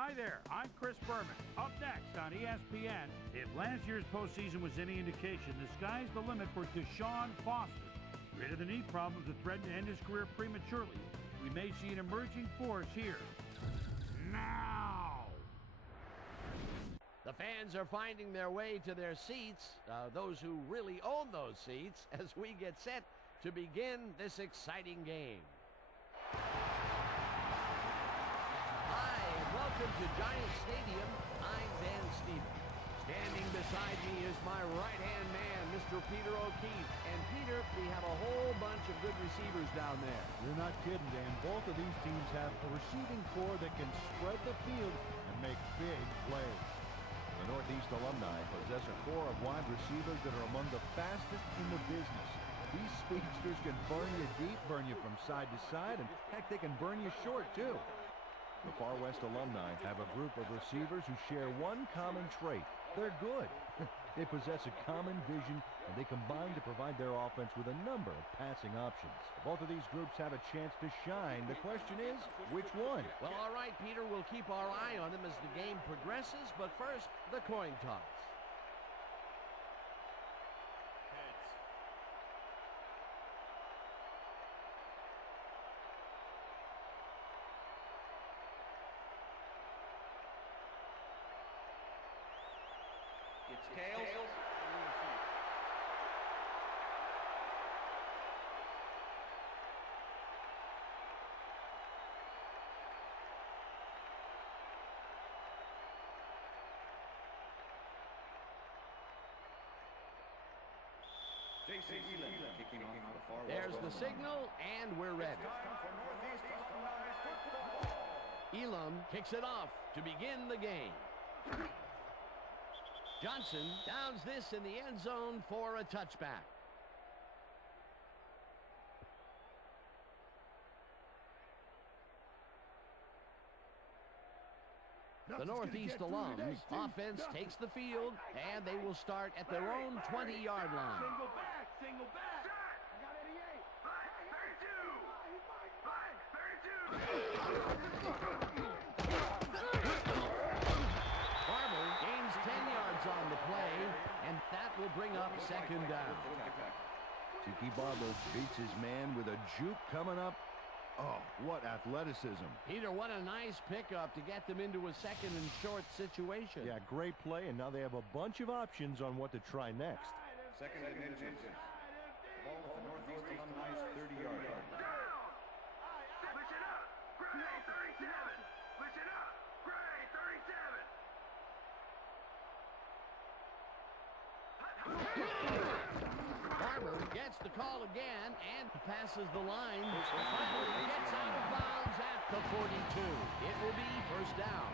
Hi there, I'm Chris Berman. Up next on ESPN, if last year's postseason was any indication, the sky's the limit for Deshaun Foster. Rid of the knee problems that threatened to end his career prematurely, we may see an emerging force here. Now! The fans are finding their way to their seats, those who really own those seats, as we get set to begin this exciting game. Hi, and welcome to Giant Stadium. I'm Dan Stevens. Standing beside me is my right-hand man, Mr. Peter O'Keefe. And Peter, we have a whole bunch of good receivers down there. You're not kidding, Dan. Both of these teams have a receiving core that can spread the field and make big plays. The Northeast Alumni possess a core of wide receivers that are among the fastest in the business. These speedsters can burn you deep, burn you from side to side, and heck, they can burn you short, too. The Far West Alumni have a group of receivers who share one common trait. They're good. They possess a common vision, and they combine to provide their offense with a number of passing options. Both of these groups have a chance to shine. The question is, which one? Well, all right, Peter, we'll keep our eye on them as the game progresses, but first, the coin toss. It's tails. J.C. Elam kicking off the far. There's the signal, and we're ready. Time for Northeast Alumni football. Elam kicks it off to begin the game. Johnson downs this in the end zone for a touchback. The Northeast Alums offense takes the field, and they will start at their own 20-yard line. Single back, single back! I got 88. Barber gains 10 yards on the play, and that will bring up second down. Tiki Barber beats his man with a juke coming up. Oh, what athleticism. Peter, what a nice pickup to get them into a second and short situation. Yeah, great play, and now they have a bunch of options on what to try next. Second and inches. Ball at the Northeast Alumni's 30-yard line. Push it up. Gray, 37. Push it up. Gray, 37. Barber gets the call again and passes the line. Finally gets out of bounds at the 42. It will be first down.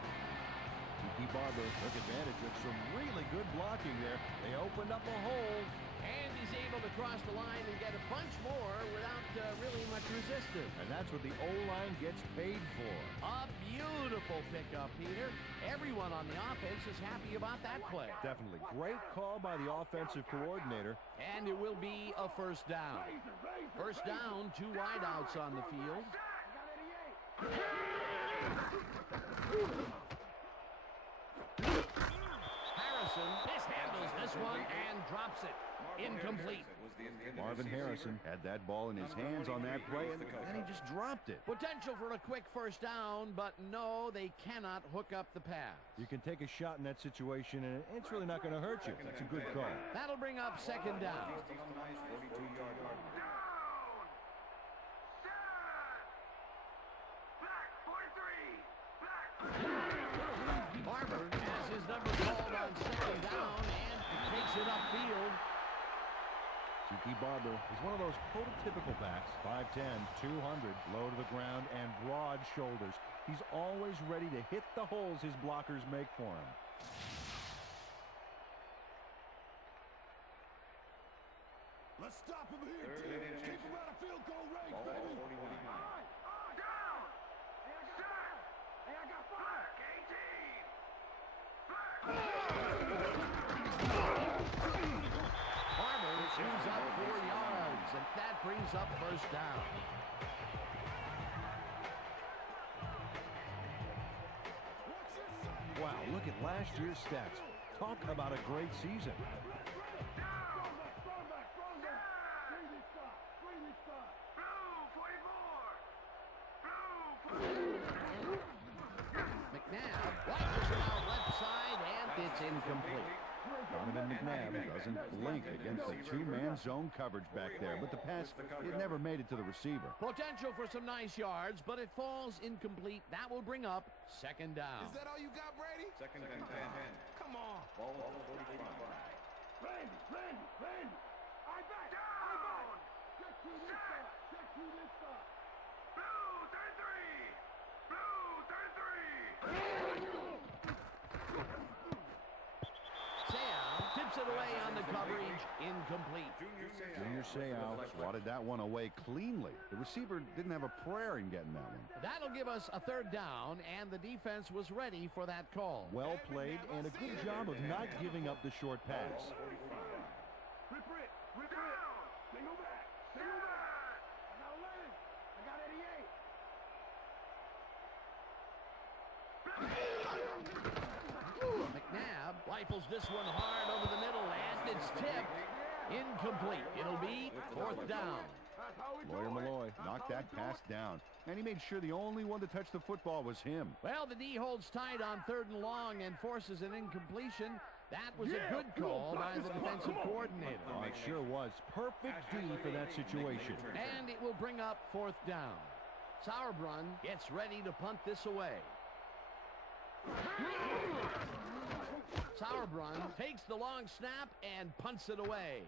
Tiki Barber took advantage of some really good blocking there. They opened up a hole. And he's able to cross the line and get a bunch more without really much resistance. And that's what the O-line gets paid for. A beautiful pickup, Peter. Everyone on the offense is happy about that play. Definitely. Great call by the offensive coordinator. And it will be a first down. First down, two wideouts on the field. Harrison mishandles this one and drops it. Incomplete. Marvin Harrison had that ball in his hands on that play, and then he just dropped it. Potential for a quick first down, but no, they cannot hook up the pass. You can take a shot in that situation, and it's really not going to hurt you. That's a good call. That'll bring up second down. Northeast Alumni's 42-yard line. Down. Set. Back, 43. Back. Barber has his number called on second down and takes it upfield. Tiki Barber is one of those prototypical backs, 5'10", 200, low to the ground, and broad shoulders. He's always ready to hit the holes his blockers make for him. Let's stop him here, team. Keep him out of field goal range, baby. Ball 41. Down. Set. Hey, I got 5. Back, 18. Back. Barber chews up 4 yards, and that brings up first down. Watch last year's stats. Talk about a great season. McNabb watches it out left side, and it's incomplete. Donovan McNabb doesn't blink against the two-man zone coverage back there, but the pass, it never made it to the receiver. Potential for some nice yards, but it falls incomplete. That will bring up second down. Is that all you got, Brady? Second and 10. Come on. Ball at the 45. Randy! I back! Down! Check to this side! Check to this side! Blue 33! Blue 33! Seau tips it away on the coverage, incomplete. Junior Seau swatted that one away cleanly. The receiver didn't have a prayer in getting that one. That'll give us a third down, and the defense was ready for that call. Well played and a good job of not giving up the short pass. Rip it! Single back! I got 11! I got 88! McNabb rifles this one hard over the middle, and it's tipped. Incomplete. It'll be fourth down. Lawyer Malloy knocked that pass down, and he made sure the only one to touch the football was him. Well, the D holds tight on 3rd and long and forces an incompletion. That was a good call by the defensive coordinator. Oh, it sure was. Perfect D for that situation. And it will bring up 4th down. Sauerbrunn gets ready to punt this away. Sauerbrunn takes the long snap and punts it away.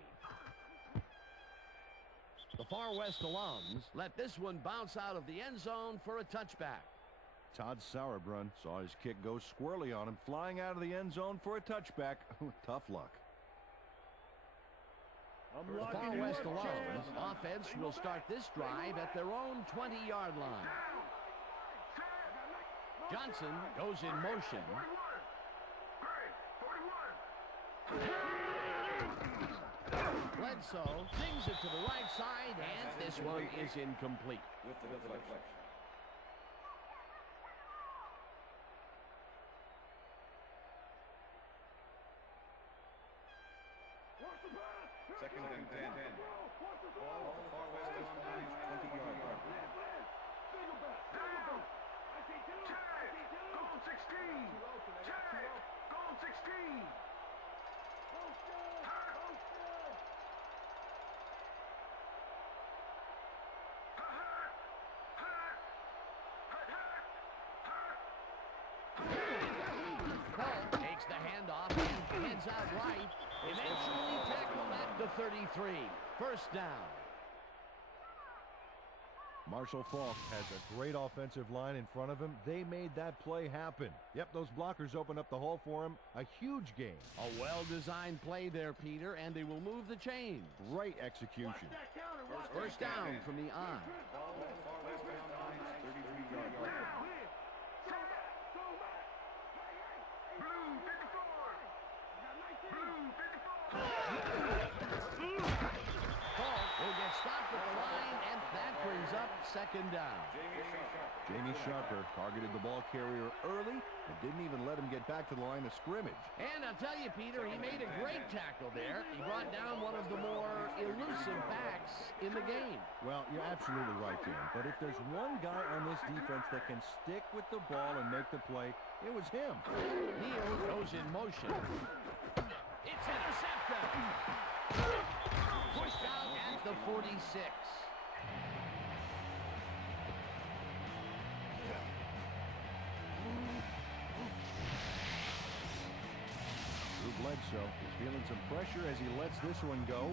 The Far West alums let this one bounce out of the end zone for a touchback. Todd Sauerbrunn saw his kick go squirrely on him, flying out of the end zone for a touchback. Tough luck. The Far West alums offense will start this drive at their own 20-yard line. Johnson goes in motion. 41! Bledsoe sings it to the right side, and this one is incomplete. With the deflection. Second and 10. Ball at the Far West Alumni's 20-yard line. Down! Check! Goal 16! Check! Goal 16! Paul takes the handoff and heads out right. Eventually tackled at the 33. First down. Marshall Faulk has a great offensive line in front of him. They made that play happen. Yep, those blockers opened up the hole for him. A huge gain. A well-designed play there, Peter, and they will move the chains. Great execution. First down from the I. Ball at the Far West Alumni's 33-yard line. Blue 54! Paul will get stopped at the line, and that brings up second down. Jamie Sharper targeted the ball carrier early and didn't even let him get back to the line of scrimmage. And I'll tell you, Peter, he made a great tackle there. He brought down one of the more elusive backs in the game. Well, you're absolutely right, Dan. But if there's one guy on this defense that can stick with the ball and make the play, it was him. Neal goes in motion. It's intercepted. Pushed out at the 46. Drew Bledsoe is feeling some pressure as he lets this one go,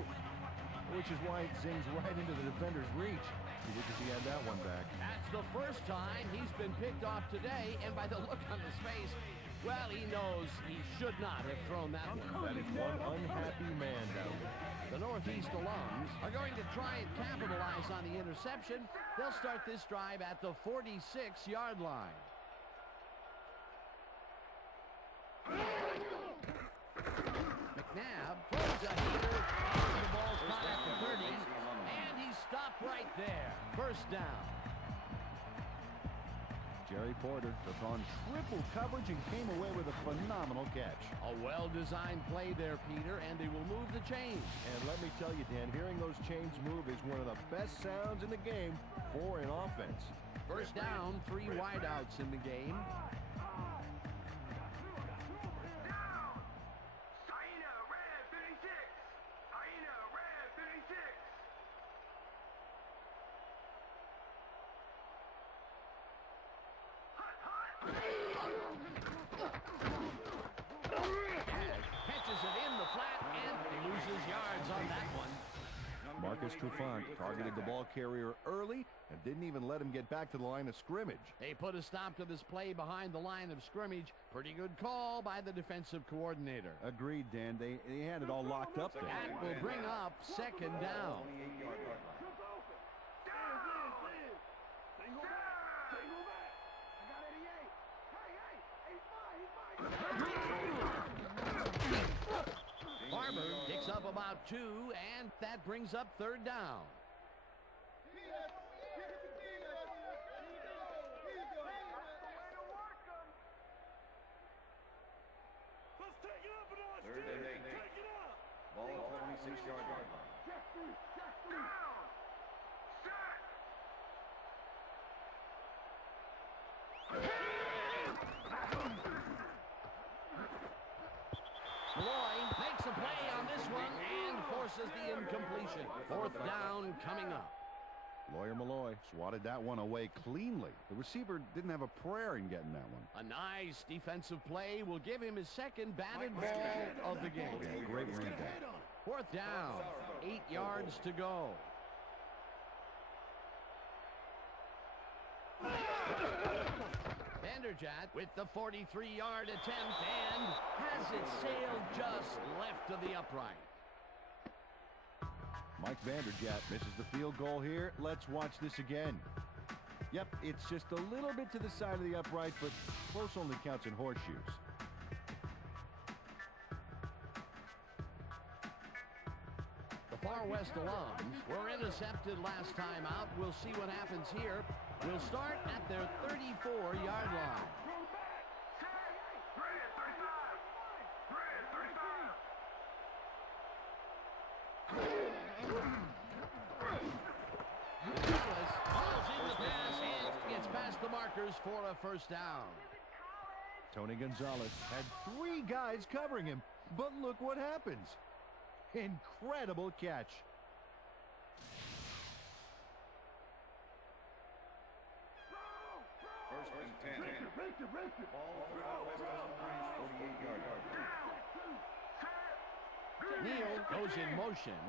which is why it zings right into the defender's reach. He wishes he had that one back. That's the first time he's been picked off today, and by the look on his face, well, he knows he should not have thrown that one. That is one unhappy man down there. The Northeast alums are going to try and capitalize on the interception. They'll start this drive at the 46-yard line. McNabb throws a heater, and the ball's caught at the 30, and he's stopped right there. First down. Terry Porter took on triple coverage and came away with a phenomenal catch. A well-designed play there, Peter, and they will move the chains. And let me tell you, Dan, hearing those chains move is one of the best sounds in the game for an offense. First down, 3 wideouts in the game. Catches it in the flat and loses yards on that one. Marcus Trufant targeted the ball carrier early and didn't even let him get back to the line of scrimmage. They put a stop to this play behind the line of scrimmage. Pretty good call by the defensive coordinator. Agreed, Dan. They had it all locked up there. That will bring up second down. Barber picks up about 2, and that brings up third down. Let's take it up a notch. Third and 8. Take it up. Ball at 26-yard line. Malloy makes a play on this one and forces the incompletion. Fourth down coming up. Lawyer Malloy swatted that one away cleanly. The receiver didn't have a prayer in getting that one. A nice defensive play will give him his second batted ball of the game. Great read there. Fourth down, 8 yards to go. Vanderjagt with the 43-yard attempt and has it sailed just left of the upright. Mike Vanderjagt misses the field goal here. Let's watch this again. Yep, it's just a little bit to the side of the upright, but close only counts in horseshoes. The Far West alums were intercepted last time out. We'll see what happens here. We'll start at their 34-yard line. Douglas calls in the pass and gets past the markers for a first down. Tony Gonzalez had 3 guys covering him, but look what happens. Incredible catch. First and 10. Ball at West Alumni's 48-yard line. Neal goes in motion.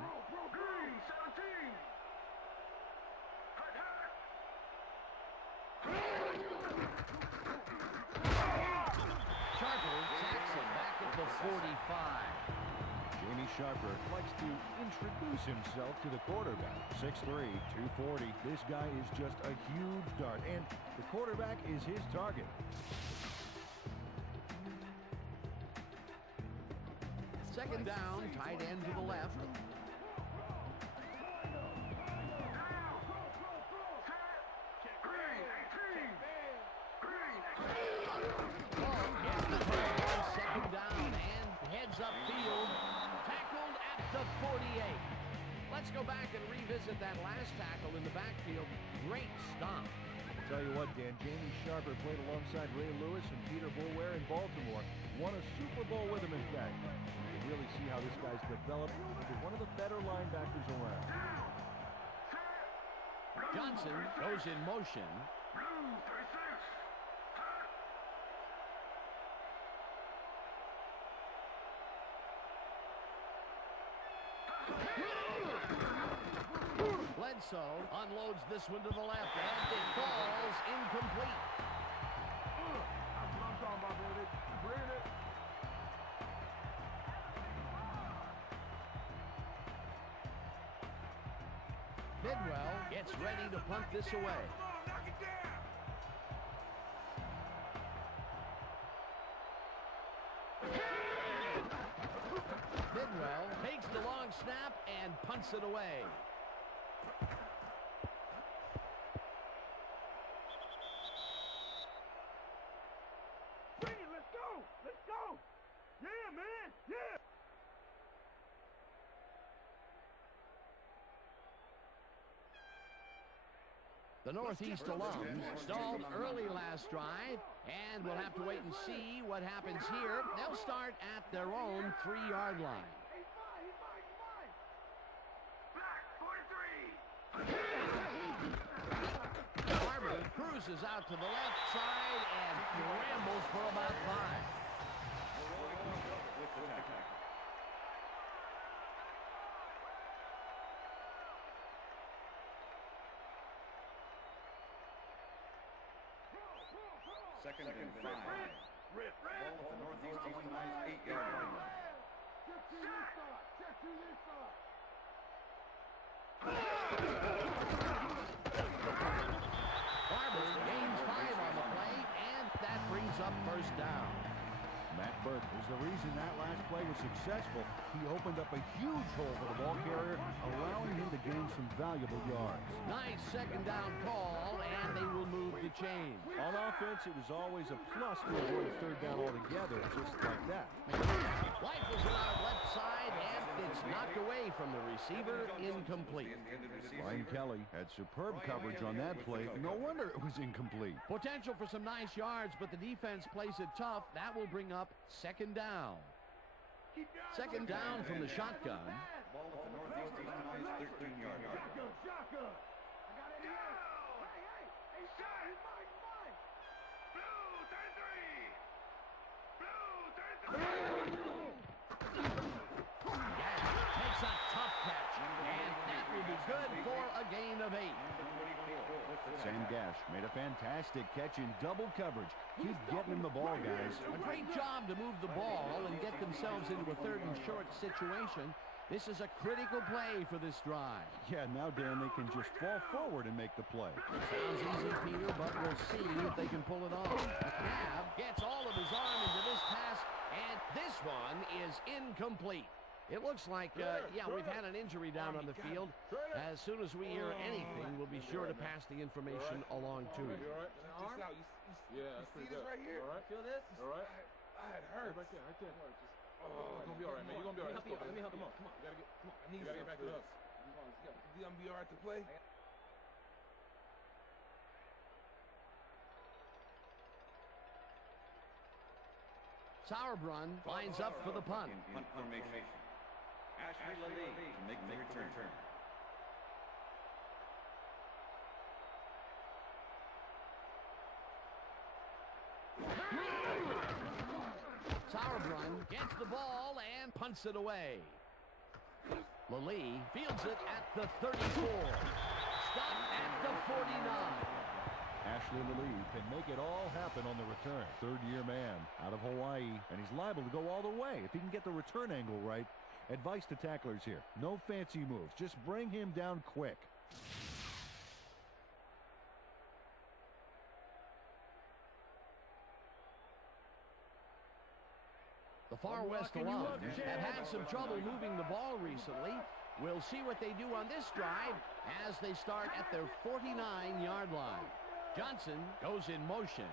Sharper sacks him back at the 45. Jamie Sharper likes to introduce himself to the quarterback. 6'3", 240. This guy is just a huge dart, and the quarterback is his target. Second down, tight end to the left. Ball gets the ball on second down and heads upfield. Tackled at the 48. Let's go back and revisit that last tackle in the backfield. Great stop. I'll tell you what, Dan, Jamie Sharper played alongside Ray Lewis and Peter Boulware in Baltimore. Won a Super Bowl with him, in fact. You can really see how this guy's developed into one of the better linebackers around. Johnson goes in motion. Bledsoe unloads this one to the left, and it falls incomplete. That's what I'm talking about, baby. Bring it. Bidwell gets ready to punt this away. Come on, knock it down. Bidwell takes the long snap and punts it away. Yeah, man! Yeah! The Northeast alums stalled early last drive, and we'll have to wait and see what happens here. They'll start at their own 3-yard line. Barber cruises out to the left side and scrambles for about 5. With the tackle. Second and 5. Ball at the Northeast Alumni's 8-yard line. Check through this side. Barber gains 5 on the play, and that brings up first down. Matt Burke was the reason that last play was successful. He opened up a huge hole for the ball carrier, allowing him to gain some valuable yards. Nice second down call, and they will move the chains. On offense, it was always a plus to avoid a third down altogether, just like that. Rifles it out left side, and it's knocked away from the receiver, incomplete. Brian Kelly had superb coverage on that play. No wonder it was incomplete. Potential for some nice yards, but the defense plays it tough. That will bring up second down. Second down from the shotgun. Ball at the Northeast Alumni's 13-yard line. Shotgun. I got it. Hey, shot. He's mine. Blue 33! Blue 33! Takes a tough catch, and that will be good for a gain of 8. Sam Gash made a fantastic catch in double coverage. Keep getting him the ball, guys. A great job to move the ball and get themselves into a 3rd and short situation. This is a critical play for this drive. Yeah, now, Dan, they can just fall forward and make the play. Sounds easy, Peter, but we'll see if they can pull it off. McNabb gets all of his arm into this pass, and this one is incomplete. It looks like, we've had an injury down on the field. As soon as we hear anything, we'll be sure to pass the information along to you. You all right? Just out. You see this right here? All right. Feel this? All right. It hurts. Right there. You're gonna be all right, man. You're gonna be all right. Let me help you. Come on. You gotta get. Come on. I need you to get back to us. You gonna be all right to play? Sauerbrunn lines up for the punt. In punt formation. Ashley Lally to make the return. Sauerbrunn gets the ball and punts it away. Lally fields it at the 34. Stopped at the 49. Ashley Lally can make it all happen on the return. 3rd-year man out of Hawaii, and he's liable to go all the way if he can get the return angle right. Advice to tacklers here: no fancy moves, just bring him down quick. The Far West alums have had some trouble moving the ball recently. We'll see what they do on this drive as they start at their 49-yard line. Johnson goes in motion.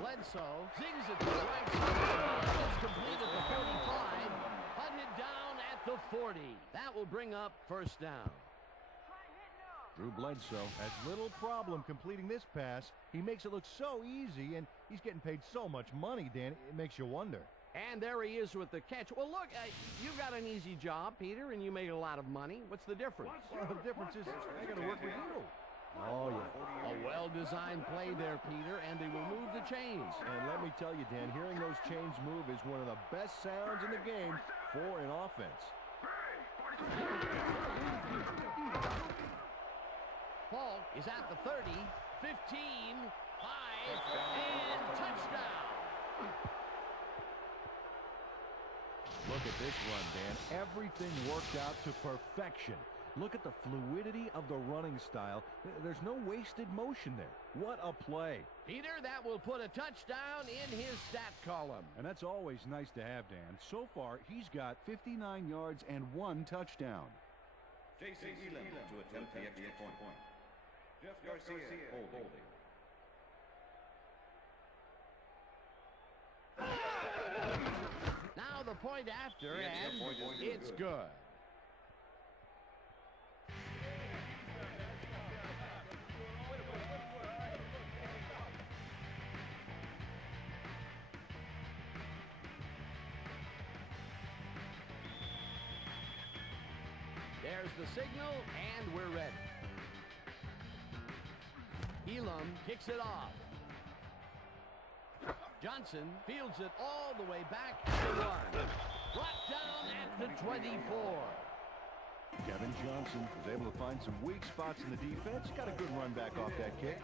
Bledsoe zings it to the right side. It's complete at the 45. Putting it down at the 40. That will bring up first down. Drew Bledsoe has little problem completing this pass. He makes it look so easy, and he's getting paid so much money, Dan, it makes you wonder. And there he is with the catch. Well, look, you got an easy job, Peter, and you made a lot of money. What's the difference? Well, the difference is I got to work with you. Oh, yeah. A well-designed play there, Peter, and they will move the chains. And let me tell you, Dan, hearing those chains move is one of the best sounds in the game for an offense. Paul is at the 30, 15, 5, and touchdown. Look at this run, Dan. Everything worked out to perfection. Look at the fluidity of the running style. There's no wasted motion there. What a play. Peter, that will put a touchdown in his stat column. And that's always nice to have, Dan. So far, he's got 59 yards and 1 touchdown. J.C. Whelan to attempt the extra point. Jeff Garcia holding. point after, and it's good. There's the signal, and we're ready. Elam kicks it off. Johnson fields it all the way back to the 1. Brought down at the 24. Kevin Johnson was able to find some weak spots in the defense. Got a good run back off that kick.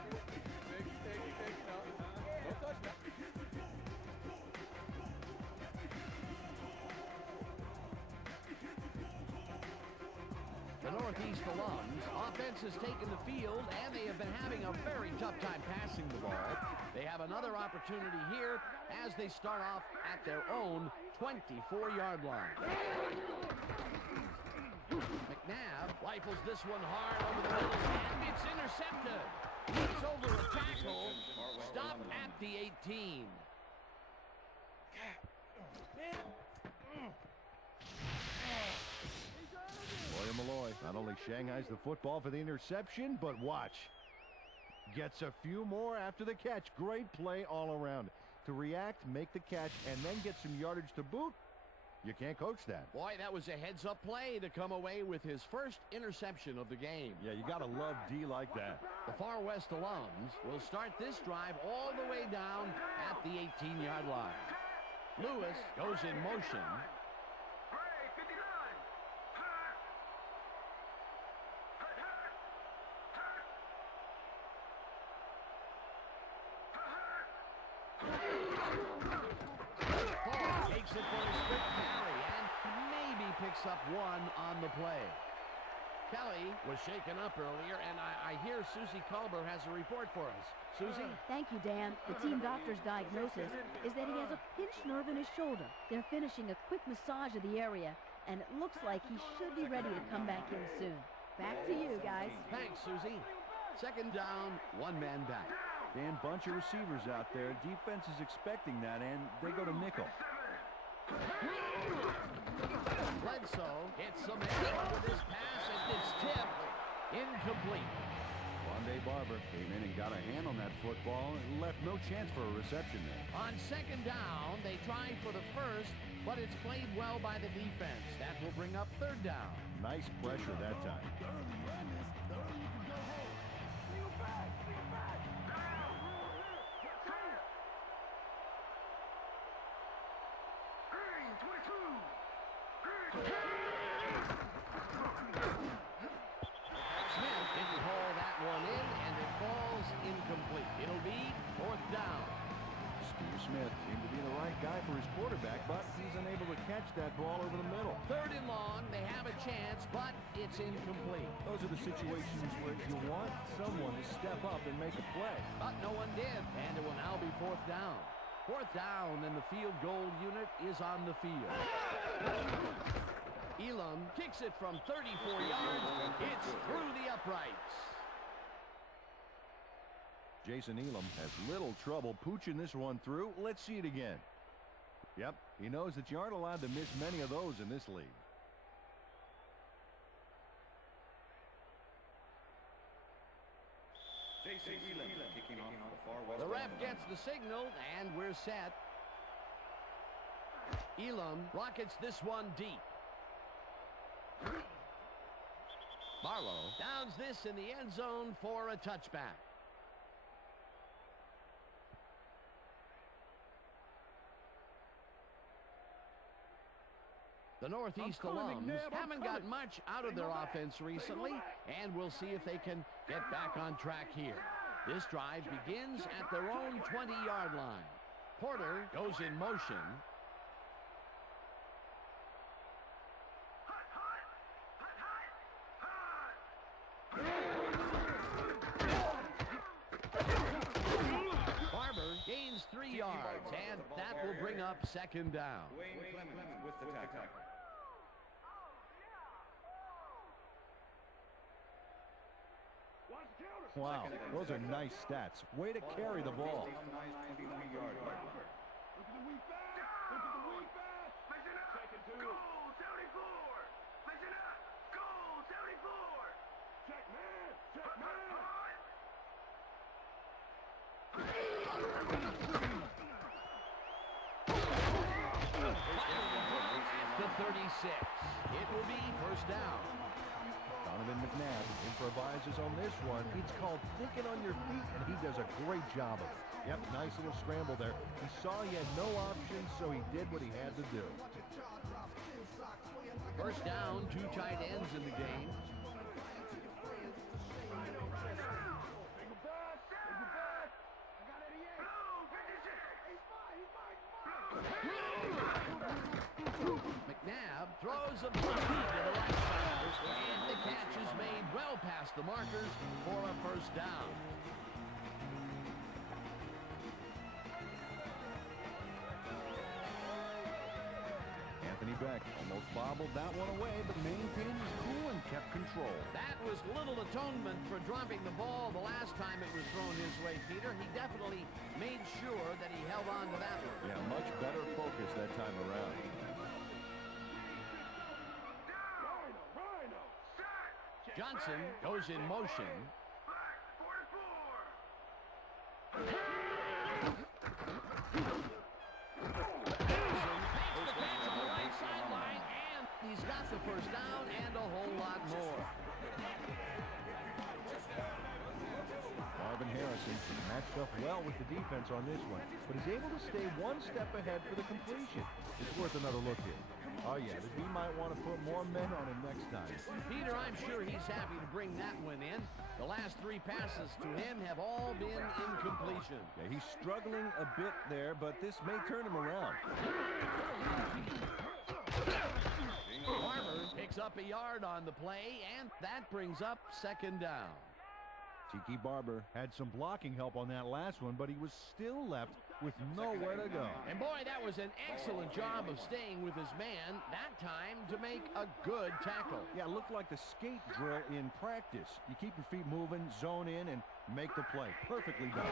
The Northeast Alums offense has taken the field, and they have been having a very tough time passing the ball. They have another opportunity here as they start off at their own 24-yard line. McNabb rifles this one hard over the middle, and it's intercepted. It's over a tackle. Stop at the 18. Malloy not only shanghais the football for the interception, but watch. Gets a few more after the catch. Great play all around. To react, make the catch, and then get some yardage to boot. You can't coach that. Boy, that was a heads-up play to come away with his first interception of the game. Yeah, you got to love D like that. The Far West Alums will start this drive all the way down at the 18-yard line. Lewis goes in motion. Takes it for his quick carry and maybe picks up one on the play. Kelly was shaken up earlier, and I hear Susie Culber has a report for us. Susie? Thank you, Dan. The team doctor's diagnosis is that he has a pinched nerve in his shoulder. They're finishing a quick massage of the area, and it looks like he should be ready to come back in soon. Back to you, guys. Thanks, Susie. Second down, one man back. Dan, bunch of receivers out there. Defense is expecting that, and they go to nickel. Bledsoe hits some air with his pass, and it's tipped. Incomplete. Rondé Barber came in and got a hand on that football and left no chance for a reception there. On second down, they try for the first, but it's played well by the defense. That will bring up third down. Nice pressure that time. Smith didn't haul that one in, and it falls incomplete. It'll be fourth down. Steve Smith seemed to be the right guy for his quarterback, but he's unable to catch that ball over the middle. Third and long, they have a chance, but it's incomplete. Those are the situations where you want someone to step up and make a play. But no one did, and it will now be fourth down. Fourth down, and the field goal unit is on the field. Elam kicks it from 34 yards. It's through the uprights. Jason Elam has little trouble pooching this one through. Let's see it again. Yep, he knows that you aren't allowed to miss many of those in this league. Jason Elam kicking off the Far West. The ref gets the signal, and we're set. Elam rockets this one deep. Barlow downs this in the end zone for a touchback. The Northeast Alums haven't got much out of their offense recently, and we'll see if they can get back on track here. This drive begins at their own 20-yard line. Porter goes in motion. Barber gains 3 yards, and that will bring up second down. Wayne Clemens with the tackle. Wow, those are nice stats. Way to carry the ball. Listen up. Goal 74. Listen up. Goal 74. Check man! Check man! The 36. It will be first down. Donovan McNabb improvises on this one. It's called thinking on your feet, and he does a great job of it. Yep, nice little scramble there. He saw he had no options, so he did what he had to do. First down, 2 tight ends in the game. McNabb throws a ball to the right side, and the catch is made well past the markers for a first down. Anthony Beck almost bobbled that one away, but maintained his cool and kept control. That was little atonement for dropping the ball the last time it was thrown his way, Peter. He definitely made sure that he held on to that one. Yeah, much better focus that time around. Johnson goes in motion. He's got the first down and a whole lot more. Marvin Harrison matched up well with the defense on this one, but is able to stay one step ahead for the completion. It's worth another look here. Oh, yeah, the D might want to put more men on him next time. Peter, I'm sure he's happy to bring that one in. The last 3 passes to him have all been incompletion. Yeah, he's struggling a bit there, but this may turn him around. Barber picks up a yard on the play, and that brings up second down. Tiki Barber had some blocking help on that last one, but he was still left with nowhere to go. And boy, that was an excellent job of staying with his man, that time to make a good tackle. Yeah, it looked like the skate drill in practice. You keep your feet moving, zone in, and make the play. Perfectly done.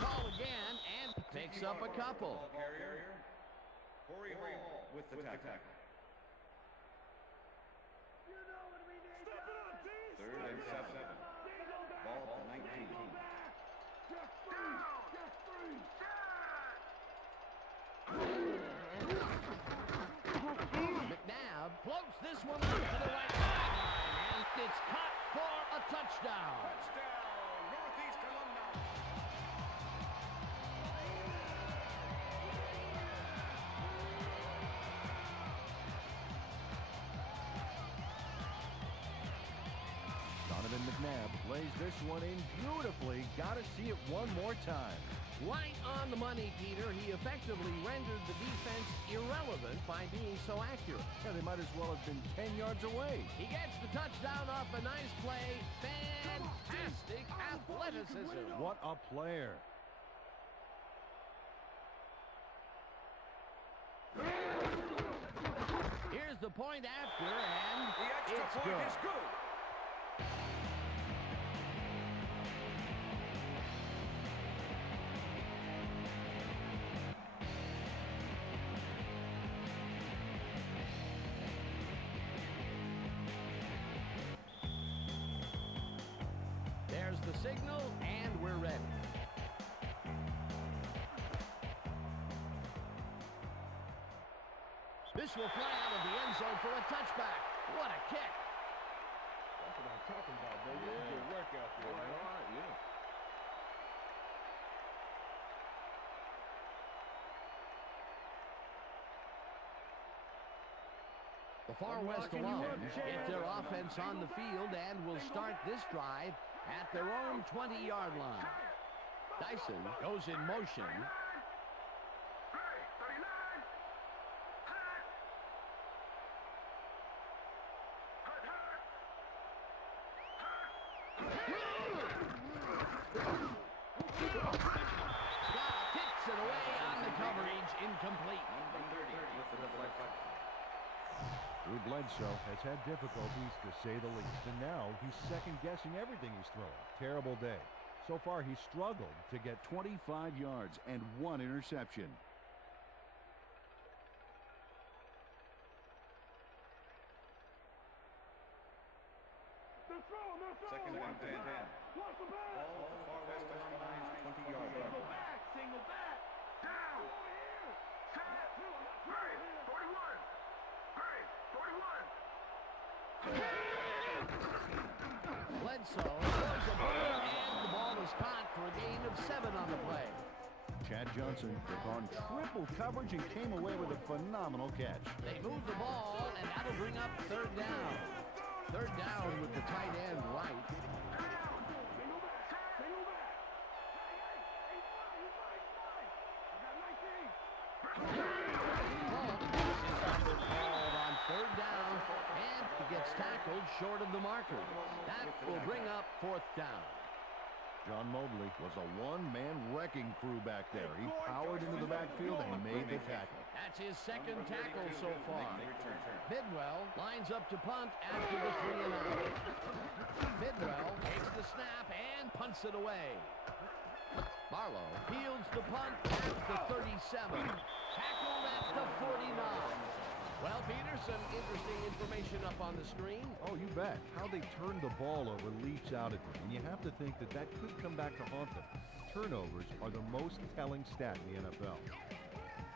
Call again, and picks up a couple. Corey Hall with the tackle. Third and 7. Ball at the 19. McNabb floats this one out to the right sideline, and it's caught for a touchdown. Touchdown, Northeast Alumni. Donovan McNabb lays this one in beautifully. Got to see it one more time. Right on the money, Peter. He effectively rendered the defense irrelevant by being so accurate. Yeah, they might as well have been 10 yards away. He gets the touchdown off a nice play. Fantastic athleticism. What a player. Here's the point after, and The extra it's point good. is good. There's the signal, and we're ready. This will fly out of the end zone for a touchback. What a kick. That's what I'm talking about, baby. Yeah. Good work out there. All right, yeah. The Far West Alumni get their offense on the field and will start this drive at their own 20-yard line. Dyson goes in motion. Kicks it away on the coverage, incomplete. Number 30 with the deflection. Drew Bledsoe has had difficulties, to say the least, and now he's second-guessing everything he's throwing. Terrible day. So far, he's struggled to get 25 yards and 1 interception. Ball far west Alumni's 20-yard line. Single back. Down. Set. Great. 41. Great. 41. Bledsoe throws the ball, and the ball is caught for a gain of 7 on the play. Chad Johnson took on triple coverage and came away with a phenomenal catch. They move the ball, and that'll bring up 3rd down. 3rd down with the tight end right. Called on 3rd down, and he gets tackled short of the marker. That will bring up 4th down. John Mobley was a one-man wrecking crew back there. He powered into the backfield and made the tackle. That's his 2nd tackle so far. Bidwell lines up to punt after the 3 and out. Bidwell takes the snap and punts it away. Barlow fields the punt at the 37. Tackled at the 49. Well, Peter, some interesting information up on the screen. Oh, you bet. How they turn the ball over leaps out at them, and you have to think that that could come back to haunt them. Turnovers are the most telling stat in the NFL.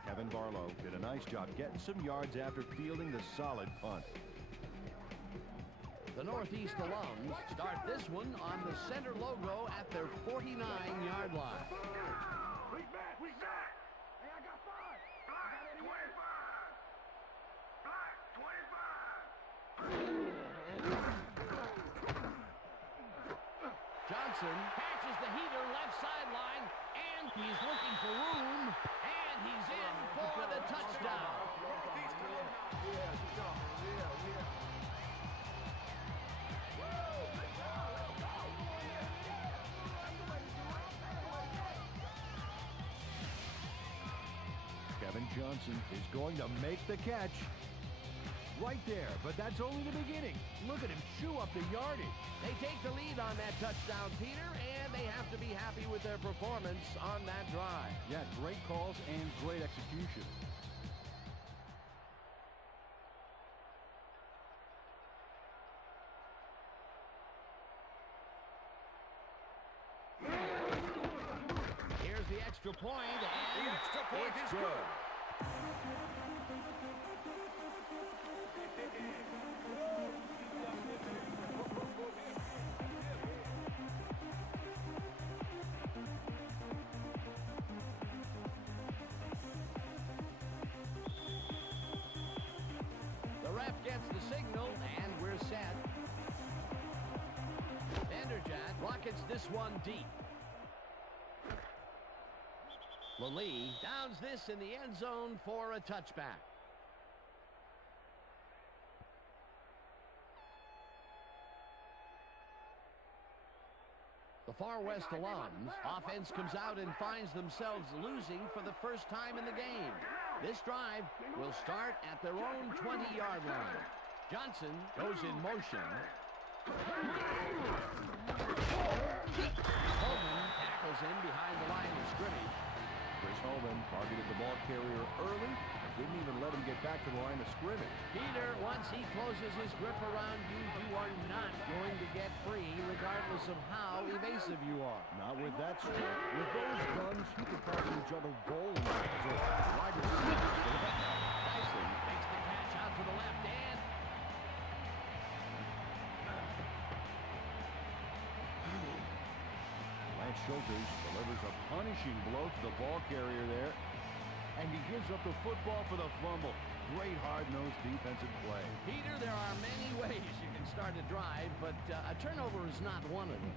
Kevin Barlow did a nice job getting some yards after fielding the solid punt. The Northeast Alums start this one on the center logo at their 49-yard line. We back. Hey, I got 5. Black 25. Black 25. Johnson catches the heater left sideline, and he's looking for room, and he's in for the touchdown. Kevin Johnson is going to make the catch right there, but that's only the beginning. Look at him chew up the yardage. They take the lead on that touchdown, Peter, and they have to be happy with their performance on that drive. Yeah, great calls and great execution. Here's the extra point, and the extra point is good. The ref gets the signal, and we're set. Vanderjagt rockets this one deep. Lee downs this in the end zone for a touchback. The Far West Alums offense comes out and finds themselves losing for the first time in the game. This drive will start at their own 20-yard line. Johnson goes in motion. Holman tackles him behind the line of scrimmage. Chris Holman targeted the ball carrier early, didn't even let him get back to the line of scrimmage. Peter, once he closes his grip around you, you are not going to get free, regardless of how evasive you are. Not with that strength. With those guns, he could probably juggle bowling balls or wide receivers for that matter. Dyson makes the catch out to the left, and Lance Schulters delivers a punishing blow to the ball carrier there, and he gives up the football for the fumble. Great hard-nosed defensive play. Peter, there are many ways you can start a drive, but a turnover is not one of them.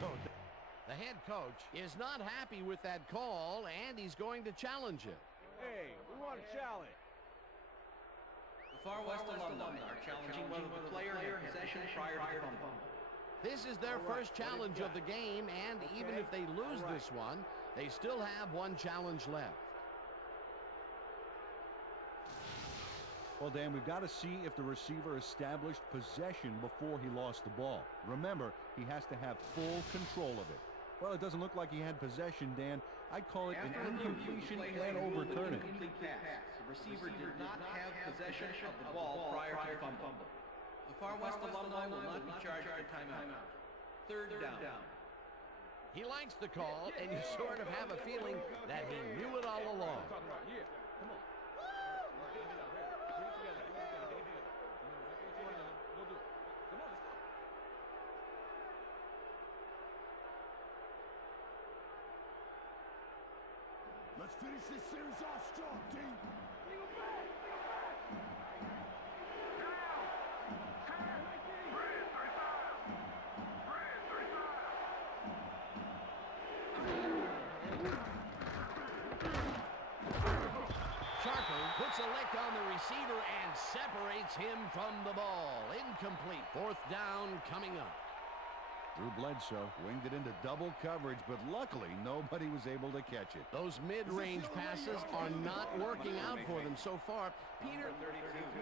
The head coach is not happy with that call, and he's going to challenge it. Hey, we want a challenge. The Far West Alumni are challenging whether the player had possession prior to the fumble. This is their first challenge of the game, and even if they lose this one, they still have one challenge left. Well, Dan, we've got to see if the receiver established possession before he lost the ball. Remember, he has to have full control of it. Well, it doesn't look like he had possession, Dan. I'd call it an incompletion and overturn it. The receiver did not have possession of the ball prior to the fumble. The Far West Alumni will not be charged a timeout. 3rd down. He likes the call, and you sort of have a feeling that he knew it all along. Come on. Bring it together. Bring it together. You know exactly what you want to do. Go do it. Come on, let's go. Let's finish this series off strong, team. Puts a lick on the receiver and separates him from the ball. Incomplete. Fourth down coming up. Drew Bledsoe winged it into double coverage, but luckily nobody was able to catch it. Those mid-range passes are not working out for them so far. Peter,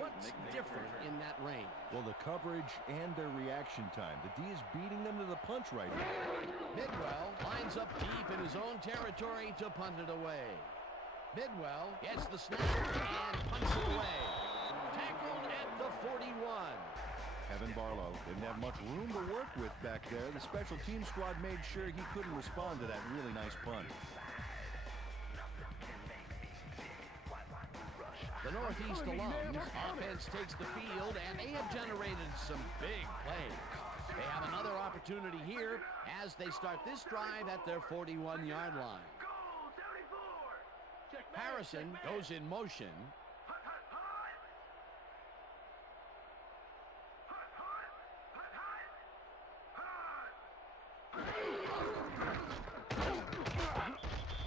what's different in that range? Well, the coverage and their reaction time. The D is beating them to the punch right now. Bidwell lines up deep in his own territory to punt it away. Bidwell gets the snap and punts it away. Tackled at the 41. Kevin Barlow didn't have much room to work with back there. The special team squad made sure he couldn't respond to that really nice punt. The Northeast Alums offense takes the field, and they have generated some big plays. They have another opportunity here as they start this drive at their 41-yard line. Harrison goes in motion.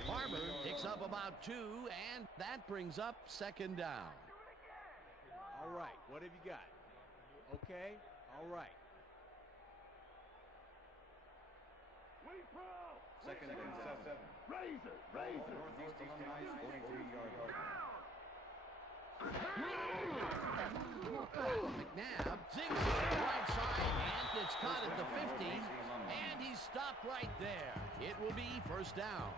Barber picks up about 2, and that brings up second down. All right, what have you got? Okay, all right. Second and 7. Northeast Alumni's 43-yard line. McNabb zings it to the right side, and it's caught at the 50, and he's stopped right there. It will be first down.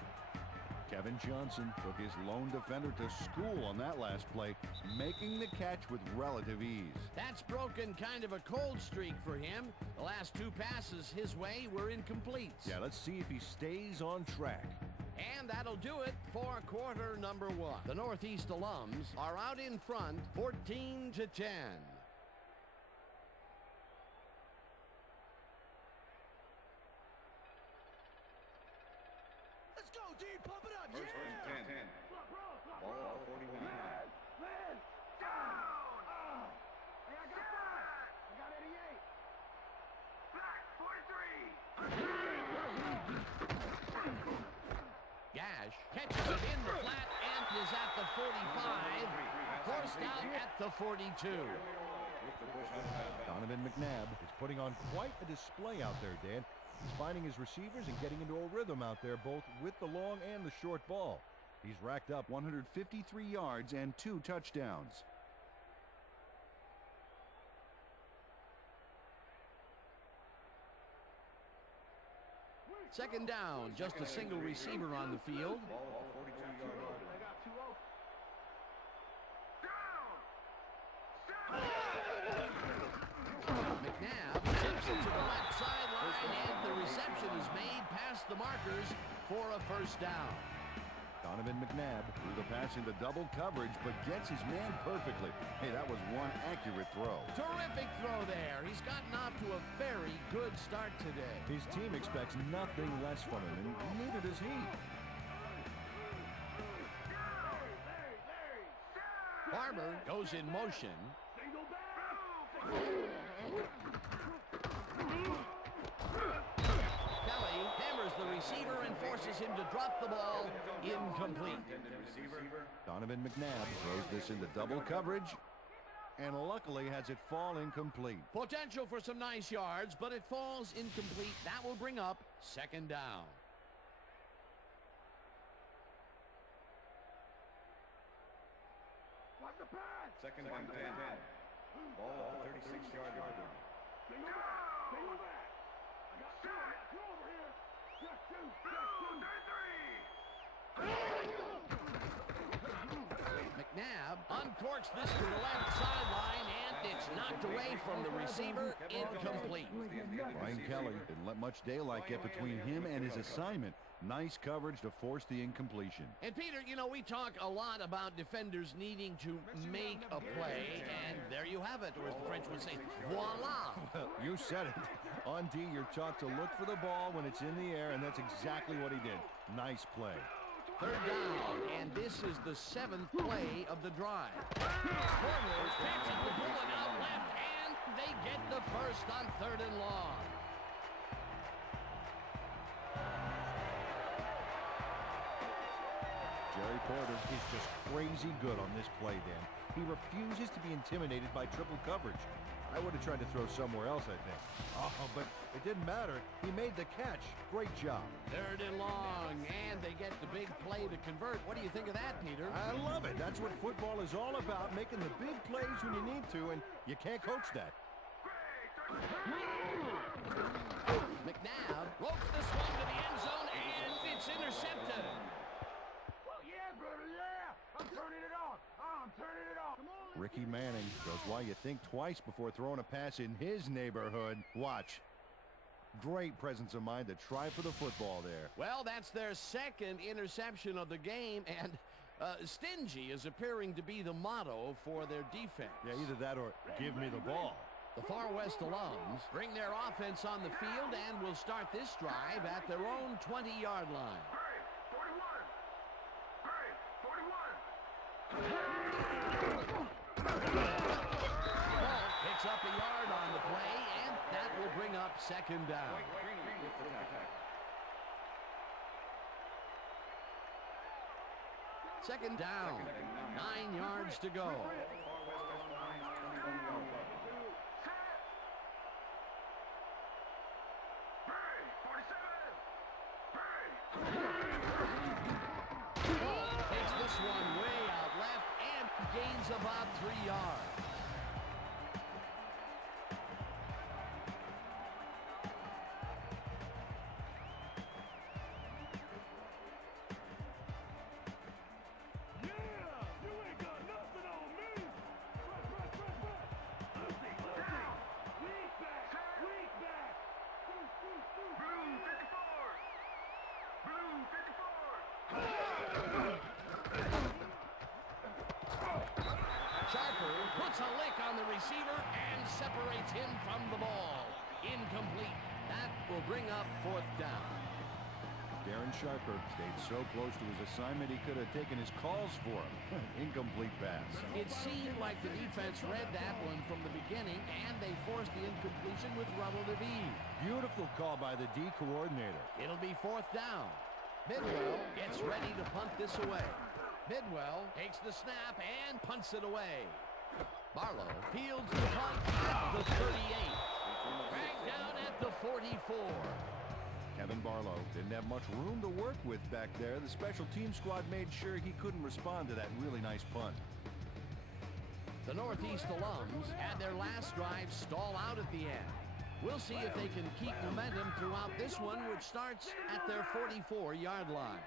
Kevin Johnson took his lone defender to school on that last play, making the catch with relative ease. That's broken kind of a cold streak for him. The last 2 passes his way were incomplete. Yeah, let's see if he stays on track. And that'll do it for quarter number 1. The Northeast Alums are out in front, 14-10. Let's go, D. Pump it up. First and 10. Ball 49. Gash catches it in the flat and is at the 45. Forced out at the 42. Donovan McNabb is putting on quite a display out there, Dan. He's finding his receivers and getting into a rhythm out there, both with the long and the short ball. He's racked up 153 yards and 2 touchdowns. Second down, just a single receiver on the field. Ball 42-yard line. McNabb tips it to the left sideline, and the reception is made past the markers for a first down. Donovan McNabb threw the pass into double coverage, but gets his man perfectly. Hey, that was one accurate throw. Terrific throw there. He's gotten off to a very good start today. His team expects nothing less from him, and neither does he. Barber goes in motion. Kelly hammers the receiver and forces him to drop the ball. Incomplete. Donovan McNabb throws this into double coverage, and luckily has it fall incomplete. Potential for some nice yards, but it falls incomplete. That will bring up second down. Second and 10. Ball 36-yard line. McNabb corks this to the left sideline, and it's knocked away from the receiver. Incomplete. Brian Kelly didn't let much daylight get between him and his assignment. Nice coverage to force the incompletion. And Peter, you know, we talk a lot about defenders needing to make a play, and there you have it, or as the French would say, voila. Well, you said it. On D, you're taught to look for the ball when it's in the air, and that's exactly what he did. Nice play. Third down, and this is the 7th play of the drive. Corners catching the bullet out left, and they get the first on 3rd and long. Jerry Porter is just crazy good on this play, Dan. He refuses to be intimidated by triple coverage. I would have tried to throw somewhere else, I think. Oh, but it didn't matter. He made the catch. Great job. 3rd and long, and they get the big play to convert. What do you think of that, Peter? I love it. That's what football is all about, making the big plays when you need to, and you can't coach that. McNabb ropes this one to the end zone, and it's intercepted. I'm turning it on. I'm turning it on. Come on. Ricky Manning does why you think twice before throwing a pass in his neighborhood. Watch. Great presence of mind to try for the football there. Well, that's their 2nd interception of the game, and stingy is appearing to be the motto for their defense. Yeah, either that or give me the ball. The Far West alums bring their offense on the field and will start this drive at their own 20-yard line. Ball picks up a yard on the play, and that will bring up 2nd down. Second down, 9 yards to go. Takes this one way out left and gains about 3 yards. Puts a lick on the receiver and separates him from the ball. Incomplete. That will bring up 4th down. Darren Sharper stayed so close to his assignment he could have taken his calls for him. Incomplete pass. It seemed like the defense read that one from the beginning, and they forced the incompletion with relative ease. Beautiful call by the D coordinator. It'll be 4th down. Bidwell gets ready to punt this away. Bidwell takes the snap and punts it away. Barlow fields the punt at the 38. Back down at the 44. Kevin Barlow didn't have much room to work with back there. The special team squad made sure he couldn't respond to that really nice punt. The Northeast alums had their last drive stall out at the end. We'll see if they can keep momentum throughout this one, which starts at their 44-yard line.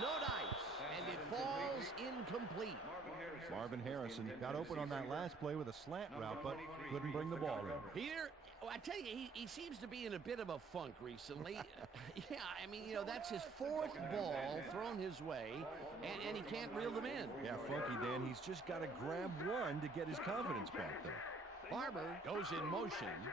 No dice, and it falls incomplete. Marvin Harrison got open on that last play with a slant route, but couldn't bring the ball in. Peter, I tell you, he seems to be in a bit of a funk recently. Yeah, I mean, you know, that's his 4th ball thrown his way, and he can't reel them in. Yeah, funky, Dan. He's just got to grab one to get his confidence back there. Barber goes in motion.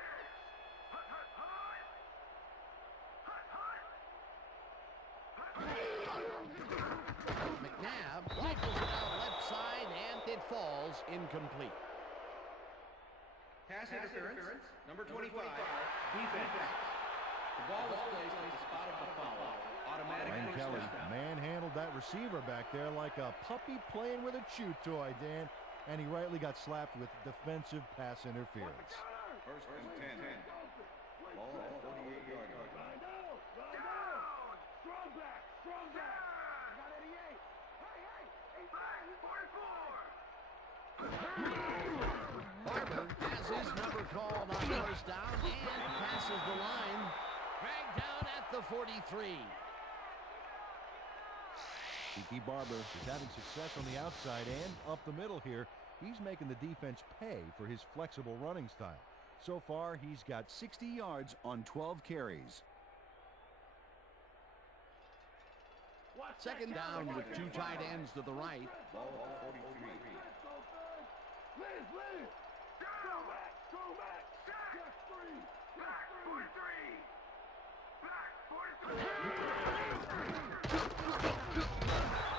McNabb rifles it out left side, and it falls incomplete. Pass interference, number 25, defense. The ball was placed on the spot of the foul. Automatic Brian first Kelly down. manhandled that receiver back there like a puppy playing with a chew toy, Dan. And he rightly got slapped with defensive pass interference. First and 10. Ball at the 48-yard line. Strong back. Strong back. Got 88. Hey, 44. Barber has his number called on first down and passes the line Dragged down at the 43. Kiki Barber is having success on the outside and up the middle here. He's making the defense pay for his flexible running style. So far, he's got 60 yards on 12 carries. Second down with two tight ends to the right. Ball 43.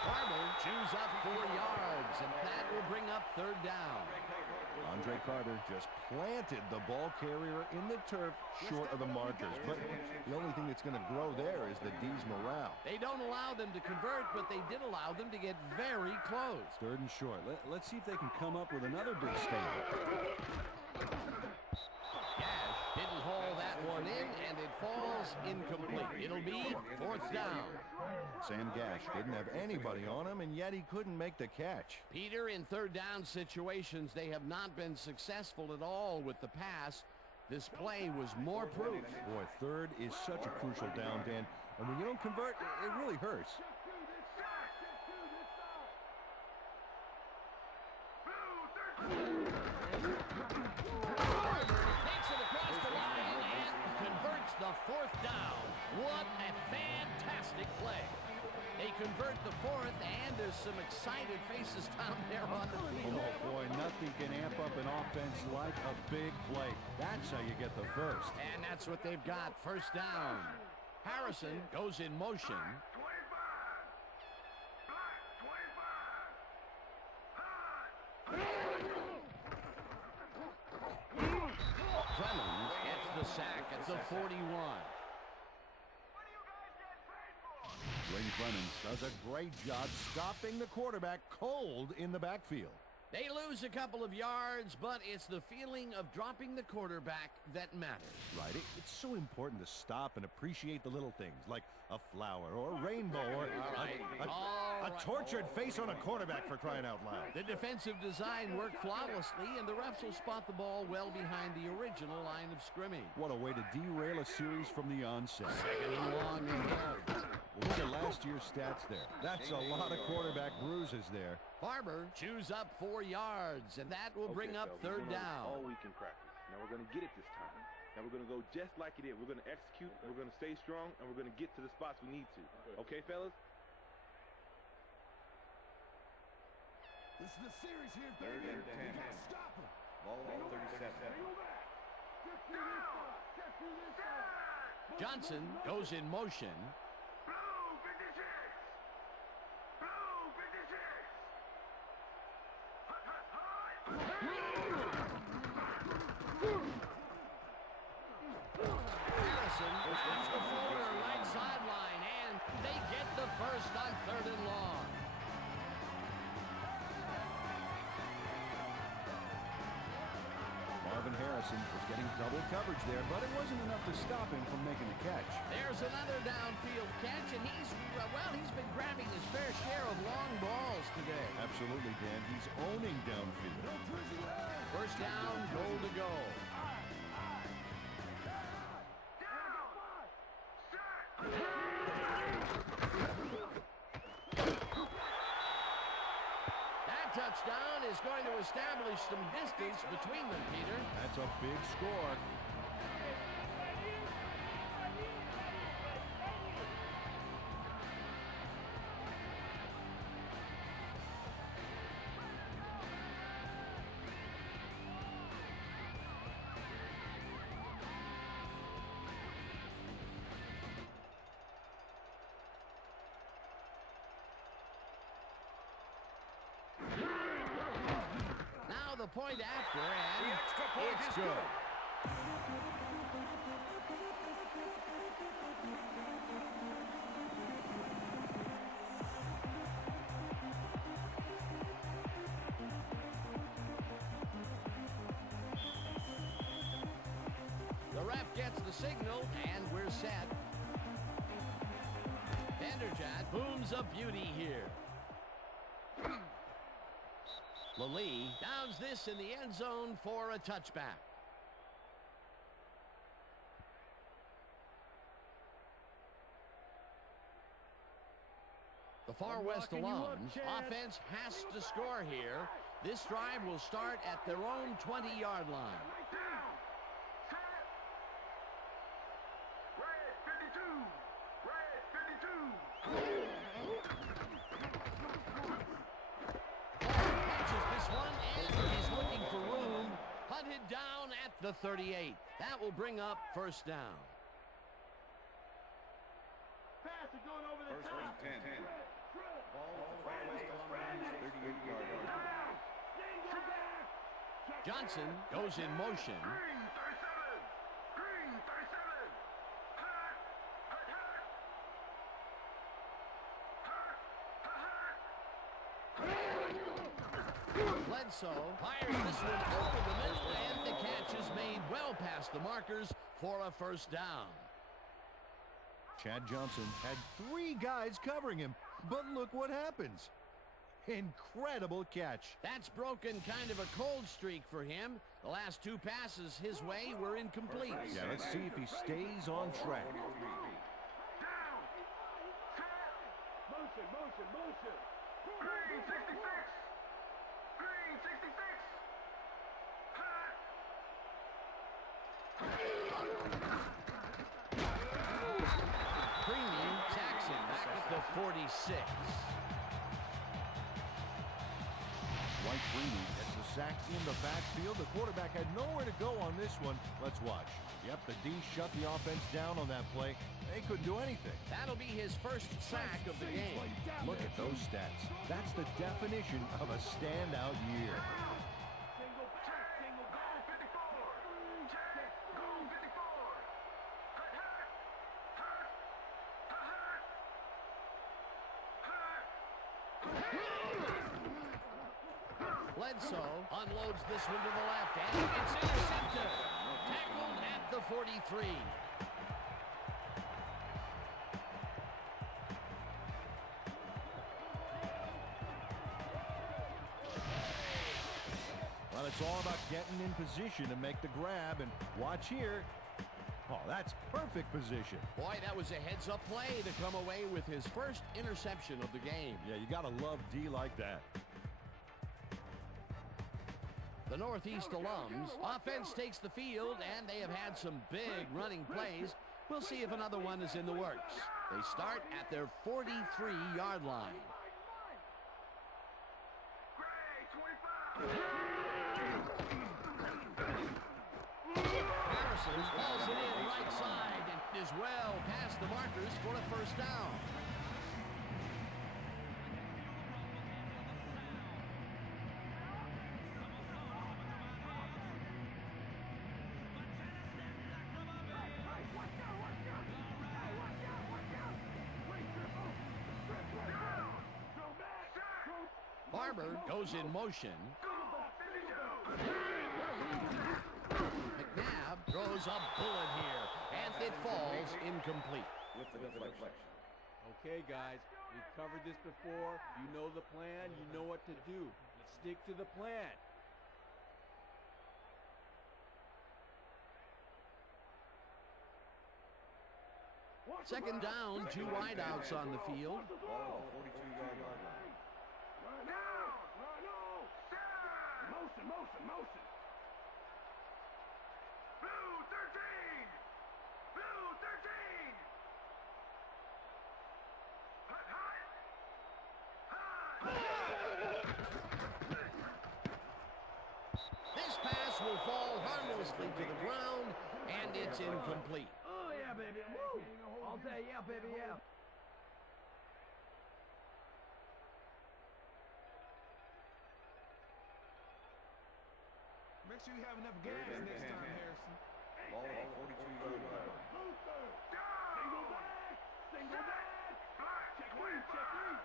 Barber chews up 4 yards, and that will bring up third down. Andre Carter just planted the ball carrier in the turf short of the markers. But the only thing that's going to grow there is the D's morale. They don't allow them to convert, but they did allow them to get very close. Third and short. Let's see if they can come up with another big statement. Gash didn't haul that one in, and it falls incomplete. It'll be fourth down. Sam Gash didn't have anybody on him, and yet he couldn't make the catch. Peter, in third down situations, they have not been successful at all with the pass. This play was more proof. Boy, third is such a crucial down, Dan. And when you don't convert, it really hurts. Takes it across the line and converts the fourth down. What a fantastic play. They convert the fourth, and there's some excited faces down there on the field. Oh, boy, nothing can amp up an offense like a big play. That's how you get the first. And that's what they've got, first down. Harrison goes in motion. Clemens gets the sack at the 41. Wayne Clemens does a great job stopping the quarterback cold in the backfield. They lose a couple of yards, but it's the feeling of dropping the quarterback that matters. Right. It's so important to stop and appreciate the little things, like a flower or a rainbow or a tortured face on a quarterback, for crying out loud. The defensive design worked flawlessly, and the refs will spot the ball well behind the original line of scrimmage. What a way to derail a series from the onset. Second and long ahead. Look at last year's stats there. That's a lot of quarterback bruises there. Barber chews up 4 yards, and that will bring up third down. All week in practice. Now we're going to get it this time. Now we're going to go just like it is. We're going to execute, we're going to stay strong, and we're going to get to the spots we need to. Okay, fellas? This is the series here, Third baby. and 10. You gotta stop him. Ball 37. Johnson goes in motion. Harrison hits the floater right sideline, and they get the first on third and long. Marvin Harrison was getting double coverage there, but it wasn't enough to stop him from making the catch. There's another downfield catch, and he's been grabbing his fair share of long balls today. Absolutely, Dan. He's owning downfield. First down, goal to go. That touchdown is going to establish some distance between them, Peter. That's a big score. Now the point after, and The extra point it's is good. The ref gets the signal, and we're set. Vanderjagt booms a beauty here. Lally downs this in the end zone for a touchback. The Far West Alums offense has to score here. This drive will start at their own 20-yard line. Catches this one, and he's looking for room. Hunted down at the 38. That will bring up first down. Pass is going over the top. First and 10. Ball Far West Alumni's 38-yard line. Johnson goes in motion. Green 37. Green 37. Hut. Hut, hut. Bledsoe fires this one over the middle, and the catch is made well past the markers for a first down. Chad Johnson had 3 guys covering him, but look what happens. Incredible catch. That's broken kind of a cold streak for him. The last 2 passes his way were incomplete. Yeah, let's see if he stays on track. Motion, motion, motion. Green 66. Green 66. Creamy sacks him back at the 46. White Freeney gets the sack in the backfield. The quarterback had nowhere to go on this one. Let's watch. Yep, the D shut the offense down on that play. They couldn't do anything. That'll be his first sack of the game. Look at those stats. That's the definition of a standout year. Single back, single goal 54. Check, goal 54. Hut, hut. Hut. Hut, hut. Bledsoe unloads this one to the left, and it's intercepted. Tackled at the 43. Well, it's all about getting in position to make the grab, and watch here. Oh, that's perfect position. Boy, that was a heads-up play to come away with his first interception of the game. Yeah, you got to love D like that. The Northeast Alums offense takes the field, and they have had some big running plays. We'll see if another one is in the works. They start at their 43-yard line. Harrison balls it in right side and is well past the markers for a first down. Barber goes in motion. McNabb throws a bullet here, and it falls incomplete. With the deflection. Okay, guys, we've covered this before. You know the plan. You know what to do. Stick to the plan. Second down, 2 wideouts on the field. Ball 42-yard line. Motion, motion, motion. Blue 13. Blue 13. Hut, hut. This pass will fall harmlessly to the ground, and it's incomplete. Oh, yeah, baby. Woo. All day, yeah, baby, yeah. Make sure you have enough gas next time, Harrison. Ball 42-yard line. Single back. Single back. Black, check three, check three.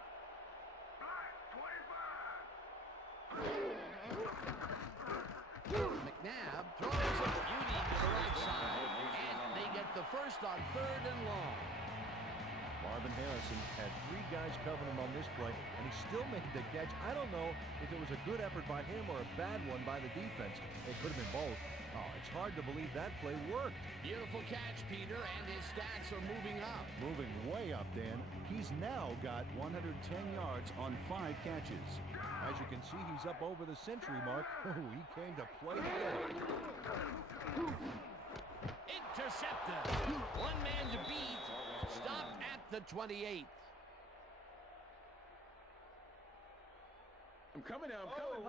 Black, 25. McNabb throws a beauty to the right side, and they get the first on 3rd and long. Marvin Harrison had 3 guys covering him on this play, and he still made the catch. I don't know if it was a good effort by him or a bad one by the defense. It could have been both. Oh, it's hard to believe that play worked. Beautiful catch, Peter, and his stats are moving up. Moving way up, Dan. He's now got 110 yards on 5 catches. As you can see, he's up over the century mark. Oh, he came to play today. Intercepted. One man to beat. Stopped at the 28. I'm coming now. I'm coming.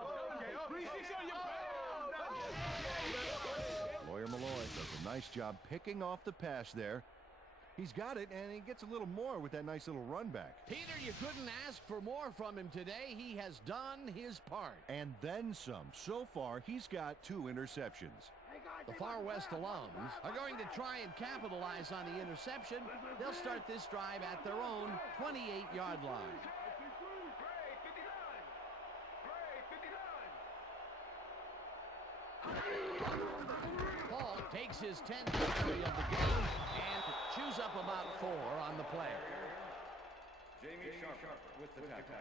Lawyer Malloy does a nice job picking off the pass there. He's got it, and he gets a little more with that nice little run back. Peter, you couldn't ask for more from him today. He has done his part. And then some. So far, he's got 2 interceptions. The Far West alums are going to try and capitalize on the interception. They'll start this drive at their own 28-yard line. Paul takes his 10th carry of the game and chews up about 4 on the play. Jamie Sharp with the tackle.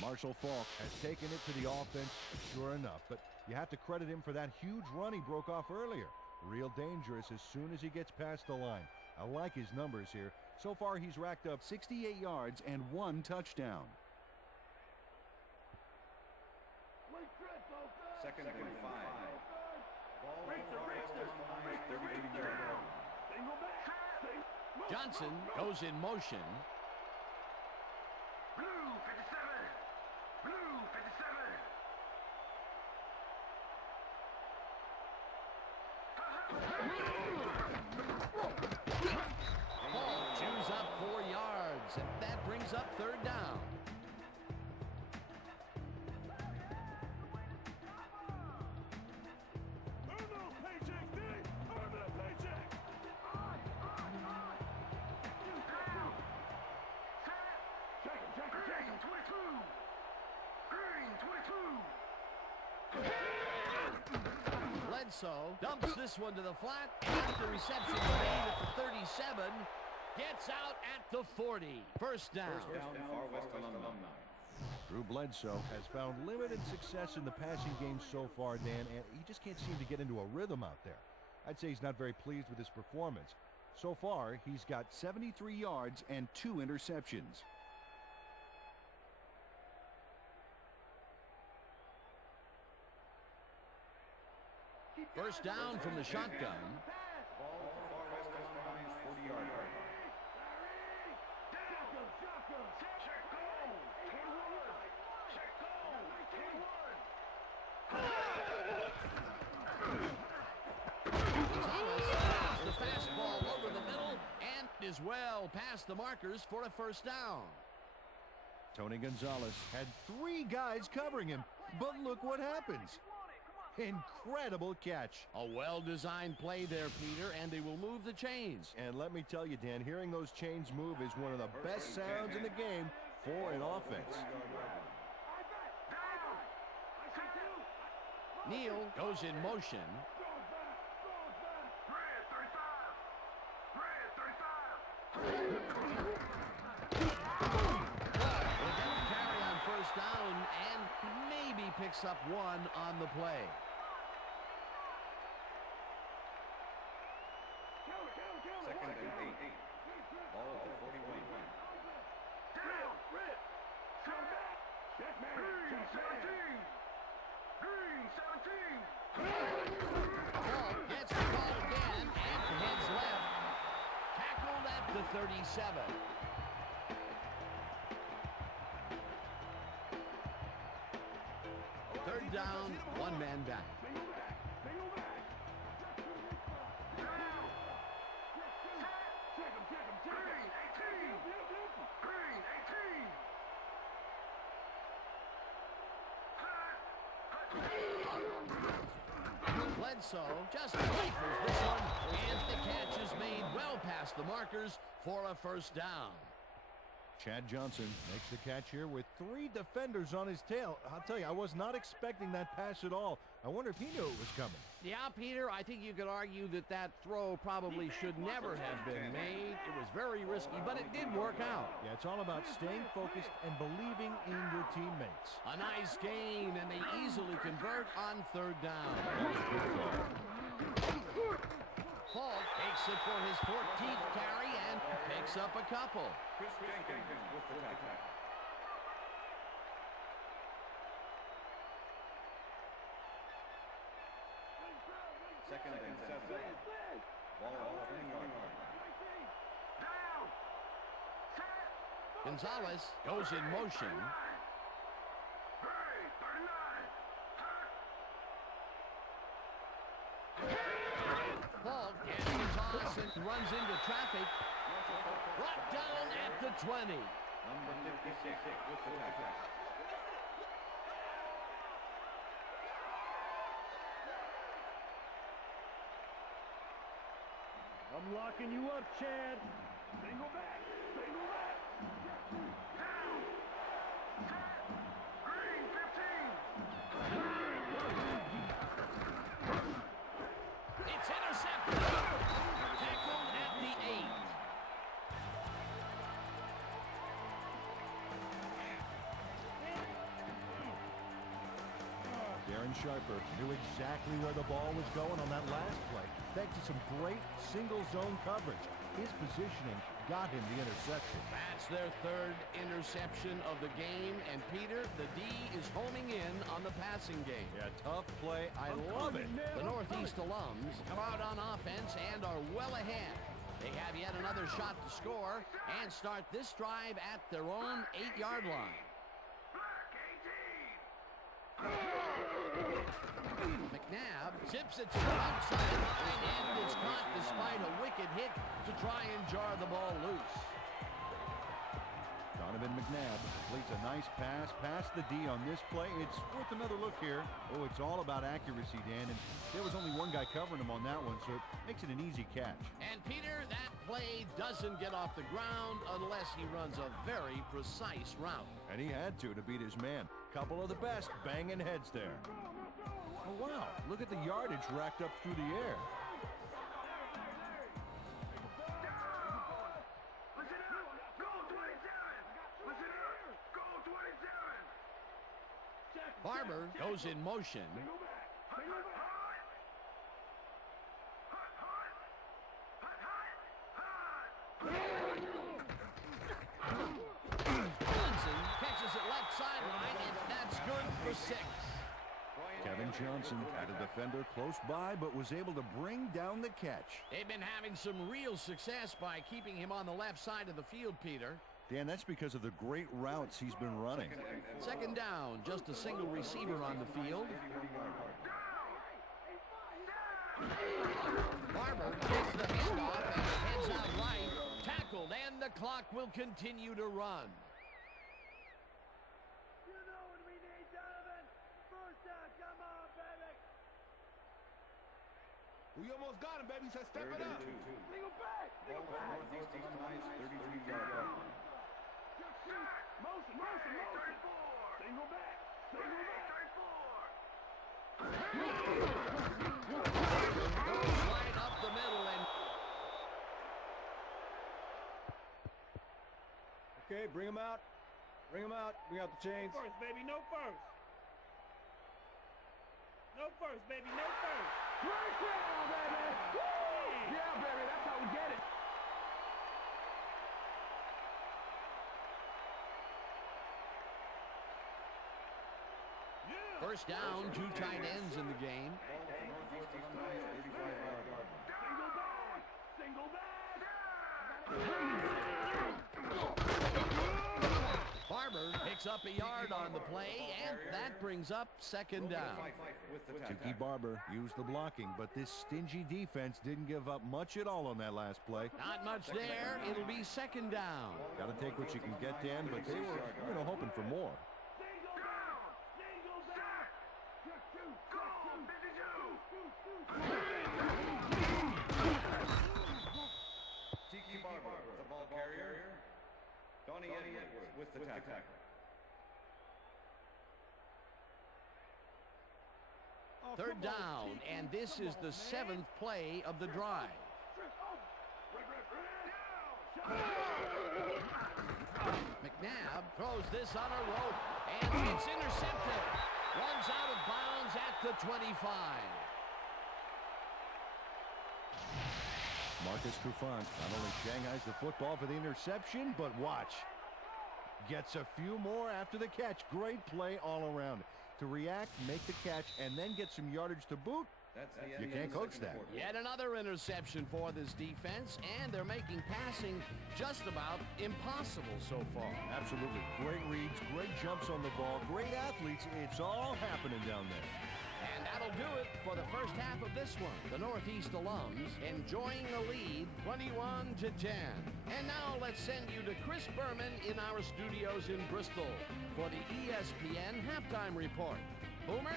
Marshall Faulk has taken it to the offense, sure enough, but you have to credit him for that huge run he broke off earlier. Real dangerous as soon as he gets past the line. I like his numbers here. So far, he's racked up 68 yards and 1 touchdown. Second and 5. Ball on 32-yard line. Johnson goes in motion. Blue 57. Blue 57. Paul chews up 4 yards, and that brings up 3rd down. Bledsoe dumps this one to the flat, and the reception made at the 37. Gets out at the 40. First down. Far West Alumni. Drew Bledsoe has found limited success in the passing game so far, Dan, and he just can't seem to get into a rhythm out there. I'd say he's not very pleased with his performance. So far, he's got 73 yards and 2 interceptions. First down from the shotgun. Ball Far West Alumni's 40-yard line. The fastball over the middle and is well past the markers for a first down. Tony Gonzalez had 3 guys covering him, but look what happens. Incredible catch. A well-designed play there, Peter, and they will move the chains. And let me tell you, Dan, hearing those chains move is one of the best sounds in the game for an offense. Neal goes in motion. Carry on first down and maybe picks up 1 on the play. Second and 8. Ball at the 41. Down, red. Come back. Check man. Green 17. Green 17. Paul gets the call again and heads left. Tackled at the 37. Third down, 1 man back. Bledsoe just rifles this one, and the catch is made well past the markers for a first down. Chad Johnson makes the catch here with 3 defenders on his tail. I'll tell you, I was not expecting that pass at all. I wonder if he knew it was coming. Yeah, Peter, I think you could argue that that throw probably should never have been made. It was very risky, but it did work out. Yeah, it's all about staying focused and believing in your teammates. A nice gain, and they easily convert on third down. Paul takes it for his 14th carry and picks up a couple. Chris Jenkins with the tackle. Second and 7. Ball 20-yard line. Down. Set. Gonzalez goes in motion. Hurry, 39. Paul gets the toss and runs into traffic. Brought down at the 20. Number 56 with the tackle. I'm locking you up, Chad. Single back. Single back. Down. Set. Green, 15. It's intercepted. Tackled at the 8. Darren Sharper knew exactly where the ball was going on that last play, thanks to some great single zone coverage. His positioning got him the interception. That's their third interception of the game, and Peter, the D is homing in on the passing game. Yeah, tough play. I love it. The Northeast alums come out on offense and are well ahead. They have yet another shot to score and start this drive at their own 8-yard line. Black, 18. McNabb zips it to the outside line, and it's caught despite a wicked hit to try and jar the ball loose. Donovan McNabb completes a nice pass past the D on this play. It's worth another look here. Oh, it's all about accuracy, Dan, and there was only one guy covering him on that one, so it makes it an easy catch. And Peter, that play doesn't get off the ground unless he runs a very precise route. And he had to beat his man. Couple of the best banging heads there. Oh, wow. Look at the yardage racked up through the air. Listen up. Goal 27. Listen up. Goal 27. Barber goes in motion. Hut, hut, hut. Hut, hut. Hut, hut, hut. Johnson catches it left sideline, and that's good for 6. Kevin Johnson had a defender close by, but was able to bring down the catch. They've been having some real success by keeping him on the left side of the field, Peter. Dan, that's because of the great routes he's been running. Second down, just a single receiver on the field. Barber takes the handoff and heads out right. Tackled, and the clock will continue to run. You know what we need, Donovan. First down, come on, baby. We almost got him, baby. Said step it up. Single back. Single back. Northeast Alumni's 33-yard line. Motion, motion, motion. Single back. Single back. Goes right up the middle and... Okay, bring him out. Bring him out. Bring out the chains. No first, baby. No first. No first, baby. No first. Right down, baby. Woo! Yeah, baby. That's how we get it. First down, 2 tight ends in the game. Northeast Alumni's 35-yard line. Single back. Barber picks up a yard on the play, and that brings up second down. Tiki Barber used the blocking, but this stingy defense didn't give up much at all on that last play. Not much there. It'll be second down. Got to take what you can get, Dan, but they were, hoping for more. Single down. Single back. Goal 52. Tiki Barber, the ball carrier. Donnie Edwards with the tackle. Third down, and this is the 7th play of the drive. McNabb throws this on a rope, and it's intercepted. Runs out of bounds at the 25. Marcus Trufant not only shanghais the football for the interception, but watch. Gets a few more after the catch. Great play all around. To react, make the catch, and then get some yardage to boot. You can't coach that. Yet another interception for this defense, and they're making passing just about impossible so far. Absolutely. Great reads, great jumps on the ball, great athletes. It's all happening down there. And that'll do it for the first half of this one. The Northeast alums enjoying the lead 21-10. And now let's send you to Chris Berman in our studios in Bristol for the ESPN halftime report. Boomer?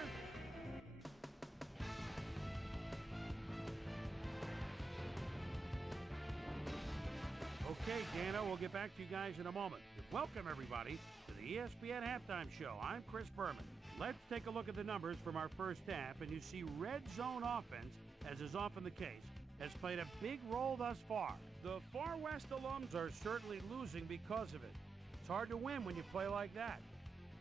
Okay, Dana, we'll get back to you guys in a moment. Welcome, everybody, to the ESPN Halftime Show. I'm Chris Berman. Let's take a look at the numbers from our first half, and you see red zone offense, as is often the case, has played a big role thus far. The Far West alums are certainly losing because of it. It's hard to win when you play like that.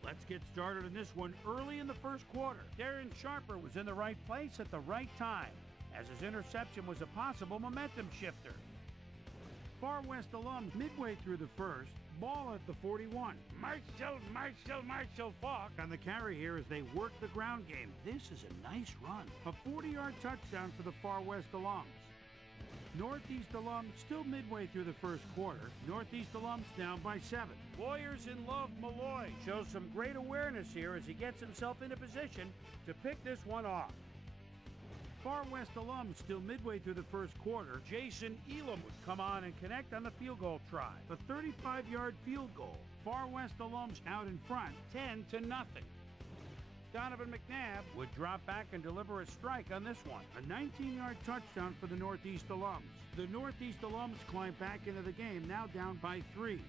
Let's get started in this one early in the first quarter. Darren Sharper was in the right place at the right time, as his interception was a possible momentum shifter. Far West alums midway through the first, ball at the 41. Marshall Falk on the carry here as they work the ground game. This is a nice run. A 40-yard touchdown for the Far West alums. Northeast alums still midway through the first quarter. Northeast alums down by 7. Lawyers in love Malloy shows some great awareness here as he gets himself into position to pick this one off. Far West alums still midway through the first quarter. Jason Elam would come on and connect on the field goal try. A 35-yard field goal. Far West alums out in front, 10-0. Donovan McNabb would drop back and deliver a strike on this one. A 19-yard touchdown for the Northeast alums. The Northeast alums climb back into the game, now down by 3.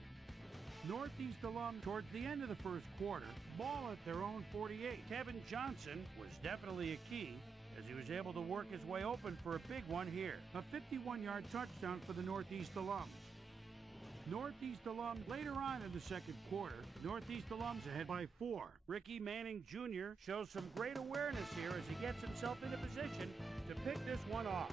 Northeast alum towards the end of the first quarter, ball at their own 48. Kevin Johnson was definitely a key, as he was able to work his way open for a big one here. A 51-yard touchdown for the Northeast alums. Northeast alums later on in the second quarter. Northeast alums ahead by 4. Ricky Manning Jr. shows some great awareness here as he gets himself into position to pick this one off.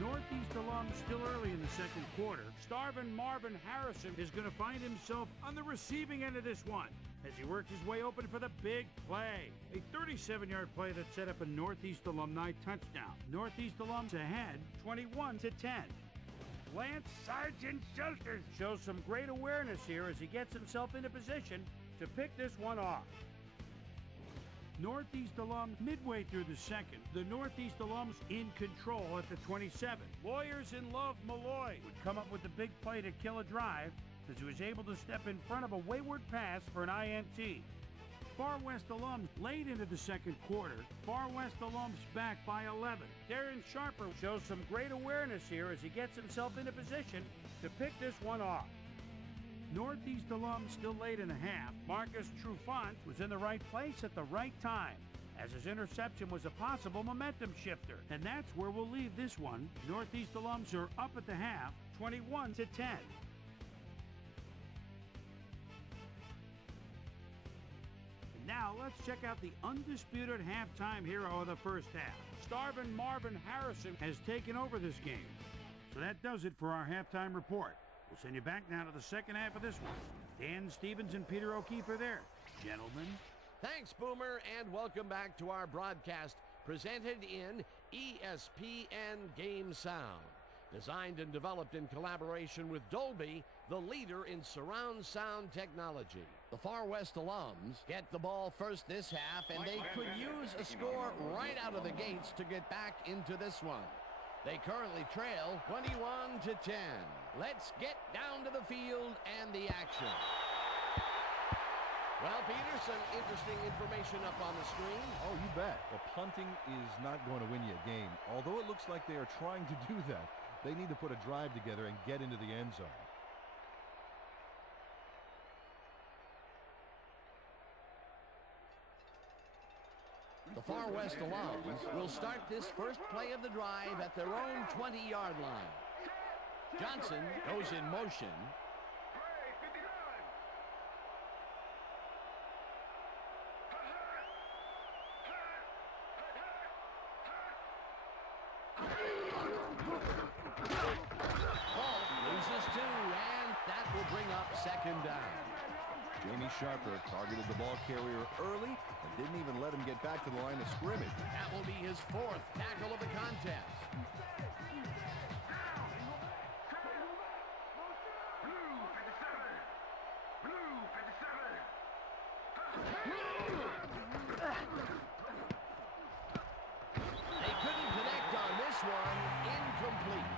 Northeast alums still early in the second quarter. Starvin Marvin Harrison is going to find himself on the receiving end of this one as he works his way open for the big play. A 37-yard play that set up a Northeast alumni touchdown. Northeast alums ahead 21-10. Lance Sergeant Shelters shows some great awareness here as he gets himself into position to pick this one off. Northeast alums midway through the second. The Northeast alums in control at the 27. Lawyers in love Malloy would come up with the big play to kill a drive as he was able to step in front of a wayward pass for an INT. Far West alums late into the second quarter. Far West alums back by 11. Darren Sharper shows some great awareness here as he gets himself into position to pick this one off. Northeast alums still late in the half. Marcus Trufant was in the right place at the right time, as his interception was a possible momentum shifter. And that's where we'll leave this one. Northeast alums are up at the half, 21-10. Now let's check out the undisputed halftime hero of the first half. Starvin Marvin Harrison has taken over this game. So that does it for our halftime report. We'll send you back now to the second half of this one. Dan Stevens and Peter O'Keefe are there. Gentlemen. Thanks, Boomer, and welcome back to our broadcast presented in ESPN Game Sound. Designed and developed in collaboration with Dolby, the leader in surround sound technology. The Far West alums get the ball first this half, and they could use a score right out of the gates to get back into this one. They currently trail 21-10. Let's get down to the field and the action. Well, Peter, some interesting information up on the screen. Oh, you bet. Well, punting is not going to win you a game. Although it looks like they are trying to do that, they need to put a drive together and get into the end zone. The Far West Alums will start this first play of the drive at their own 20-yard line. Johnson goes in motion. Ball loses 2, and that will bring up second down. Jamie Sharper targeted the ball carrier early and didn't even let him get back to the line of scrimmage. That will be his 4th tackle of the contest. They couldn't connect on this one. Incomplete.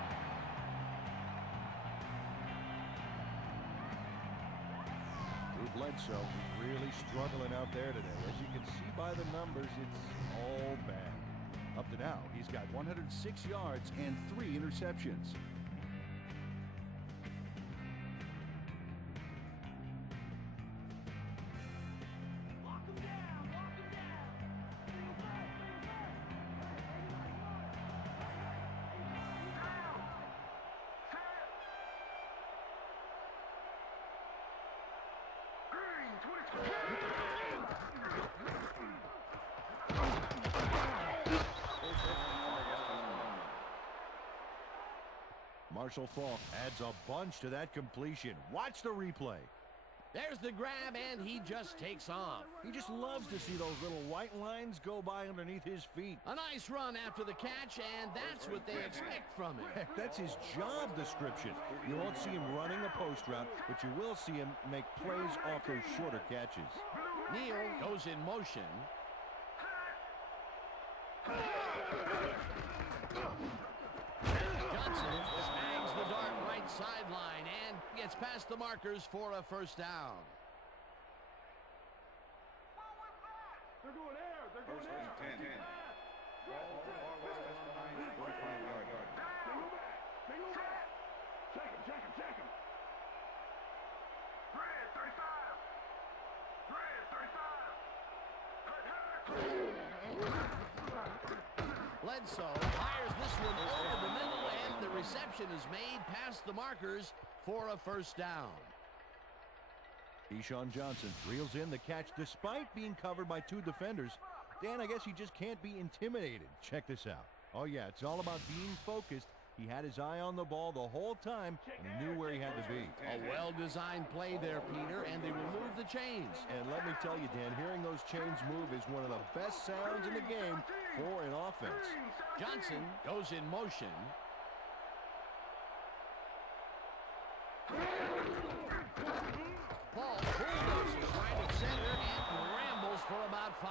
Bledsoe really struggling out there today. As you can see by the numbers, it's all bad. Up to now, he's got 106 yards and 3 interceptions. Marshall Faulk adds a bunch to that completion. Watch the replay. There's the grab, and he just takes off. He just loves to see those little white lines go by underneath his feet. A nice run after the catch, and that's what they expect from him. Heck, that's his job description. You won't see him running a post route, but you will see him make plays off those shorter catches. Neal goes in motion. Johnson snags the dart right sideline and gets past the markers for a first down. They're going air. They're going First and 10. Ball Far West Alumni 45-yard line. They go back. They go back. Check him. Check him. Check him. Red 35. Red 35. Bledsoe fires this one over the middle, and the reception is made past the markers for a first down. Keyshawn Johnson reels in the catch despite being covered by 2 defenders. Dan, I guess he just can't be intimidated. Check this out. Oh, yeah, it's all about being focused. He had his eye on the ball the whole time, and he knew where he had to be. A well-designed play there, Peter, and they will move the chains. And let me tell you, Dan, hearing those chains move is one of the best sounds in the game for an offense. Johnson goes in motion. Paul bulldozes right at center and rambles for about 5.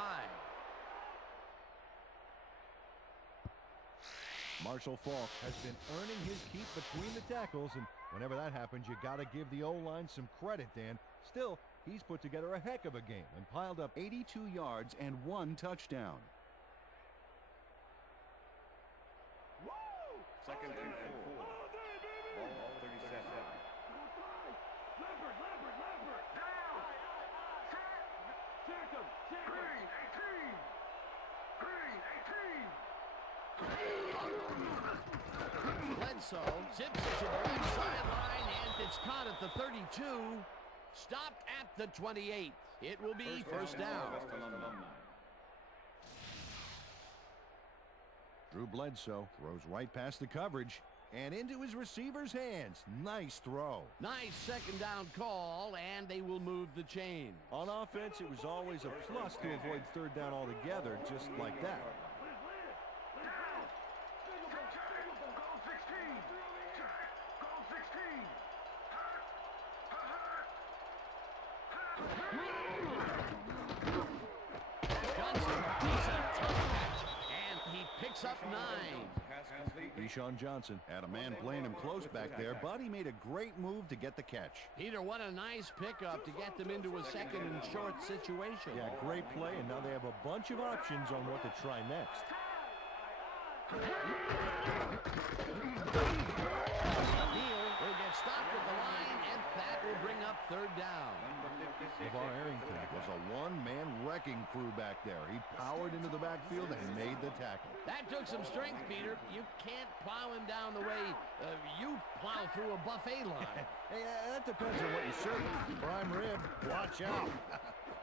Marshall Faulk has been earning his keep between the tackles, and whenever that happens, you got to give the O-line some credit, Dan. Still, he's put together a heck of a game and piled up 82 yards and 1 touchdown. Second and 4. Ball 37. Leopard. Down. Check him. Check him. Green 18. Green 18. Bledsoe zips it to the right sideline, and it's caught at the 32. Stopped at the 28. It will be first down. Drew Bledsoe throws right past the coverage and into his receiver's hands. Nice throw. Nice second down call, and they will move the chain. On offense, it was always a plus to avoid third down altogether, just like that. Up 9. Keyshawn Johnson had a man playing him close back there, but he made a great move to get the catch. Peter, what a nice pickup to get them into a second and short situation. Yeah, great play, and now they have a bunch of options on what to try next. Neal will get stopped at the line, and that will bring up third down. LeVar Arrington was a one-man wrecking crew back there. He powered into the backfield and made the tackle. That took some strength, Peter. You can't plow him down the way you plow through a buffet line. Hey, that depends on what you serve. Prime rib, watch out.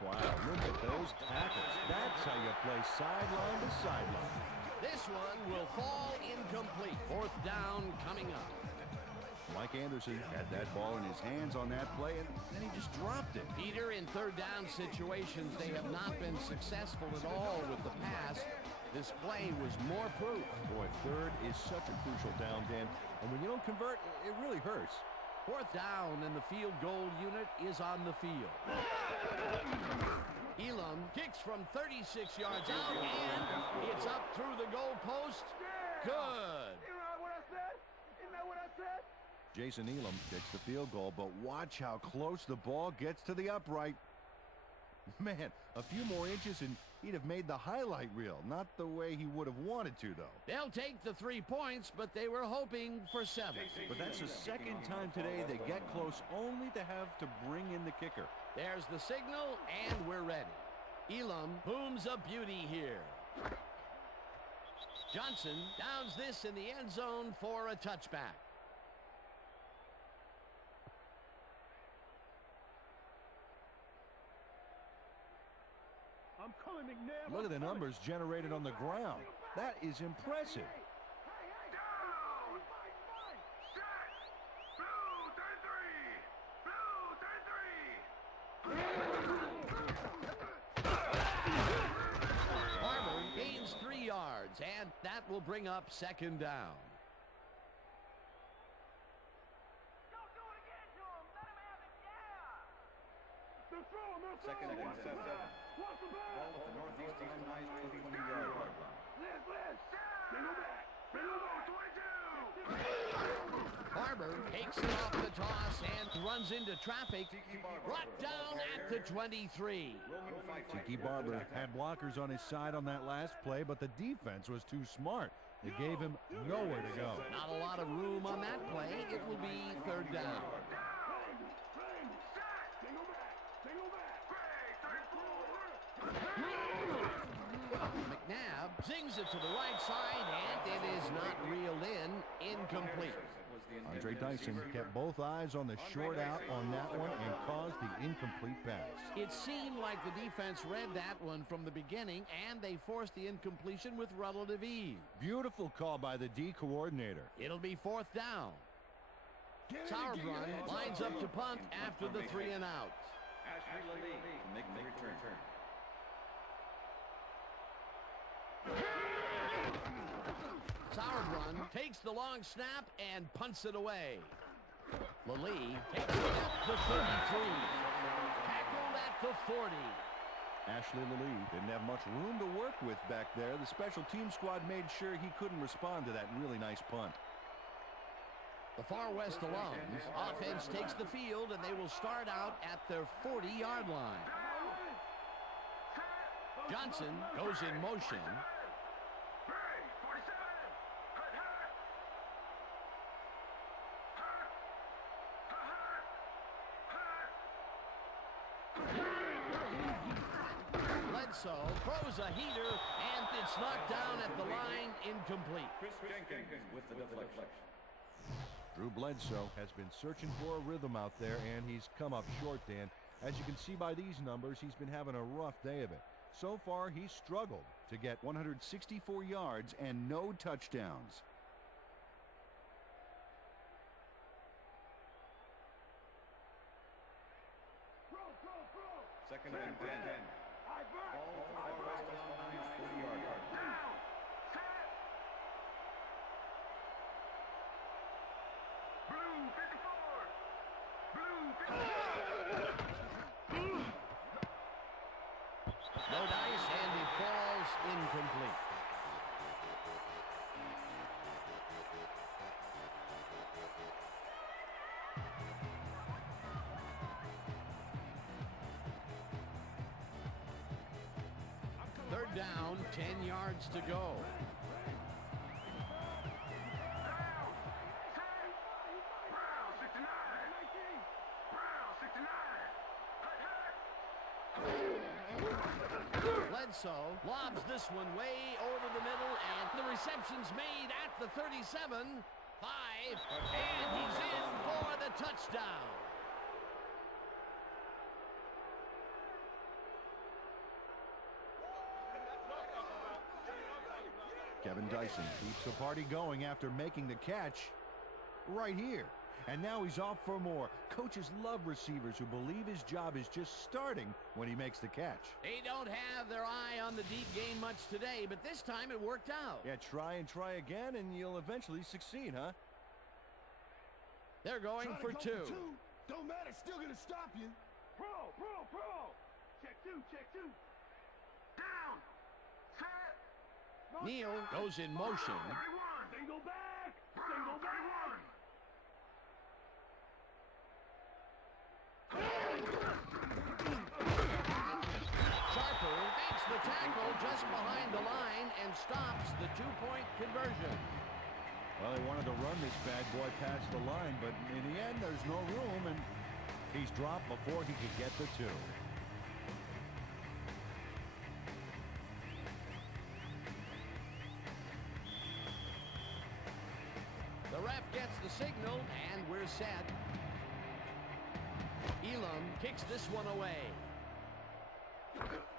Wow, look at those tackles. That's how you play sideline to sideline. This one will fall incomplete. Fourth down coming up. Mike Anderson had that ball in his hands on that play, and then he just dropped it. Peter, in third down situations, they have not been successful at all with the pass. This play was more proof. Boy, third is such a crucial down, Dan, and when you don't convert, it really hurts. Fourth down, and the field goal unit is on the field. Elam kicks from 36 yards out, and it's up through the goal post. Good. You know what I said? You know what I said? Jason Elam kicks the field goal, but watch how close the ball gets to the upright. Man, a few more inches and he'd have made the highlight reel. Not the way he would have wanted to, though. They'll take the 3 points, but they were hoping for 7. But that's the second time today they get close only to have to bring in the kicker. There's the signal, and we're ready. Elam booms a beauty here. Johnson downs this in the end zone for a touchback. I'm coming, McNabb. Look at the numbers generated on the ground. That is impressive. Down! Set! Blue 33! Barber gains 3 yards, and that will bring up second down. Don't do it again to him! Let him have it, yeah! Second and 7. What's the ball? Ball at the Northeast Alumni's 22-yard line. Liz! Bring him back! Bring him back! 22! Barber takes it off the toss and runs into traffic. Brought down at the 23. Tiki Barber had blockers on his side on that last play, but the defense was too smart. It gave him nowhere to go. Not a lot of room on that play. It will be third down. McNabb zings it to the right side, and it is not reeled in. Incomplete. Andre Dyson kept both eyes on the short out on that one and caused the incomplete pass. It seemed like the defense read that one from the beginning, and they forced the incompletion with relative ease. Beautiful call by the D coordinator. It'll be fourth down. Sauerbrunn lines up to punt after the 3 and out. Ashley Lally to make the return. Sauerbrunn takes the long snap and punts it away. Lally takes it at the 33. Tackled at the 40. Ashley Lally didn't have much room to work with back there. The special team squad made sure he couldn't respond to that really nice punt. The Far West Alums offense takes the field, and they will start out at their 40-yard line. Johnson goes in motion. Bledsoe throws a heater, and it's knocked down at the line, incomplete. Chris Jenkins with the deflection. Drew Bledsoe has been searching for a rhythm out there, and he's come up short, Dan. As you can see by these numbers, he's been having a rough day of it. So far, he's struggled to get 164 yards and no touchdowns. Second and 10. Ball at the Far West Alumni's 40-yard line. Blue 54! Blue 54! No dice, and it falls incomplete. Third down, 10 yards to go. Brown 69! Brown Bledsoe lobs this one way over the middle, and the reception's made at the 37. 5, and he's in for the touchdown. Kevin Dyson keeps the party going after making the catch right here. And now he's off for more. Coaches love receivers who believe his job is just starting when he makes the catch. They don't have their eye on the deep game much today, but this time it worked out. Yeah, try and try again, and you'll eventually succeed, huh? They're going for two. Don't matter, still gonna stop you. Pro. Check two. Down. Set. Neal goes in motion. 31. Single back. Single back. Sharper makes the tackle just behind the line and stops the two-point conversion. Well, they wanted to run this bad boy past the line, but in the end, there's no room, and he's dropped before he could get the two. The ref gets the signal, and we're set. Elam kicks this one away.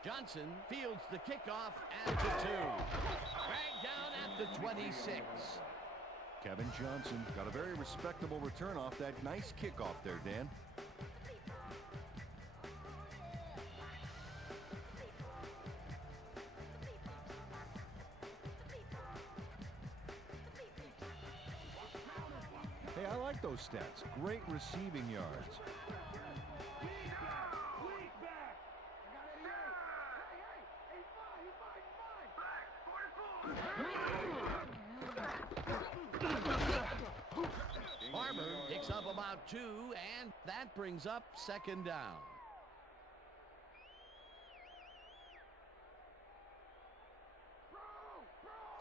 Johnson fields the kickoff at the 2. Dragged down at the 26. Kevin Johnson got a very respectable return off that nice kickoff there, Dan. Hey, I like those stats. Great receiving yards. Farmer picks up about 2, and that brings up second down.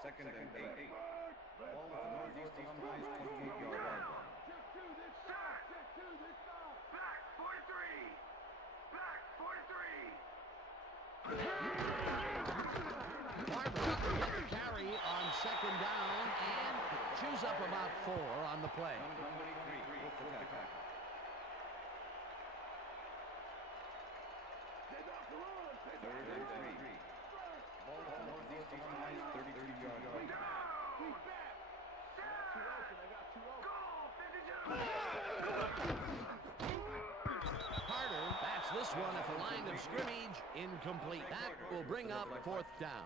Second and 8. Ball at the Northeast Alumni's 28-yard line. Check two this side. Back 43. Back 43. Farmer gets the carry on second down and chews up about 4 on the play. Number 23 with the tackle. Third and 3. Ball at the Northeast Alumni's 33-yard line. Carter bats this one at the line of scrimmage. Incomplete. That will bring up fourth down.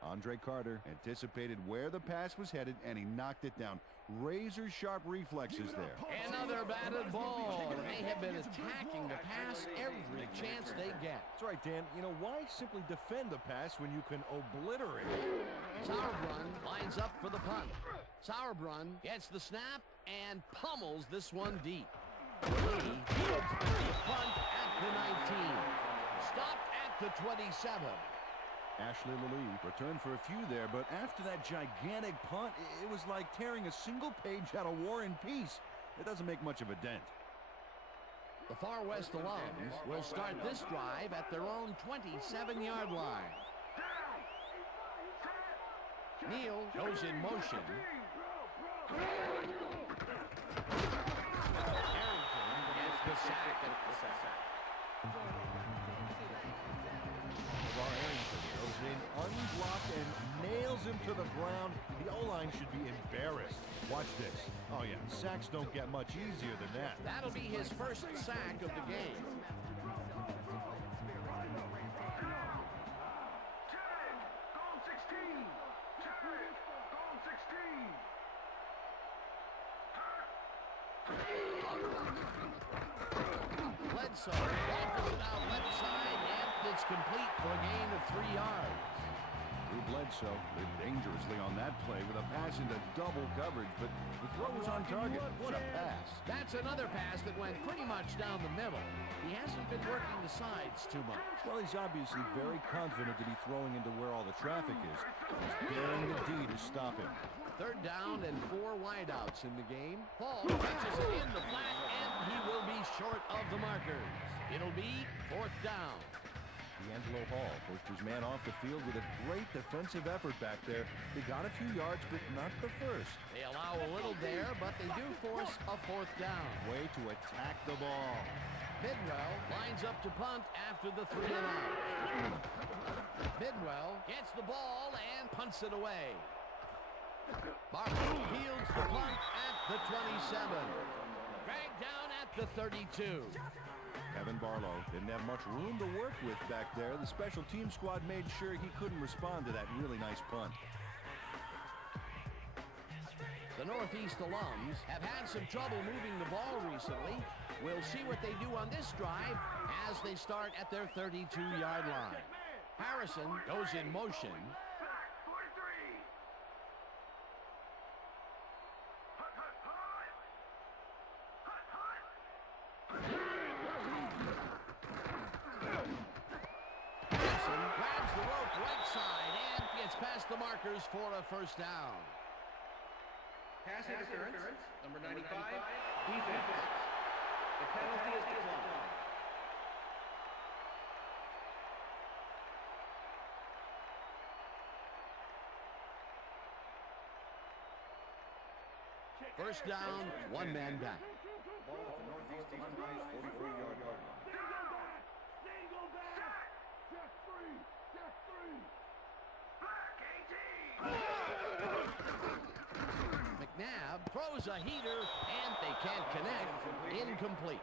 Andre Carter anticipated where the pass was headed, and he knocked it down. Razor-sharp reflexes there. Another batted ball. They have been attacking the pass every chance they get. That's right, Dan. You know, why simply defend the pass when you can obliterate it? Sauerbrunn lines up for the punt. Sauerbrunn gets the snap and pummels this one deep. Lee fields the deep punt at the 19. Stopped at the 27. Ashley Lilly returned for a few there, but after that gigantic punt, it was like tearing a single page out of War and Peace. It doesn't make much of a dent. The Far West Alums will start this drive at their own 27-yard line. Neal goes in motion. Harrington gets the sack. LeVar Arrington goes in unblocked and nails him to the ground. The O-line should be embarrassed. Watch this. Oh, yeah. Sacks don't get much easier than that. That'll be his first sack of the game. Bledsoe offers it out left side, and it's complete for a gain of 3 yards. Drew Bledsoe lived dangerously on that play with a pass into double coverage, but the throw was on target. What a pass. That's another pass that went pretty much down the middle. He hasn't been working the sides too much. Well, he's obviously very confident to be throwing into where all the traffic is. He's daring the D to stop him. Third down and 4 wideouts in the game. Paul catches it in the flat, and he will be short of the markers. It'll be fourth down. D'Angelo Hall pushed his man off the field with a great defensive effort back there. They got a few yards, but not the first. They allow a little there, but they do force a 4th down. Way to attack the ball. Bidwell lines up to punt after the 3 and out. Bidwell gets the ball and punts it away. Barlow fields the punt at the 27. Dragged down at the 32. Kevin Barlow didn't have much room to work with back there. The special team squad made sure he couldn't respond to that really nice punt. The Northeast alums have had some trouble moving the ball recently. We'll see what they do on this drive as they start at their 32-yard line. Harrison goes in motion. Harrison grabs the rope right side and gets past the markers for a 1st down. Pass interference, number 95, defense. The penalty is declined. First down, 1 man back. Ball at the Northeast Alumni's 44-yard line. Single back. Check 3. Check 3. Black 18. McNabb throws a heater, and they can't connect. Incomplete.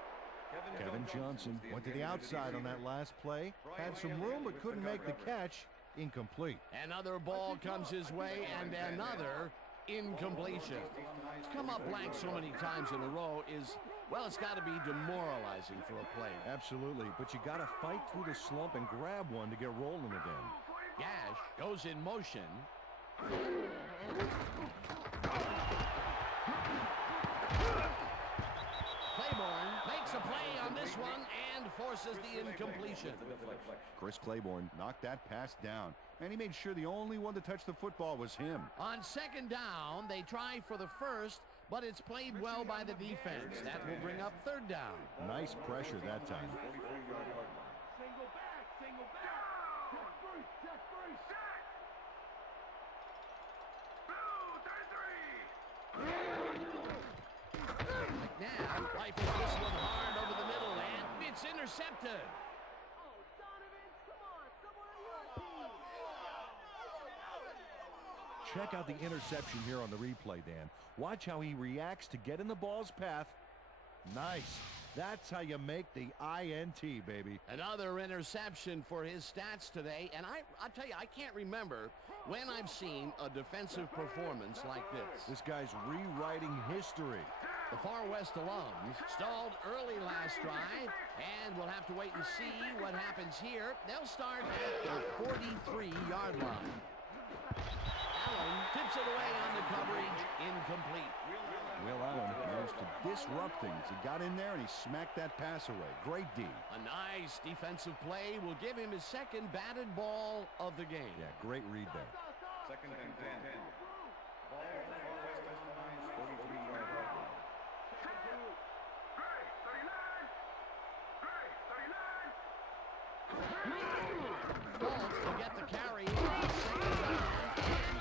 Kevin Johnson went to the outside on that last play. Had some room but couldn't make the catch. Incomplete. Another ball comes his way, and another incompletion. To come up blank so many times in a row is, well, it's got to be demoralizing for a player. Absolutely, but you got to fight through the slump and grab one to get rolling again. Gash goes in motion. Claiborne makes a play on this one and forces the incompletion. Chris Claiborne knocked that pass down, and he made sure the only one to touch the football was him. On 2nd down, they try for the 1st, but it's played well by the defense. That will bring up 3rd down. Nice pressure that time. Single back. Single back. Check 3. Check 3. Check. McNabb rifles this one hard over the middle, and it's intercepted. Check out the interception here on the replay, Dan. Watch how he reacts to get in the ball's path. Nice. That's how you make the INT, baby. Another interception for his stats today, and I'll tell you, I can't remember when I've seen a defensive performance like this. This guy's rewriting history. The Far West alums stalled early last drive, and we'll have to wait and see what happens here. They'll start at the 43-yard line. Allen tips it away on the coverage, incomplete. Will Allen managed to disrupt things. He got in there and he smacked that pass away. Great D. A nice defensive play will give him his 2nd batted ball of the game. Yeah, great read there. 2nd and 10. Ball at the Far West Alumni's 43-yard line. Ball will get the carry on 2nd down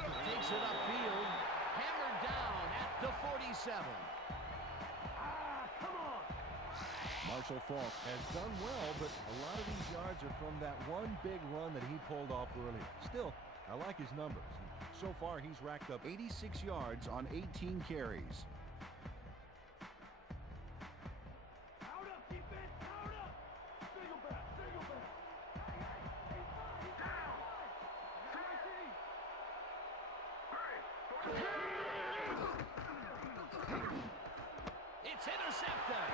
and takes it upfield. Hammered down at the 47. Come on. Marshall Faulk has done well, but a lot of these yards are from that one big run that he pulled off earlier. Still, I like his numbers. So far, he's racked up 86 yards on 18 carries. Out up, defense. Out up. Single back. Single back. It's intercepted.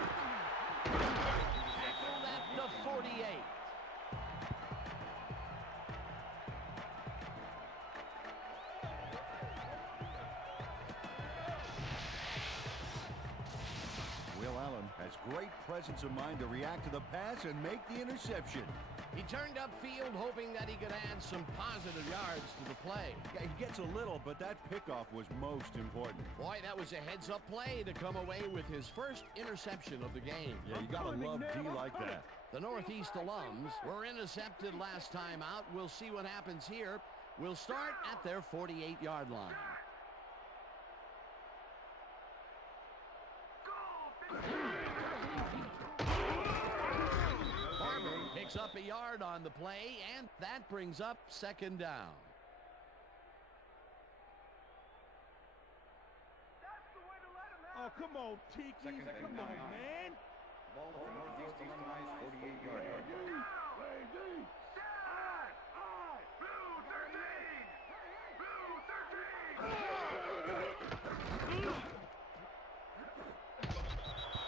Tackled at the 48. Will Allen has great presence of mind to react to the pass and make the interception. He turned upfield hoping that he could add some positive yards to the play. Yeah, he gets a little, but that pickoff was most important. Boy, that was a heads-up play to come away with his first interception of the game. Yeah, you gotta love D like that. The Northeast alums were intercepted last time out. We'll see what happens here. We'll start at their 48-yard line. Barber picks up a yard on the play, and that brings up second down. Oh, come on, Tiki. Come on, man. Ball for Northeast Alumni's 48-yard line.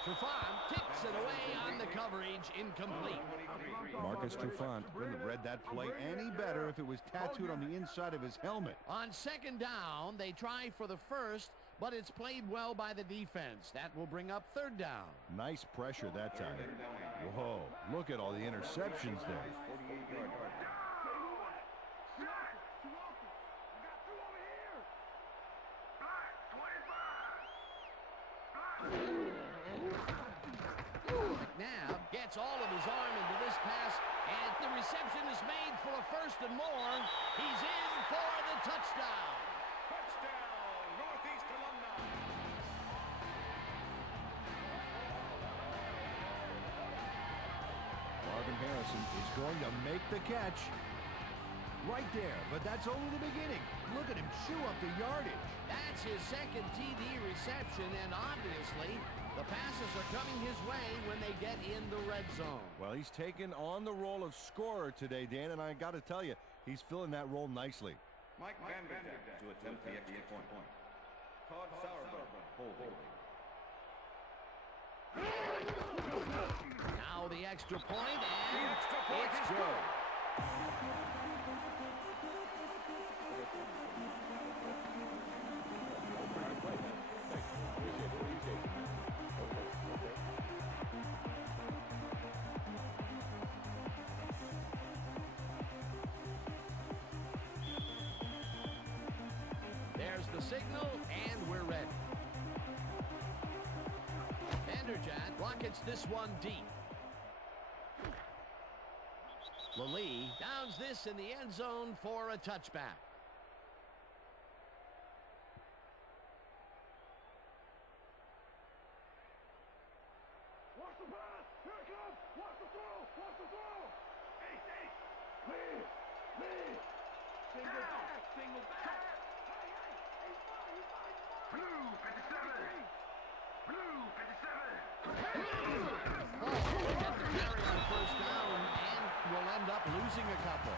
Trufant tips it away on the coverage, incomplete. Marcus Trufant wouldn't have read that play any better if it was tattooed on the inside of his helmet. On second down, they try for the first, but it's played well by the defense. That will bring up third down. Nice pressure that time. Whoa, look at all the interceptions there. McNabb gets all of his arm into this pass, and the reception is made for a first and more. He's in for the touchdown. Touchdown, Northeast Alumni. Marvin Harrison is going to make the catch. Right there, but that's only the beginning. Look at him chew up the yardage. That's his second TD reception, and obviously the passes are coming his way when they get in the red zone. Well, he's taken on the role of scorer today, Dan, and I got to tell you, he's filling that role nicely. Mike Vanderbeek to attempt the extra point. Todd Sauerbrunn holding. Now the extra point, and it's good. There's the signal, and we're ready. Vanderjagt rockets this one deep. Lally downs this in the end zone for a touchback. Watch the pass. Here it comes. Watch the throw. Watch the throw. Hey, hey. Lead. Lead. Single back. Single back. Hey, hey. He's fine. He's fine. He's fine. Blue 57. Blue 57. Ball will get the carry on first down, and will end up losing a couple.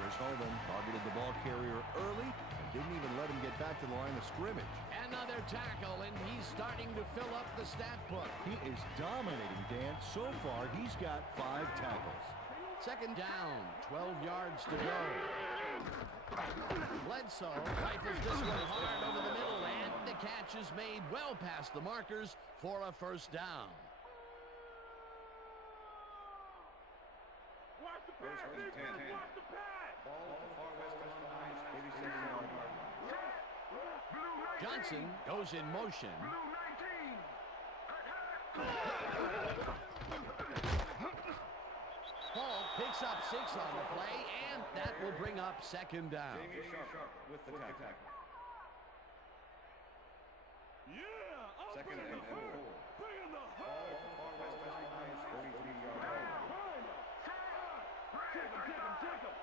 Chris Holden targeted the ball carrier early and didn't even let him get back to the line of scrimmage. Another tackle, and he's starting to fill up the stat book. He is dominating, Dan. So far, he's got 5 tackles. Second down, 12 yards to go. Bledsoe rifles this one hard over the middle, and the catch is made well past the markers for a first down. Watch the pass. Watch the pass. Ball for Far West Alumni's 87-yard line. Johnson goes in motion. Blue 19. Paul picks up 6 on the play, and that will bring up second down. Jamie Sharp with the tackle. Yeah. Second and 4. Bring in the Ball for Far West Alumni's 43-yard line. Take him.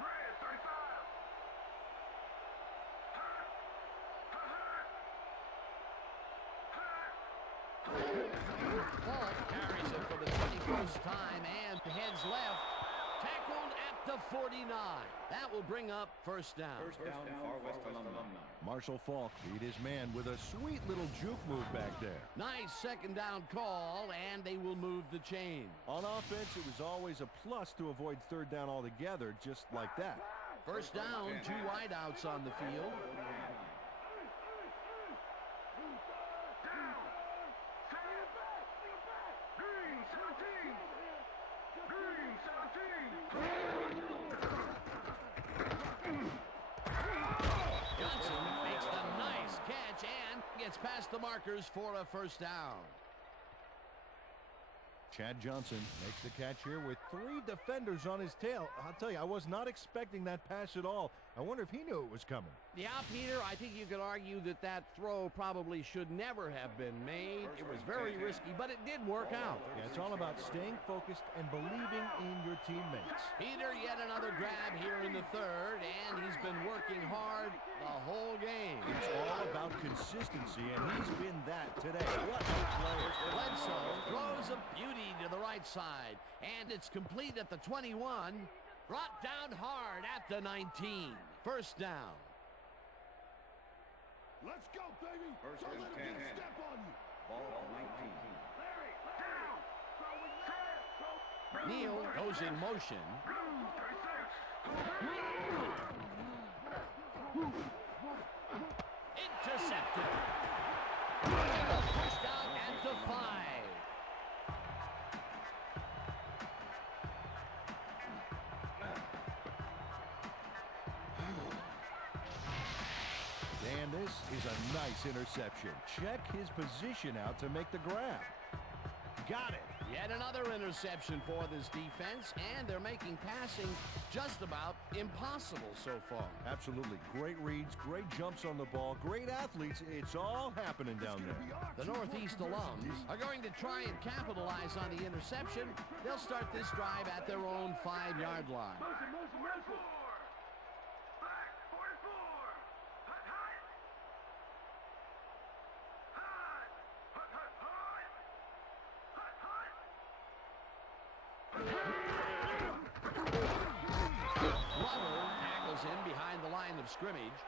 Brad 35. Paul carries it for the 21st time and heads left. Tackled at the 49. That will bring up first down. First down, Far West Alumni. Marshall Falk beat his man with a sweet little juke move back there. Nice second down call, and they will move the chain. On offense, it was always a plus to avoid third down altogether, just like that. First down, 2 wideouts on the field. Johnson makes the nice catch and gets past the markers for a first down. Chad Johnson makes the catch here with 3 defenders on his tail. I'll tell you, I was not expecting that pass at all. I wonder if he knew it was coming. Yeah, Peter, I think you could argue that that throw probably should never have been made. It was very risky, but it did work out. Yeah, it's all about staying focused and believing in your teammates. Peter, yet another grab here in the third, and he's been working hard the whole game. It's all about consistency, and he's been that today. What a player. Bledsoe throws a beauty to the right side, and it's complete at the 21. Brought down hard at the 19. First down. Let's go, baby. First Don't and let him 10. get a step on you. Ball 19. Neal goes in motion. Intercepted. Pushed out at the 5. And this is a nice interception. Check his position out to make the grab. Got it. Yet another interception for this defense, and they're making passing just about impossible so far. Absolutely. Great reads, great jumps on the ball, great athletes. It's all happening down there. The Northeast alums are going to try and capitalize on the interception. They'll start this drive at their own 5-yard line. Scrimmage.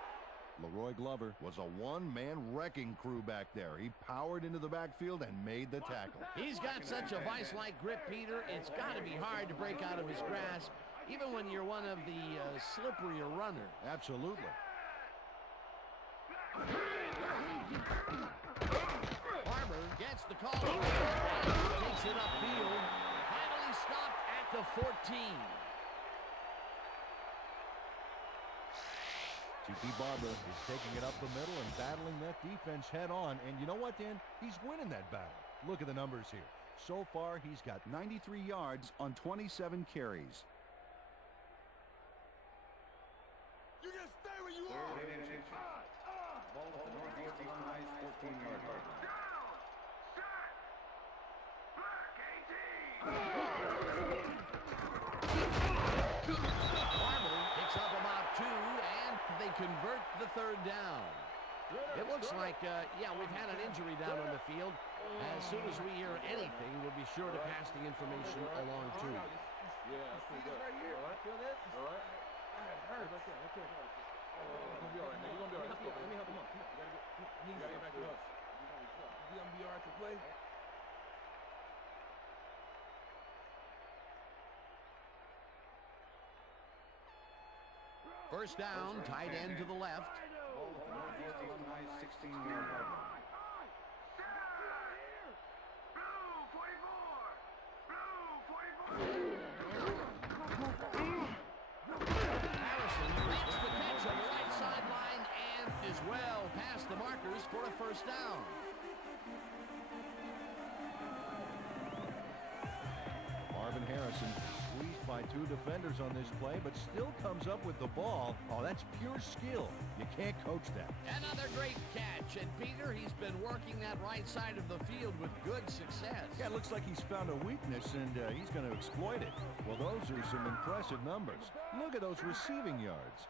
Leroy Glover was a one-man wrecking crew back there. He powered into the backfield and made the tackle. He's got such a vice-like grip, Peter. It's got to be hard to break out of his grasp, even when you're one of the slipperier runners. Absolutely. Barber gets the call and takes it upfield. Finally stopped at the 14. T.P. Barber is taking it up the middle and battling that defense head on. And you know what, Dan? He's winning that battle. Look at the numbers here. So far, he's got 93 yards on 27 carries. You just stay where you are. Ball at the Northeast Alumni's 14-yard line. Barber picks up about 2, and they convert the third down. It looks like, we've had an injury down on the field. As soon as we hear anything, we'll be sure to pass the information along to you. Yeah, that's pretty good. Right here. All right. Feel this? All right. That hurts. Okay. You're going to be all right, man. You're going to be all right. Let's go, man. Let me help him up. Come on. You got to get back to us. You going to be all right to play? First down, tight end to the left. Ball at the Northeast Alumni's 16-yard line. Harrison makes the catch on the right sideline and is well past the markers for a first down. Marvin Harrison squeezed by 2 defenders on this play, but still comes up with the ball. Oh, that's pure skill. You can't coach that. Another great catch, and Peter, he's been working that right side of the field with good success. Yeah, it looks like he's found a weakness, and he's going to exploit it. Well, those are some impressive numbers. Look at those receiving yards.